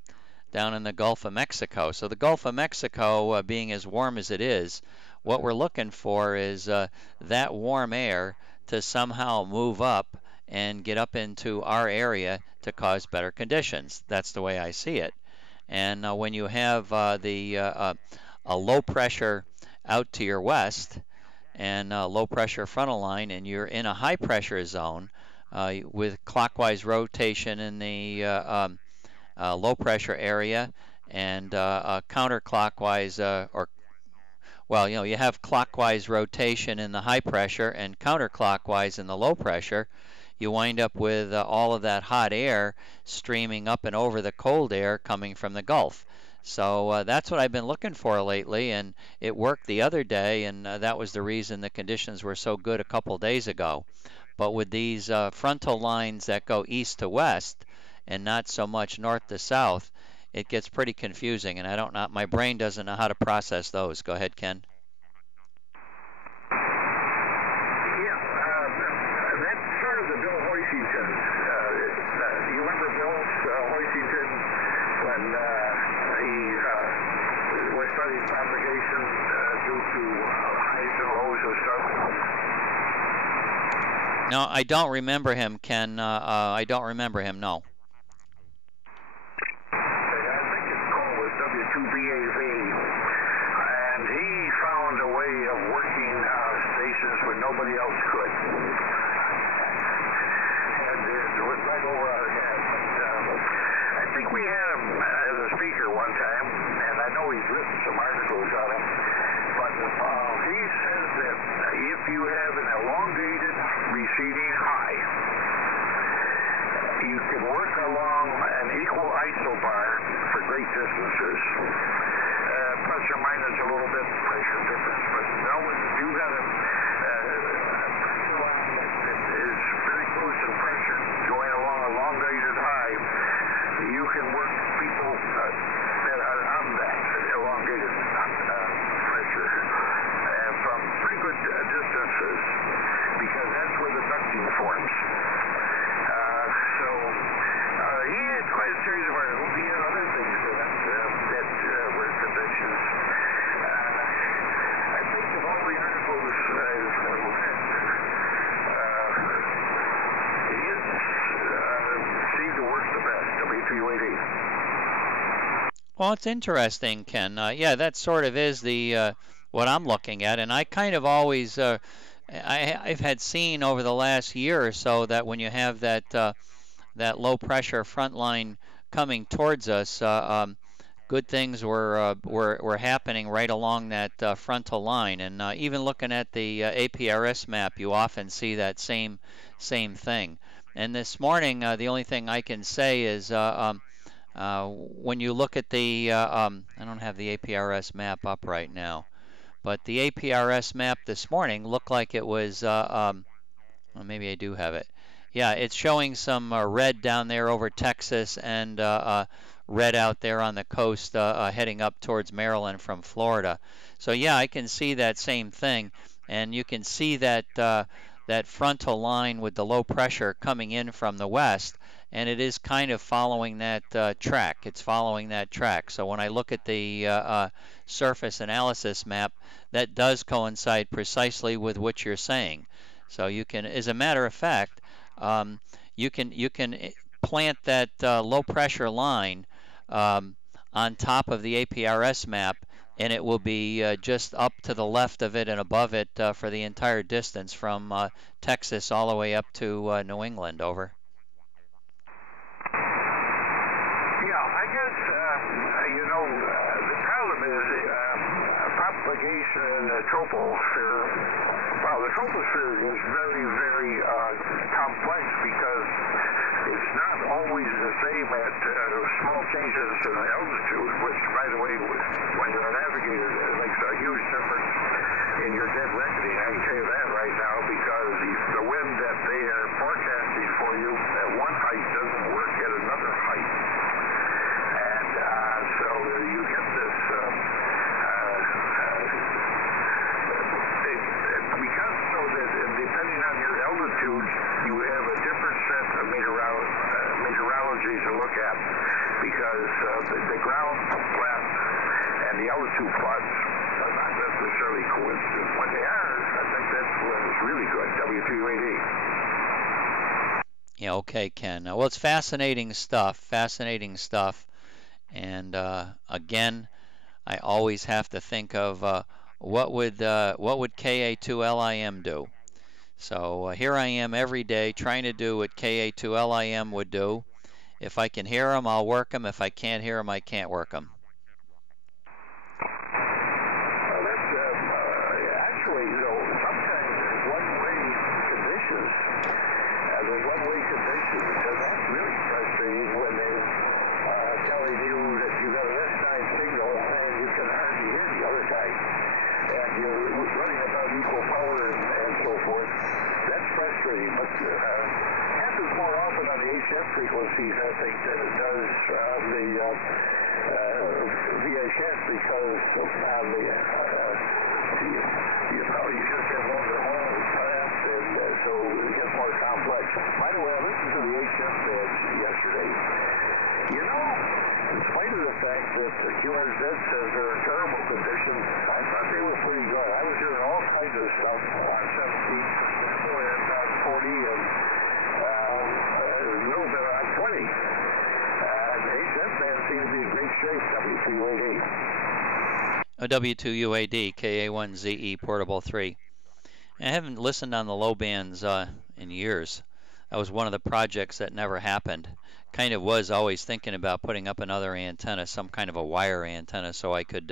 down in the Gulf of Mexico. So the Gulf of Mexico, being as warm as it is, what we're looking for is that warm air to somehow move up and get up into our area to cause better conditions. That's the way I see it. And when you have a low pressure out to your west and low pressure frontal line, and you're in a high pressure zone with clockwise rotation in the low pressure area and counterclockwise you have clockwise rotation in the high pressure and counterclockwise in the low pressure. You wind up with all of that hot air streaming up and over the cold air coming from the Gulf. So that's what I've been looking for lately, and it worked the other day, and that was the reason the conditions were so good a couple days ago. But with these frontal lines that go east to west and not so much north to south, it gets pretty confusing, and I don't know, my brain doesn't know how to process those. Go ahead, Ken. No, I don't remember him, Ken. I don't remember him, no. I think his call was W2BAV, and he found a way of working stations when nobody else could. And it was right over our heads. I think we had him as a speaker one time, and I know he's written some articles on it, but he says that if you have an elongated receding high, you can work along an equal isobar for great distances, plus or minus a little bit pressure difference, but no, you got a pressure line that is very close in pressure going along a elongated high. You can work people that are on that elongated pressure from pretty good distances, because that's where the ducting forms. He had quite a series of articles. He had other things that were conventions. I think of all the articles I've read, his seemed to work the best, W2YJB. Well, it's interesting, Ken. Yeah, that sort of is the what I'm looking at, and I kind of always I've had seen over the last year or so that when you have that that low pressure front line coming towards us, good things were happening right along that frontal line. And even looking at the APRS map, you often see that same thing. And this morning, the only thing I can say is when you look at the I don't have the APRS map up right now, but the APRS map this morning looked like it was well, maybe I do have it. Yeah, it's showing some red down there over Texas and red out there on the coast heading up towards Maryland from Florida. So yeah, I can see that same thing, and you can see that that frontal line with the low pressure coming in from the west, and it is kind of following that track. It's following that track. So when I look at the surface analysis map, that does coincide precisely with what you're saying. So you can, as a matter of fact, you can plant that low pressure line on top of the APRS map, and it will be just up to the left of it and above it for the entire distance from Texas all the way up to New England. Over. Yeah, I guess the problem is propagation in the troposphere Well, the troposphere is very, very complex because it's not always the same at small changes in altitude, which, by the way, when you're a navigator, it makes a huge difference in your dead reckoning. I can tell you that right now, because the wind that they are forecasting for you at one height doesn't work at another height. And so you get this, because so that depending on your altitude, you have a different set of meteorology to look at, because the ground plot and the altitude plots are not necessarily coincident. When they are, I think that's when it's really good. W2AD. Yeah, okay, Ken. Well, it's fascinating stuff, and again, I always have to think of what would KA2LIM do. So here I am every day trying to do what KA2LIM would do. If I can hear them, I'll work them. If I can't hear them, I can't work them. Actually, sometimes there's one-way conditions. There's one-way conditions, and that's really frustrating when they're telling you that you got an S9 signal and you can hardly hear the other guy, and you're running about equal power and so forth. That's frustrating, but it happens more often on the HF frequencies, I think, than it does on the VHF, because on the you just have longer horns, perhaps, and so it gets more complex. By the way, I listened to the HF bands yesterday. You know, in spite of the fact that the QRZ says they're in terrible condition, I thought they were pretty good. I was hearing all kinds of stuff on 17, and on 40, and a little bit on 20. The HF band seems to be in great shape, W2UAD. W2UAD, KA1ZE Portable 3. I haven't listened on the low bands in years. That was one of the projects that never happened. Kind of was always thinking about putting up another antenna, some kind of a wire antenna, so I could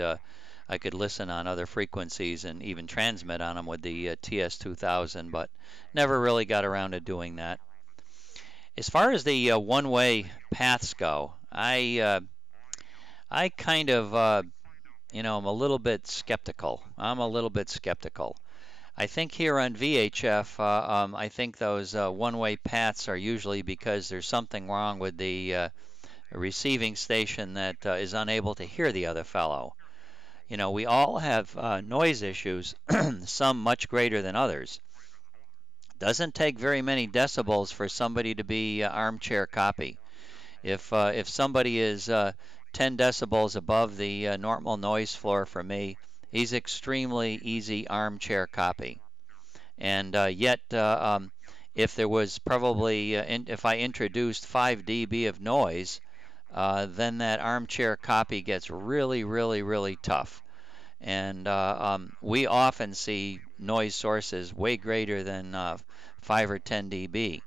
listen on other frequencies and even transmit on them with the TS2000, but never really got around to doing that. As far as the one-way paths go, I kind of I'm a little bit skeptical. I think here on VHF, I think those one-way paths are usually because there's something wrong with the receiving station that is unable to hear the other fellow. You know, we all have noise issues, some much greater than others. Doesn't take very many decibels for somebody to be armchair copy. If somebody is 10 decibels above the normal noise floor for me, he's extremely easy armchair copy. And yet, if there was probably, if I introduced 5 dB of noise, then that armchair copy gets really, really, really tough. And we often see noise sources way greater than 5 or 10 dB.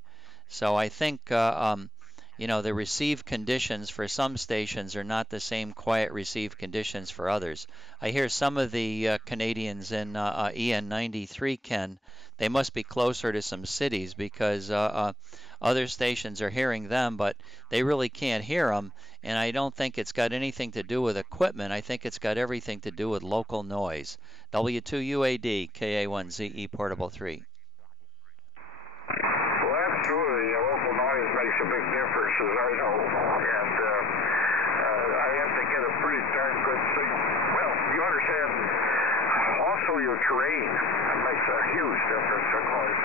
So I think the receive conditions for some stations are not the same quiet receive conditions for others. I hear some of the Canadians in EN93, Ken, they must be closer to some cities because other stations are hearing them, but they really can't hear them. And I don't think it's got anything to do with equipment. I think it's got everything to do with local noise. W2UAD, KA1ZE Portable 3. Well, absolutely. Local noise makes a big difference, as I know. And I have to get a pretty darn good signal. Well, you understand, also your terrain makes a huge difference, of course,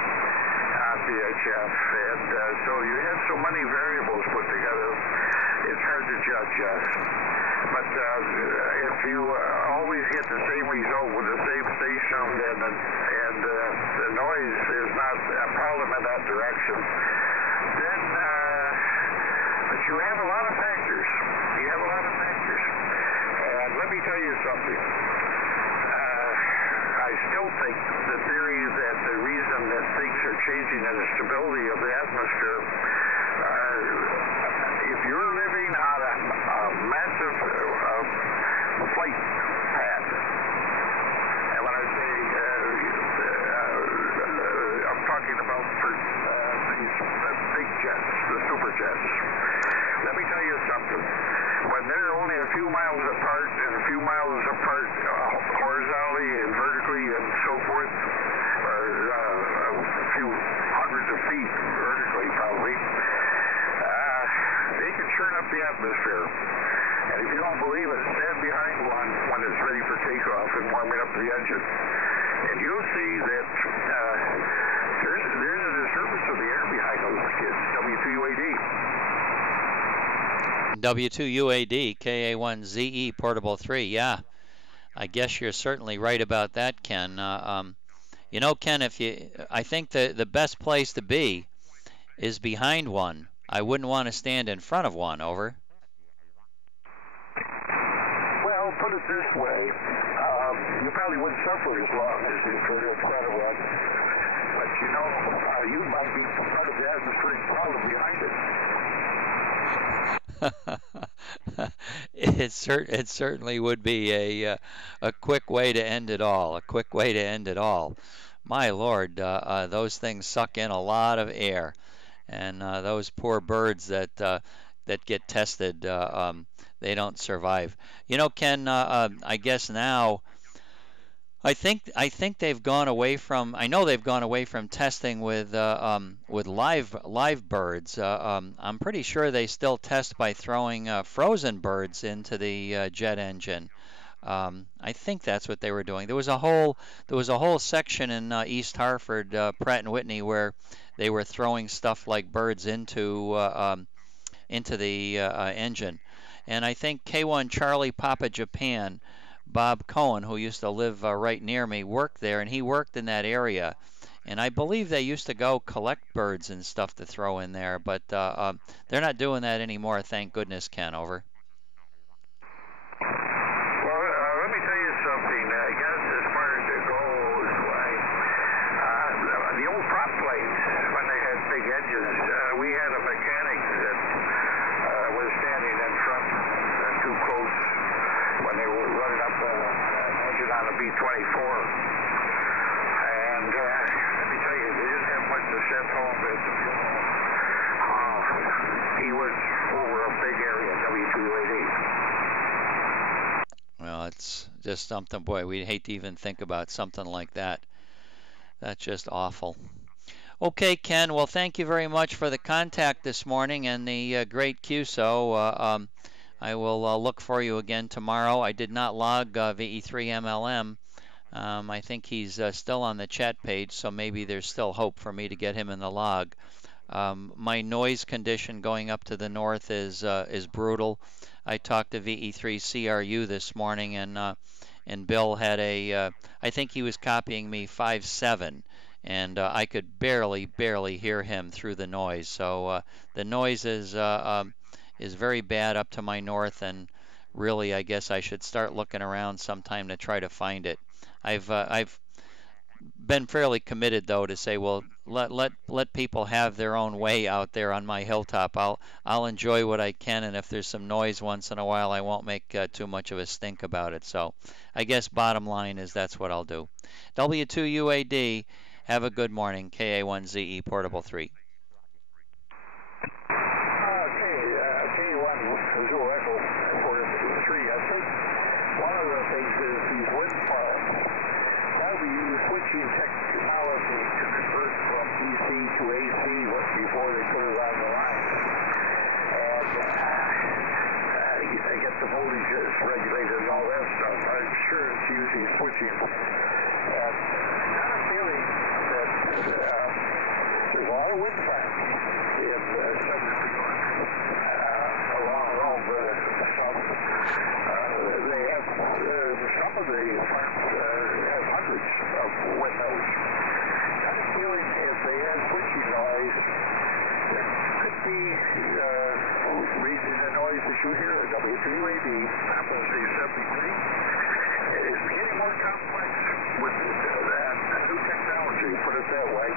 on VHF. And so you have so many variables put together, it's hard to judge, yes. But if you always get the same result with the same station and the noise is not a problem in that direction, then but you have a lot of factors. And let me tell you something. I still think the theory that the reason that things are changing in the stability of the atmosphere are, if you're living on a massive plate pad, and when I say the engine. And you'll see that there's a disturbance of the air behind those kids, W2UAD, W2UAD. KA1ZE Portable 3, yeah. I guess you're certainly right about that, Ken. You know, Ken, I think the best place to be is behind one. I wouldn't want to stand in front of one, over. Well, put it this way, you probably wouldn't suffer as long as you could in front of one. But you know, you might be part of the atmospheric problem behind it. It certainly would be a quick way to end it all. A quick way to end it all. My Lord, those things suck in a lot of air, and those poor birds that get tested, they don't survive. You know, Ken, I guess now, I think they've gone away from. I know they've gone away from testing with live birds. I'm pretty sure they still test by throwing frozen birds into the jet engine. I think that's what they were doing. There was a whole section in East Hartford, Pratt and Whitney, where they were throwing stuff like birds into the engine. And I think K1 Charlie Papa Japan, Bob Cohen, who used to live right near me, worked there, and he worked in that area. And I believe they used to go collect birds and stuff to throw in there, but they're not doing that anymore, thank goodness, Ken, over. Well, let me tell you something. I guess as far as it goes, the old prop planes, when they had big engines, we had a mechanic that was standing in front too close when they were running up an engine on a B-24. And let me tell you, they didn't have much to send home at the funeral. He was over a big area, W2UAD. Well, it's just something, boy, we'd hate to even think about something like that. That's just awful. Okay, Ken, well, thank you very much for the contact this morning and the great QSO. I will look for you again tomorrow. I did not log VE3MLM. I think he's still on the chat page, so maybe there's still hope for me to get him in the log. My noise condition going up to the north is brutal. I talked to VE3CRU this morning, and Bill had I think he was copying me 5.7, and I could barely hear him through the noise. So the noise is very bad up to my north, and really, I guess I should start looking around sometime to try to find it. I've been fairly committed, though, to say, well, let people have their own way out there on my hilltop. I'll enjoy what I can, and if there's some noise once in a while, I won't make too much of a stink about it. So I guess bottom line is that's what I'll do. W2UAD, have a good morning. KA1ZE Portable 3. K1 Zulu Echo Portable 3. I think one of the things is these wind farms. Now we use switching technology to convert from DC to AC before they put it on the line. And they get the voltages regulated and all that stuff. I'm sure it's using switching. And I got a feeling that there's a lot of wind farms in southern New York, along the south. They have some of the farms have hundreds of windmills. Got a feeling if they had switching noise, there could be reason the noise that you hear. W2UAD, I'm going to say 73, is getting more complex with that new technology, put it that way.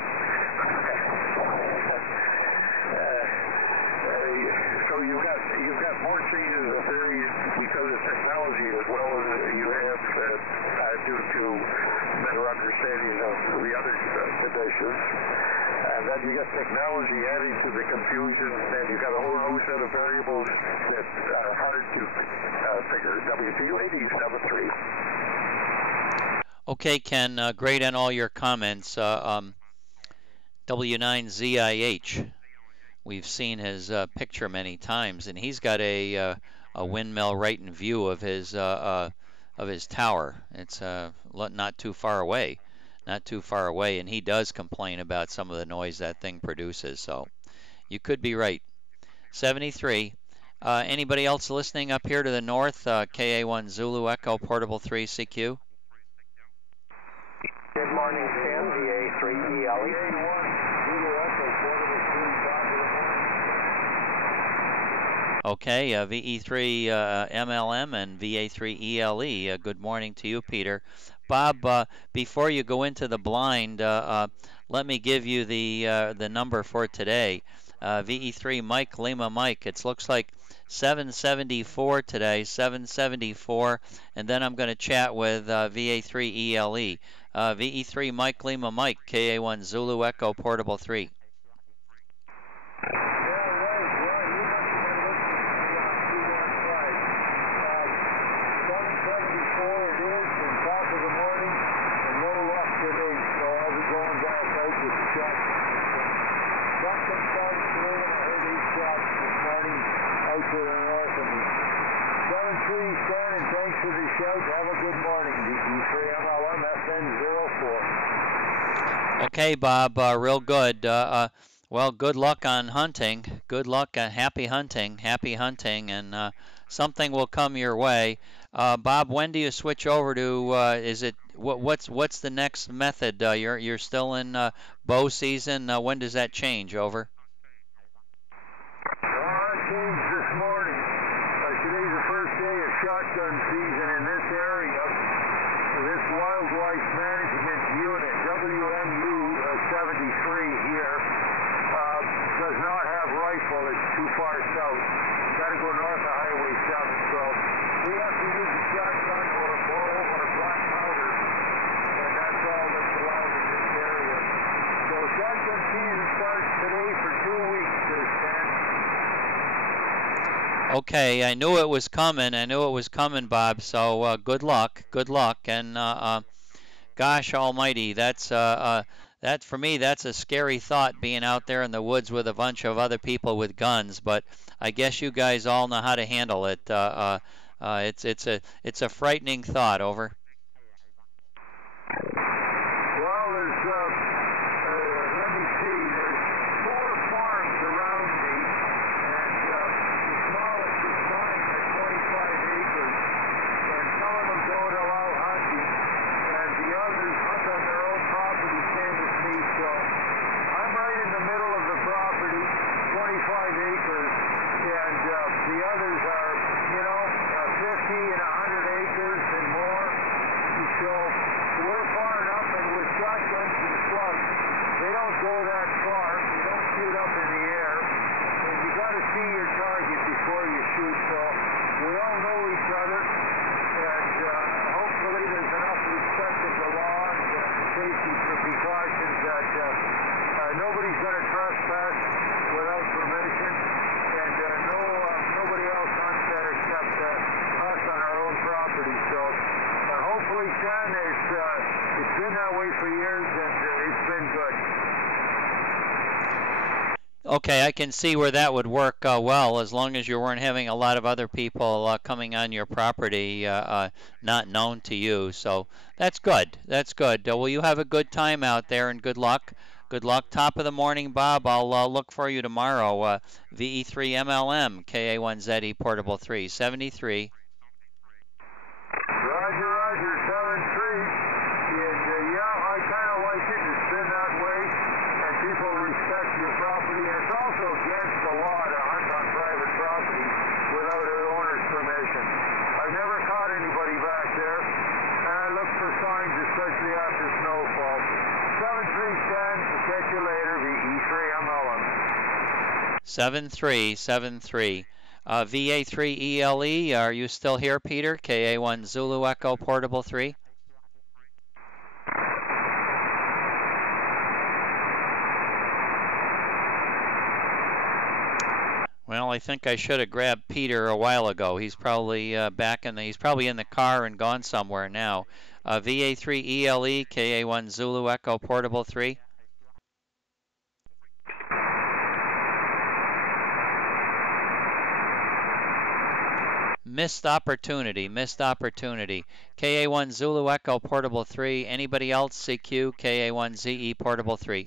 So you've got more changes of theories because of technology as well as you have due to better understanding of the other conditions. And then you got technology adding to the confusion, and you got a whole new set of variables that are hard to figure. W2UAD 73. Okay, Ken, great on all your comments. W9ZIH, we've seen his picture many times, and he's got a windmill right in view of his his tower. It's not too far away. Not too far away, and he does complain about some of the noise that thing produces. So you could be right. 73. Anybody else listening up here to the north? KA1 Zulu Echo Portable 3 CQ. Good morning, Tim. VA3ELE. Okay, VE3 MLM and VA3ELE. Good morning to you, Peter. Bob, before you go into the blind, let me give you the number for today. VE3 Mike Lima Mike. It looks like 774 today, 774, and then I'm going to chat with VA3ELE. VE3 Mike Lima Mike, KA1 Zulu Echo Portable 3. Okay, Bob, real good. Well, good luck on hunting. Good luck, happy hunting, and something will come your way. Bob, when do you switch over to? Is it what's the next method? You're still in bow season. When does that change? Over. Changed this morning. Today's the first day of shotgun season in this area. This Wildlife Management Unit, WMU 73 here, does not have rifle. It's too far south. Got to go north of Highway 7. So we have to use a shotgun or a bow or black powder, and that's all that's allowed in this area. So shotgun season starts today for 2 weeks, Stan. Okay, I knew it was coming. Bob. So good luck, and gosh almighty, that's that for me, that's a scary thought, being out there in the woods with a bunch of other people with guns. But I guess you guys all know how to handle it. It's a frightening thought. Over. Well, there's let me see. There's 4 farms around me, and the smallest is mine at 25 acres, and some of them don't allow hunting, and the others hunt on their own property, same as me. So I'm right in the middle of the property, 25 acres, and the others are, 50 and 100 acres and more. So we're far enough, and with shotguns and slugs, they don't go that far. You don't shoot up in the air, and you got to see your target before you shoot. So we all know each other, and hopefully there's enough respect of the law and safety precautions that nobody's going to trespass without permission, and nobody else hunts there except us on our own property. So hopefully, Stan, it's been that way for years, and it's been good. Okay, I can see where that would work well, as long as you weren't having a lot of other people coming on your property not known to you. So that's good. That's good. Well, you have a good time out there, and good luck. Good luck. Top of the morning, Bob. I'll look for you tomorrow. VE3 MLM, KA1ZE Portable 3, 73. Roger, 7-3. And yeah, I kind of like it. It's been that way, and people respect your property. And it's also against the law to hunt on private property without an owner's permission. I've never caught anybody back there, and I look for signs, especially after snowfall. 7-3, Stan. Catch you later. VE3 MLM. 73. VA3ELE, are you still here, Peter? KA1 Zulu Echo Portable 3. Well, I think I should have grabbed Peter a while ago. He's probably he's probably in the car and gone somewhere now. VA3ELE, KA1 Zulu Echo Portable 3. Missed opportunity, missed opportunity. KA1 Zulu Echo Portable 3. Anybody else? CQ, KA1 ZE Portable 3.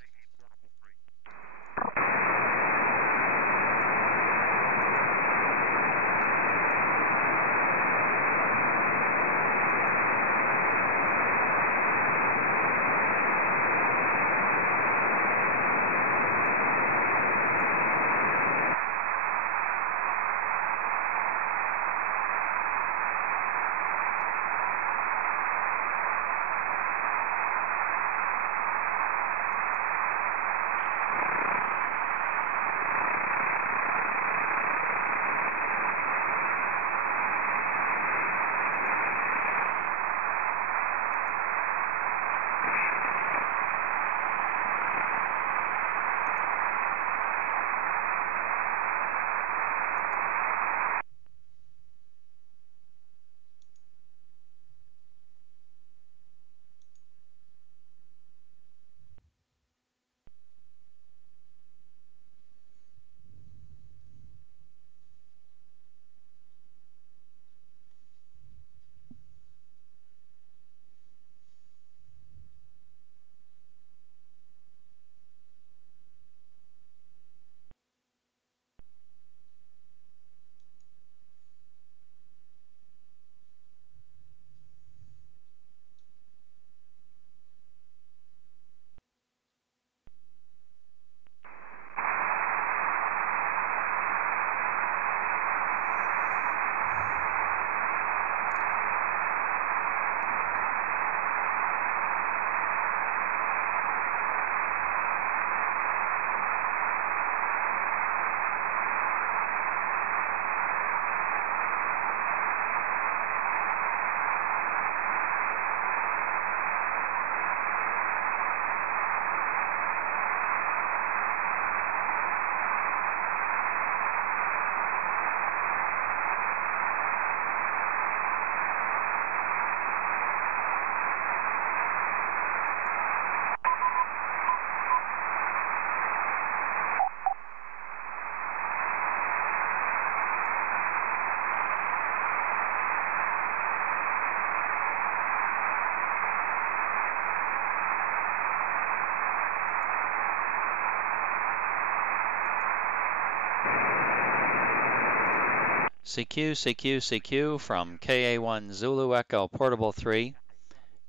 CQ, CQ, CQ from KA1 Zulu Echo Portable 3.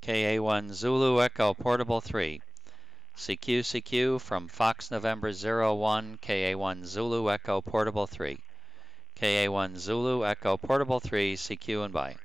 KA1 Zulu Echo Portable 3. CQ, CQ from Fox November 01, KA1 Zulu Echo Portable 3. KA1 Zulu Echo Portable 3, CQ and bye.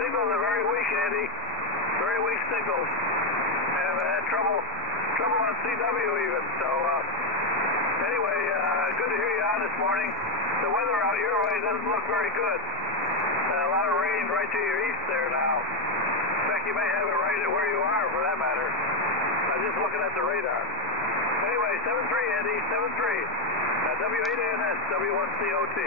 Signals are very weak, Andy. Very weak signals. And I had trouble on CW even. So anyway, good to hear you on this morning. The weather out your way doesn't look very good. A lot of rain right to your east there now. In fact, you may have it right at where you are, for that matter. I'm just looking at the radar. Anyway, 7-3, Andy, 7-3. W8ANS, W1COT.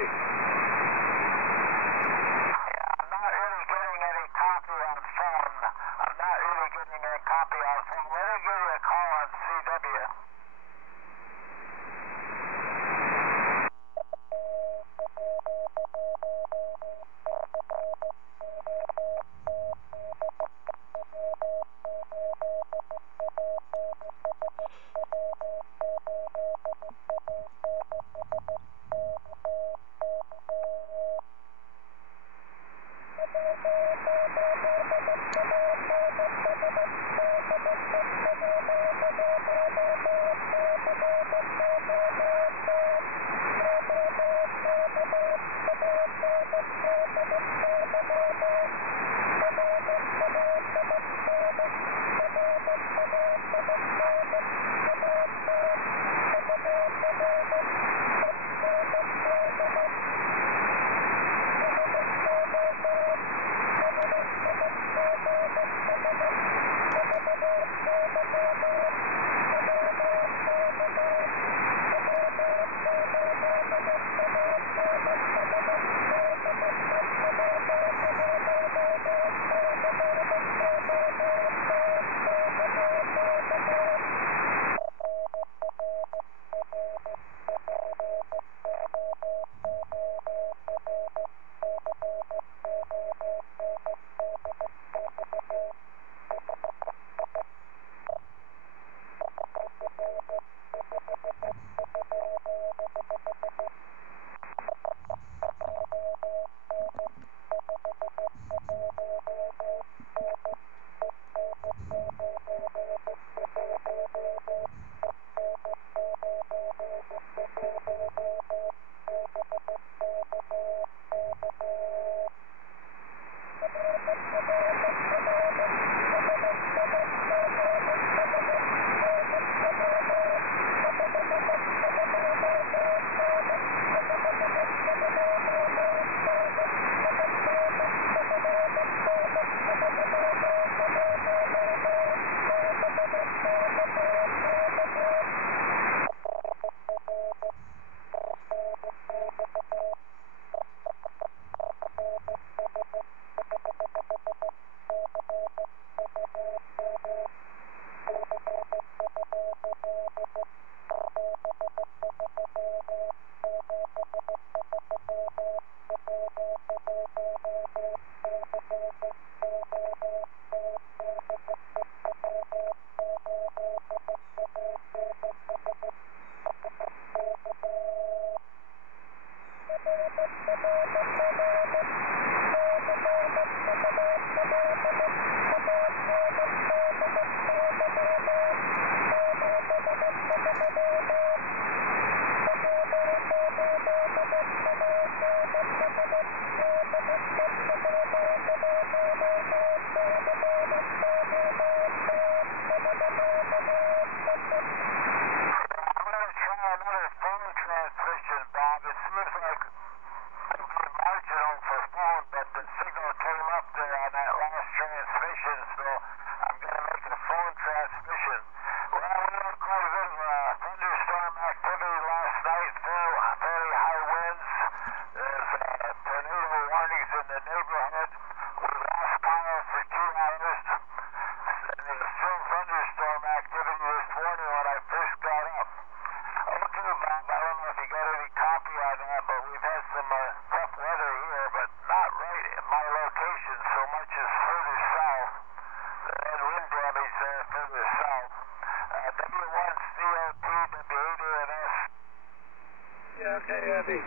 Okay, Andy.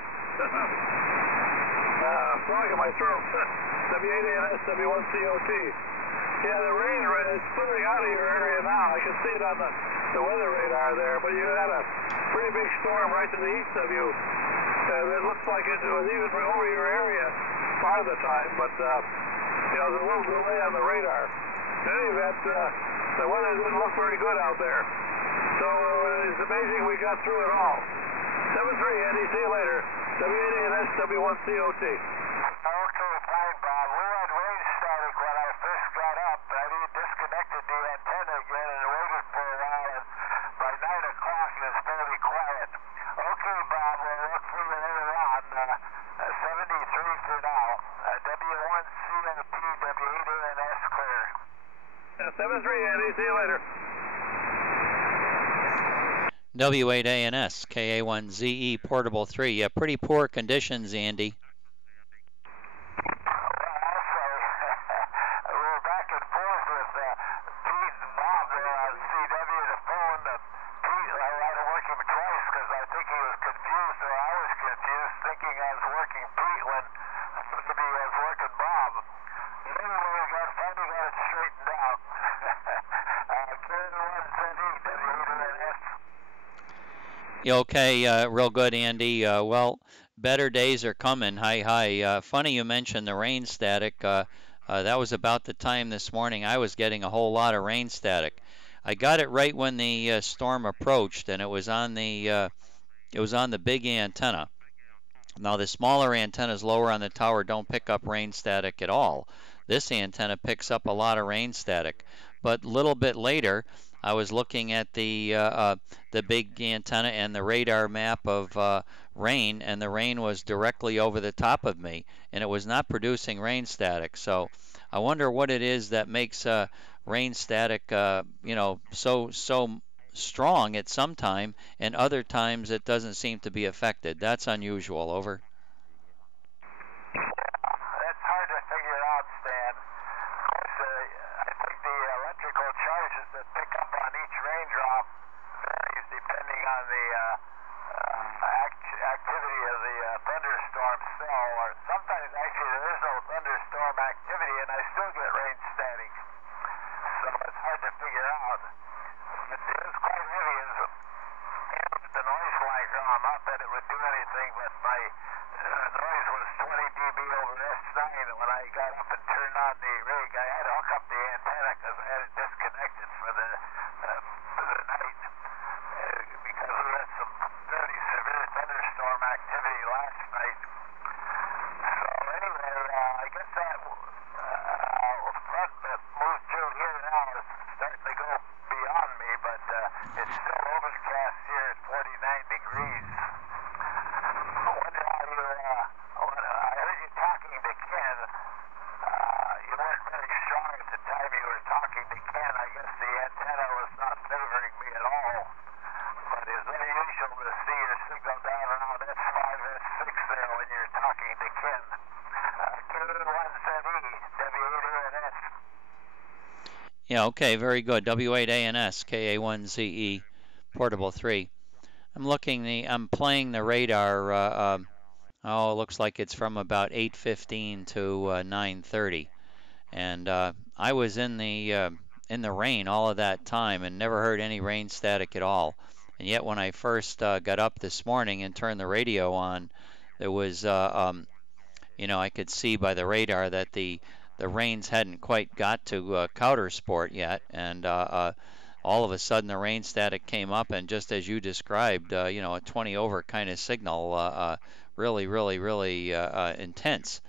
Frog in my throat. W8ANS, W1COT. Yeah, the rain is clearing out of your area now. I can see it on the weather radar there, but you had a pretty big storm right to the east of you. It looks like it was even over your area part of the time, but you know, there's a little delay on the radar. In any event, the weather didn't look very good out there. So it's amazing we got through it all. 7-3, Andy. See you later. W8ANS, W1COT. Okay, fine, Bob. We had rain static when I first got up. I disconnected the antenna again and waited for a while, and by 9 o'clock it was fairly quiet. Okay, Bob, we'll look for you later on. 73 for now. W1COT, W8ANS clear. 7-3, Andy. See you later. W8ANS, KA1ZE, Portable 3. Yeah, pretty poor conditions, Andy. We're back and forth with Pete and Bob there on CW to phone. Pete, I had to work him twice because I think he was confused, or I was confused, thinking I was working Pete when maybe I was working Bob. But anyway, we finally got it straightened out. KA1ZE, W8ANS. Okay, real good, Andy. Well, better days are coming. Hi. Funny you mentioned the rain static. That was about the time this morning I was getting a whole lot of rain static. I got it right when the storm approached, and it was on the big antenna. Now the smaller antennas lower on the tower don't pick up rain static at all. This antenna picks up a lot of rain static. But a little bit later, I was looking at the big antenna and the radar map of rain, and the rain was directly over the top of me, and it was not producing rain static. So I wonder what it is that makes rain static, so strong at some time, and other times it doesn't seem to be affected. That's unusual. Over. That's hard to figure out, Stan. Of course, I think the electrical charges that pick up on each raindrop varies depending on the activity of the thunderstorm cell. Or sometimes actually there is no thunderstorm activity and I still get rain static. So it's hard to figure out. It is quite heavy. With the noise flags on, not that it would do anything, but my noise was 20 dB over S9 when I got up and turned on the Yeah, okay, very good. W8ANS, KA1ZE, portable 3. I'm playing the radar. Oh, it looks like it's from about 8:15 to 9:30, and I was in the rain all of that time and never heard any rain static at all. And yet, when I first got up this morning and turned the radio on, there was I could see by the radar that the rains hadn't quite got to Coudersport yet, and all of a sudden the rain static came up, and just as you described, a 20 over kind of signal, really, really, really intense.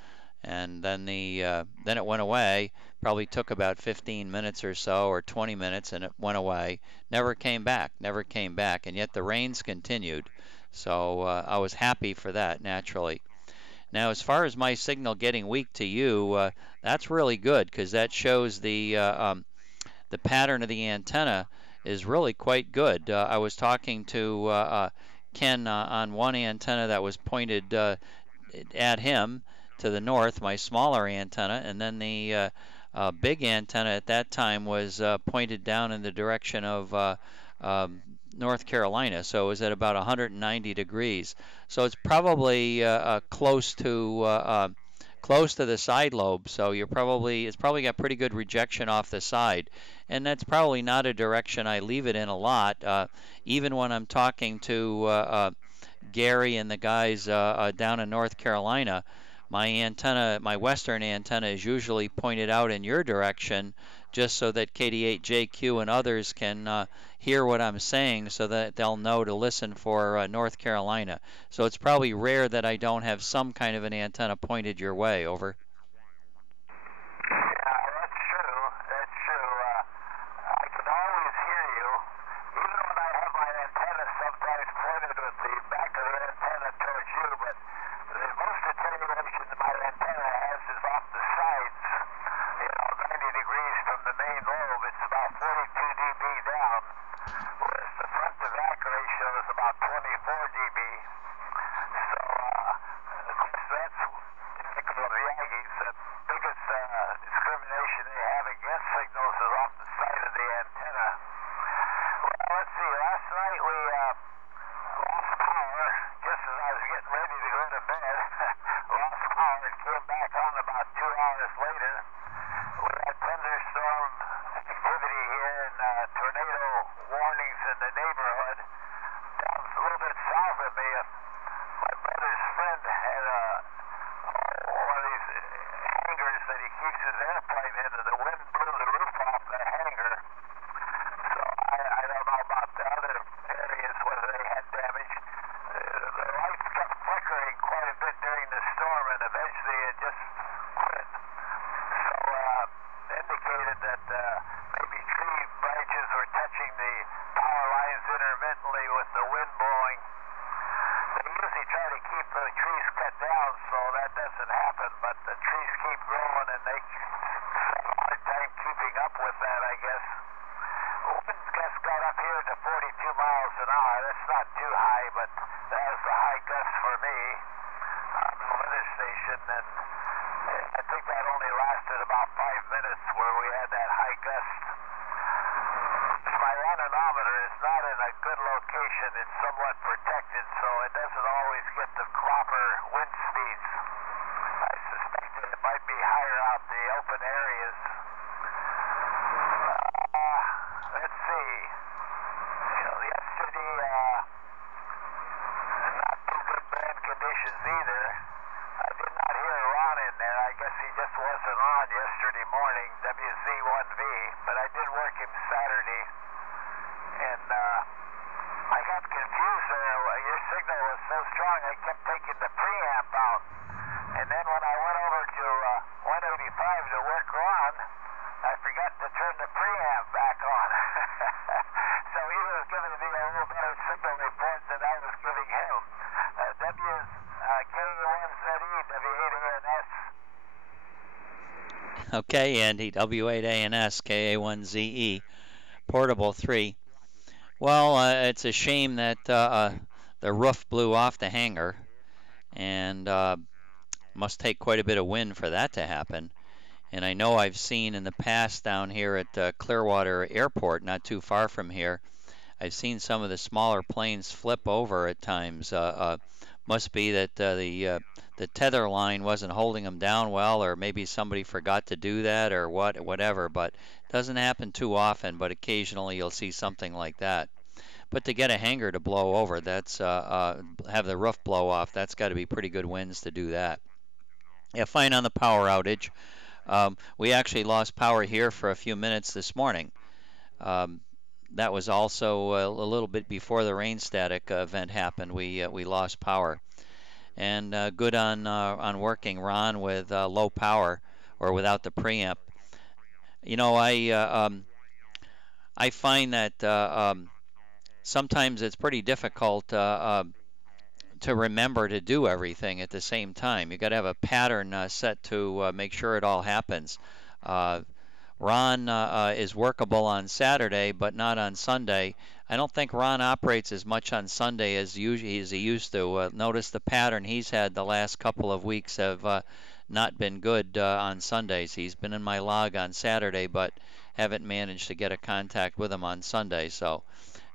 And then it went away. Probably took about 15 minutes or so, or 20 minutes, and it went away. Never came back. Never came back. And yet the rains continued. So I was happy for that, naturally. Now, as far as my signal getting weak to you, that's really good, because that shows the pattern of the antenna is really quite good. I was talking to Ken on one antenna that was pointed at him to the north, my smaller antenna, and then the big antenna at that time was pointed down in the direction of North Carolina, so it was at about 190 degrees. So it's probably close to the side lobe. So it's probably got pretty good rejection off the side, and that's probably not a direction I leave it in a lot. Even when I'm talking to Gary and the guys down in North Carolina, my western antenna is usually pointed out in your direction, just so that KD8JQ and others can hear what I'm saying, so that they'll know to listen for North Carolina. So it's probably rare that I don't have some kind of an antenna pointed your way. Over. Okay, Andy, W8ANS, KA1ZE, portable 3. Well, it's a shame that the roof blew off the hangar, and must take quite a bit of wind for that to happen. And I know I've seen in the past down here at Clearwater Airport, not too far from here, I've seen some of the smaller planes flip over at times. Must be that the tether line wasn't holding them down well, or maybe somebody forgot to do that, or whatever. But it doesn't happen too often. But occasionally you'll see something like that. But to get a hangar to blow over, that's have the roof blow off. That's got to be pretty good winds to do that. Yeah, fine on the power outage. We actually lost power here for a few minutes this morning. That was also a little bit before the rain static event happened. We lost power, and good on working Ron with low power or without the preamp. You know, I find that sometimes it's pretty difficult to remember to do everything at the same time. You got to have a pattern set to make sure it all happens. Ron is workable on Saturday, but not on Sunday. I don't think Ron operates as much on Sunday as he used to. Notice the pattern he's had the last couple of weeks have not been good on Sundays. He's been in my log on Saturday, but haven't managed to get a contact with him on Sunday. So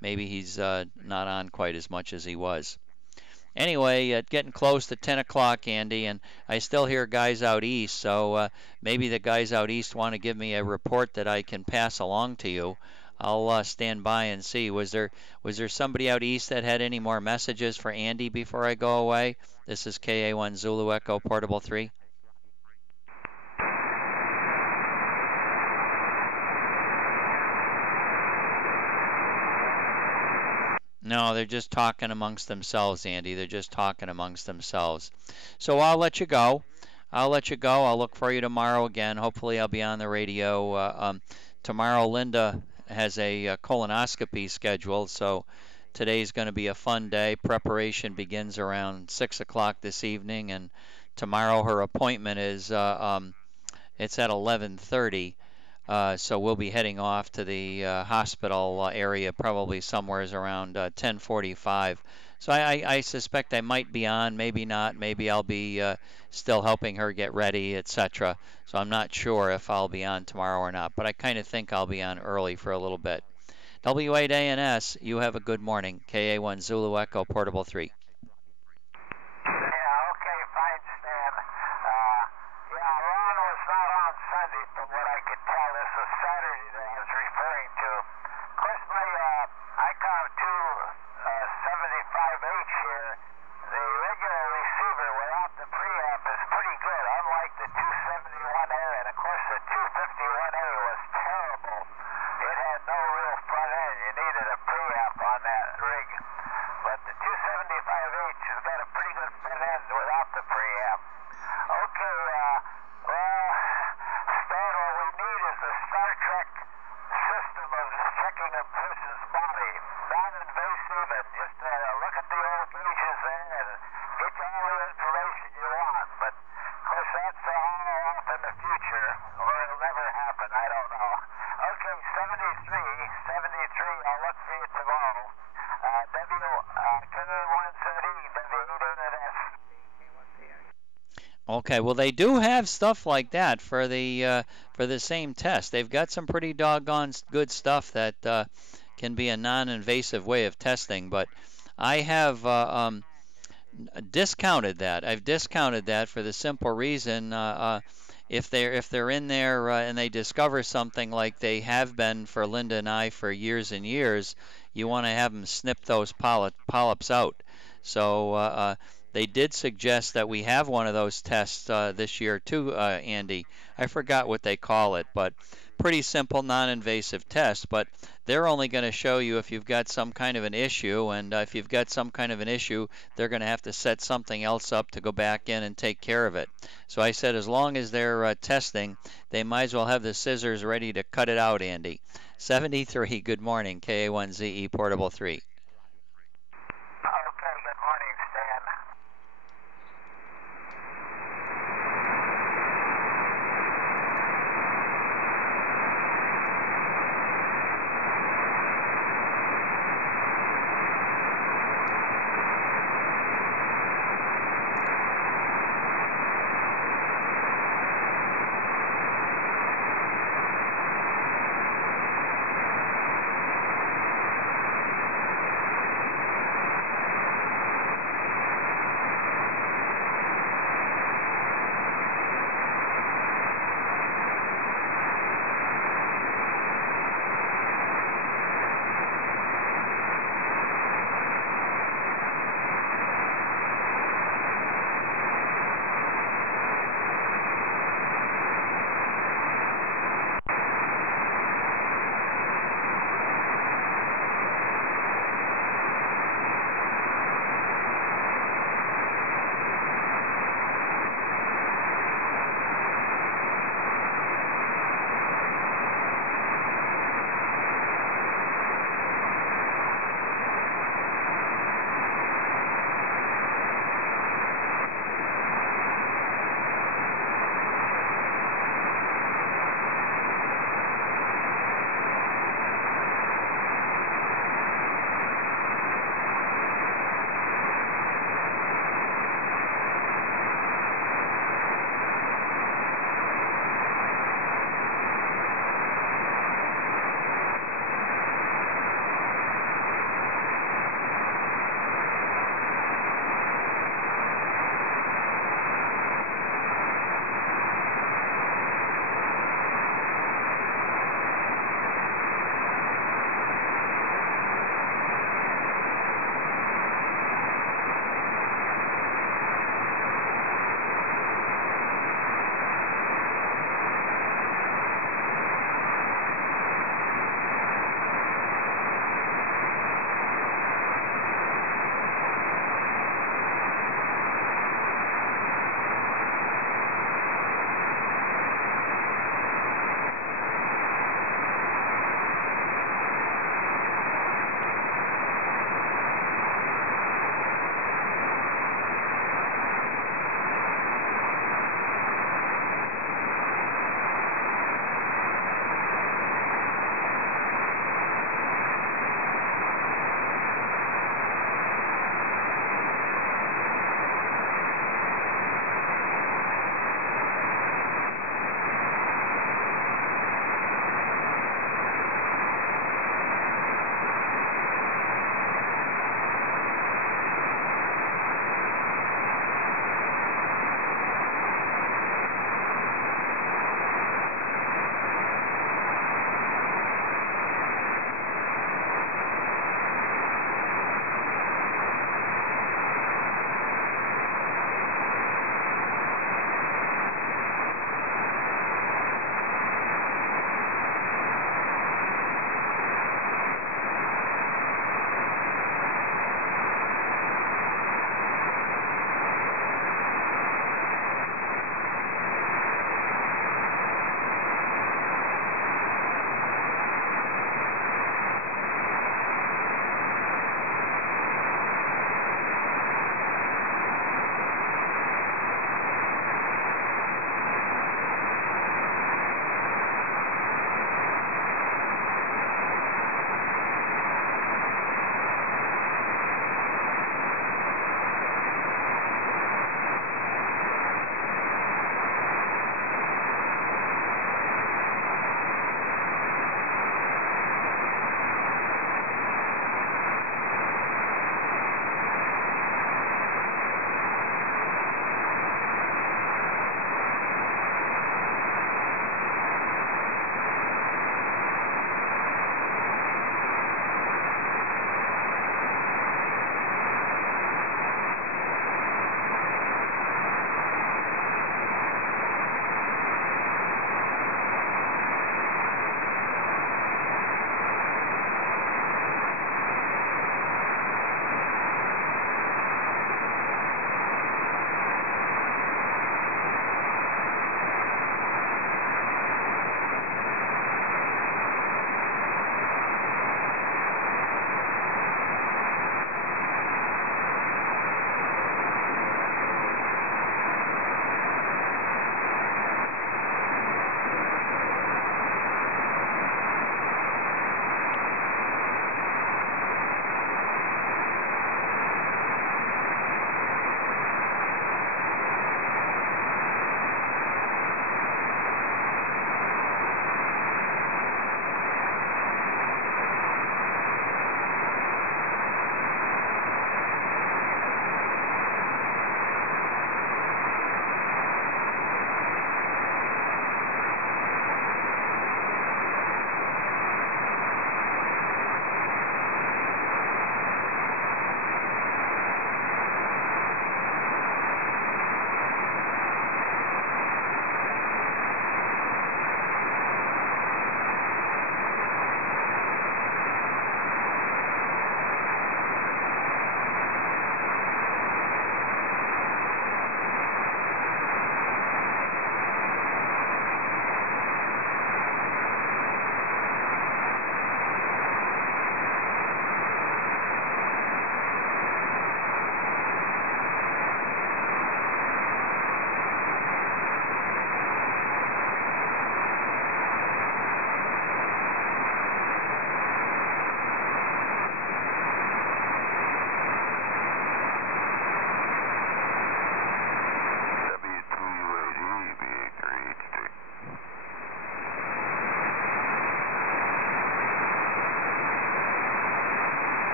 maybe he's not on quite as much as he was. Anyway, getting close to 10 o'clock, Andy, and I still hear guys out east, so maybe the guys out east want to give me a report that I can pass along to you. I'll stand by and see. Was there somebody out east that had any more messages for Andy before I go away? This is KA1 Zulu Echo Portable 3. No, they're just talking amongst themselves, Andy. They're just talking amongst themselves. So I'll let you go. I'll look for you tomorrow again. Hopefully I'll be on the radio. Tomorrow Linda has a colonoscopy scheduled, so today's going to be a fun day. Preparation begins around 6 o'clock this evening, and tomorrow her appointment is it's at 11:30. So we'll be heading off to the hospital area probably somewhere around 10:45. So I suspect I might be on, maybe not. Maybe I'll be still helping her get ready, etc. So I'm not sure if I'll be on tomorrow or not, but I kind of think I'll be on early for a little bit. W8ANS, you have a good morning. KA1 Zulu Echo Portable 3. Okay, well they do have stuff like that for the same test. They've got some pretty doggone good stuff that can be a non-invasive way of testing, but I have discounted that. I've discounted that for the simple reason if they're in there and they discover something like they have been for Linda and I for years and years, you want to have them snip those polyps out. So they did suggest that we have one of those tests this year too, Andy. I forgot what they call it, but pretty simple, non-invasive test. But they're only going to show you if you've got some kind of an issue, and if you've got some kind of an issue, they're going to have to set something else up to go back in and take care of it. So I said as long as they're testing, they might as well have the scissors ready to cut it out, Andy. 73, good morning, KA1ZE Portable 3.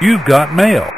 You've got mail.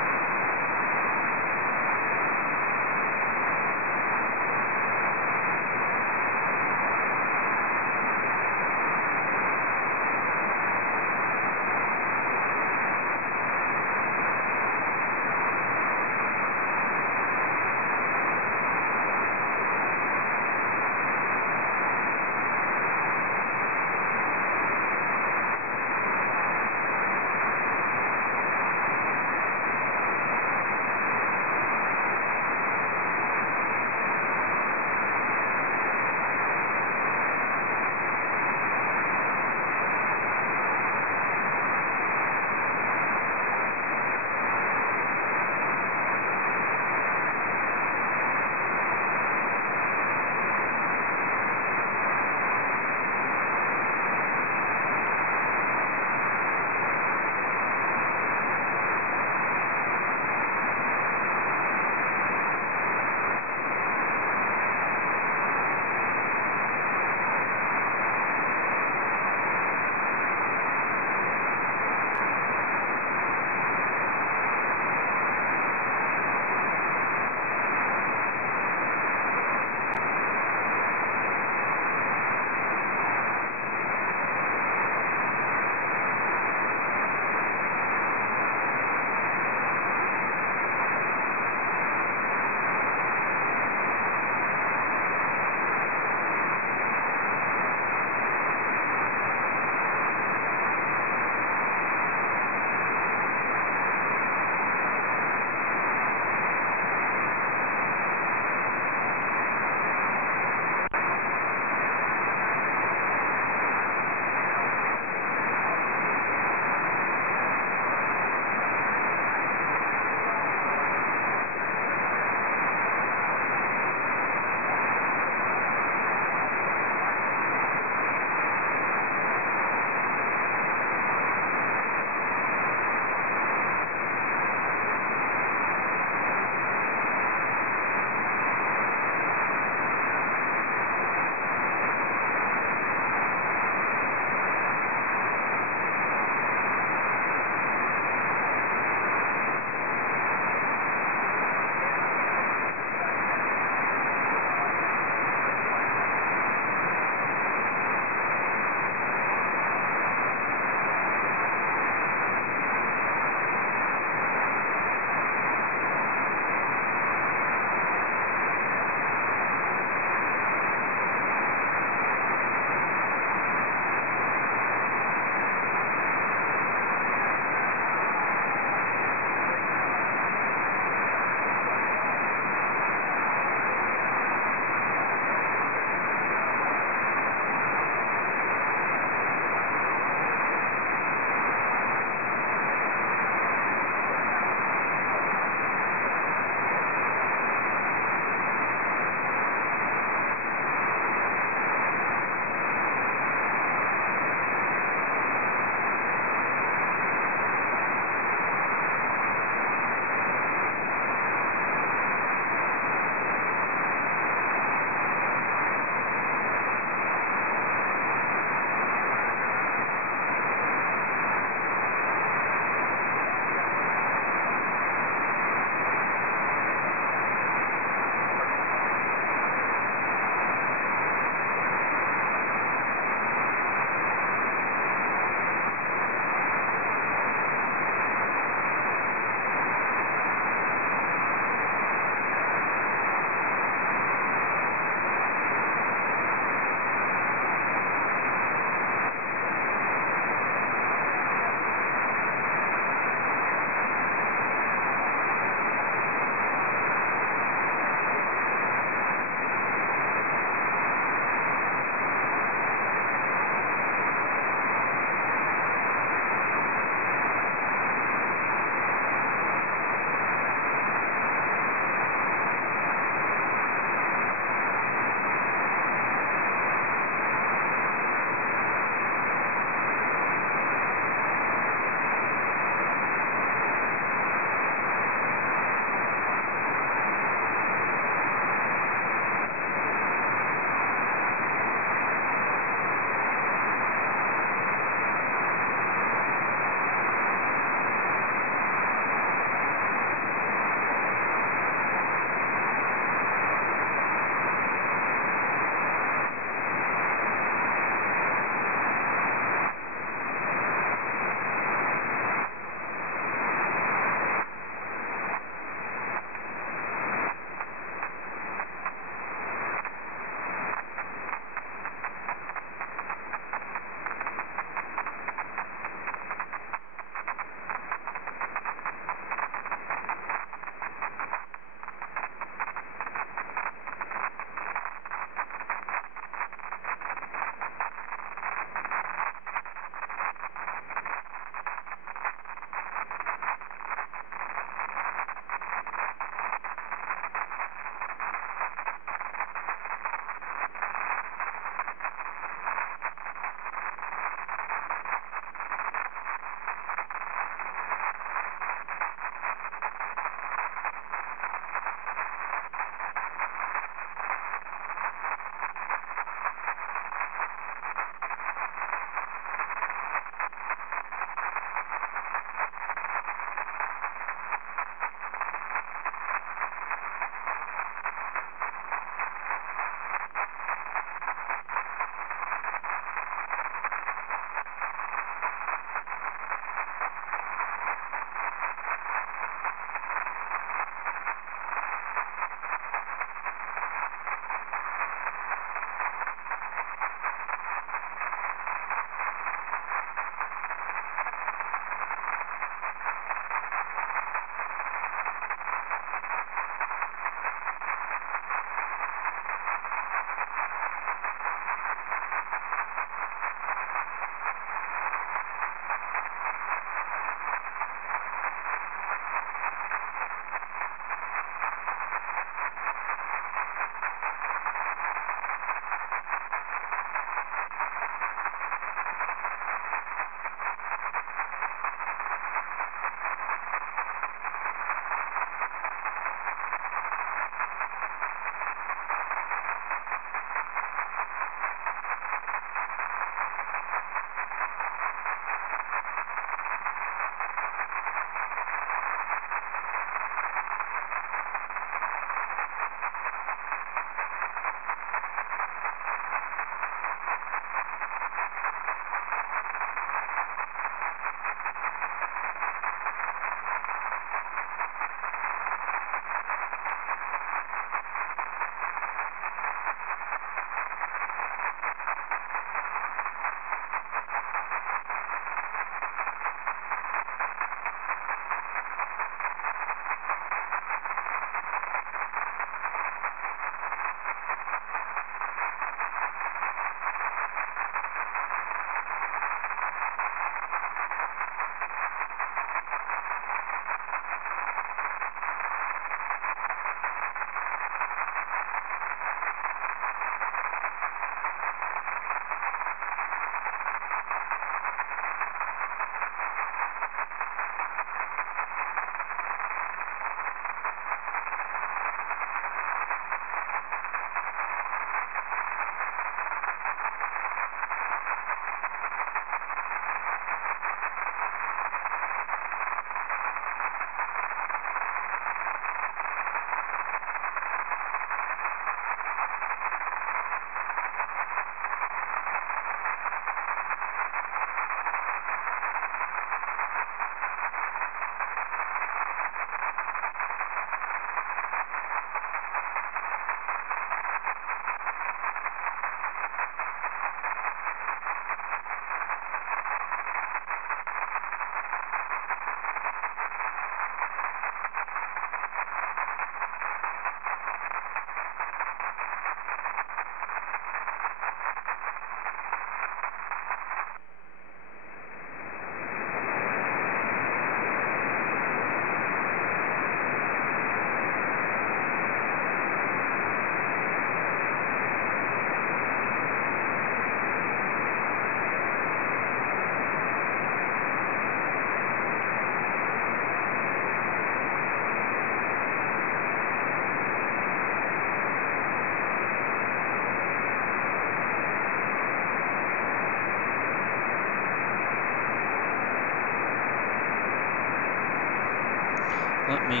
let me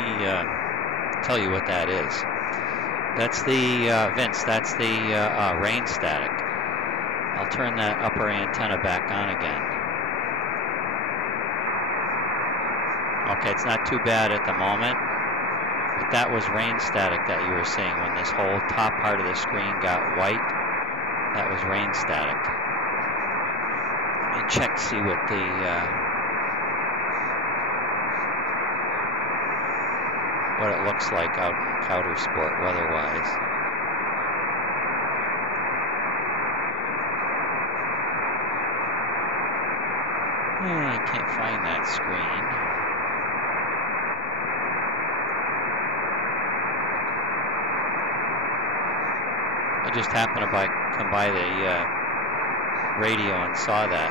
tell you what that is. That's the, Vince, that's the rain static. I'll turn that upper antenna back on again. Okay, it's not too bad at the moment, but that was rain static that you were seeing when this whole top part of the screen got white. That was rain static. Let me check, see what the what it looks like out in Powder Sport weather-wise. I can't find that screen. I just happened to come by the radio and saw that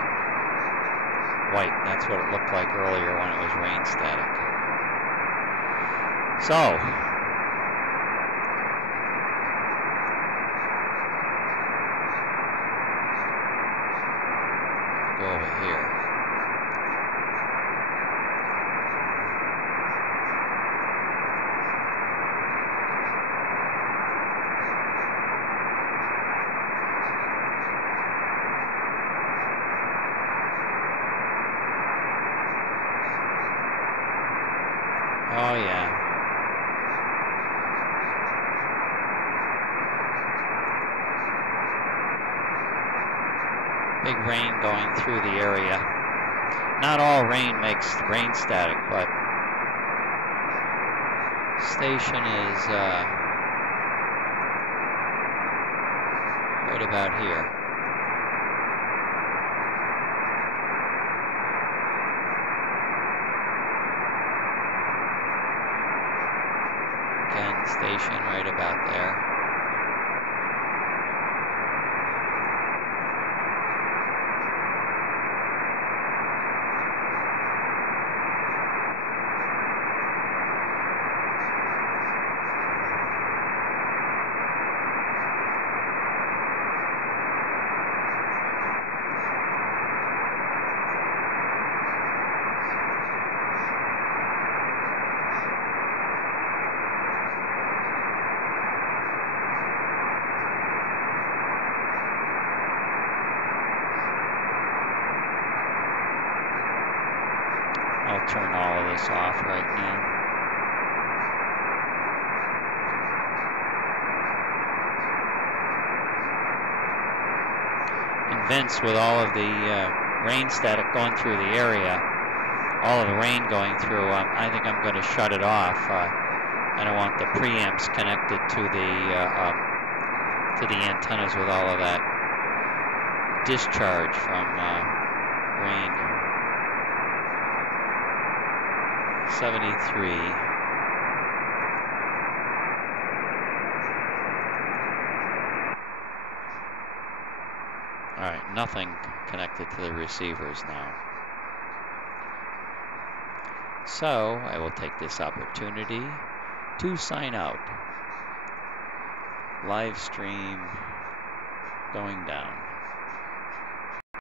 white. That's what it looked like earlier when it was rain static. So, I'll go over here. Oh yeah. Big rain going through the area. Not all rain makes rain static, but station is right about here. Again, station right about there. I'll turn all of this off right now. And Vince, with all of the rain static going through the area, all of the rain going through, I think I'm going to shut it off. I don't want the preamps connected to the antennas with all of that discharge from rain. 73. All right, nothing connected to the receivers now. So I will take this opportunity to sign out. Live stream going down.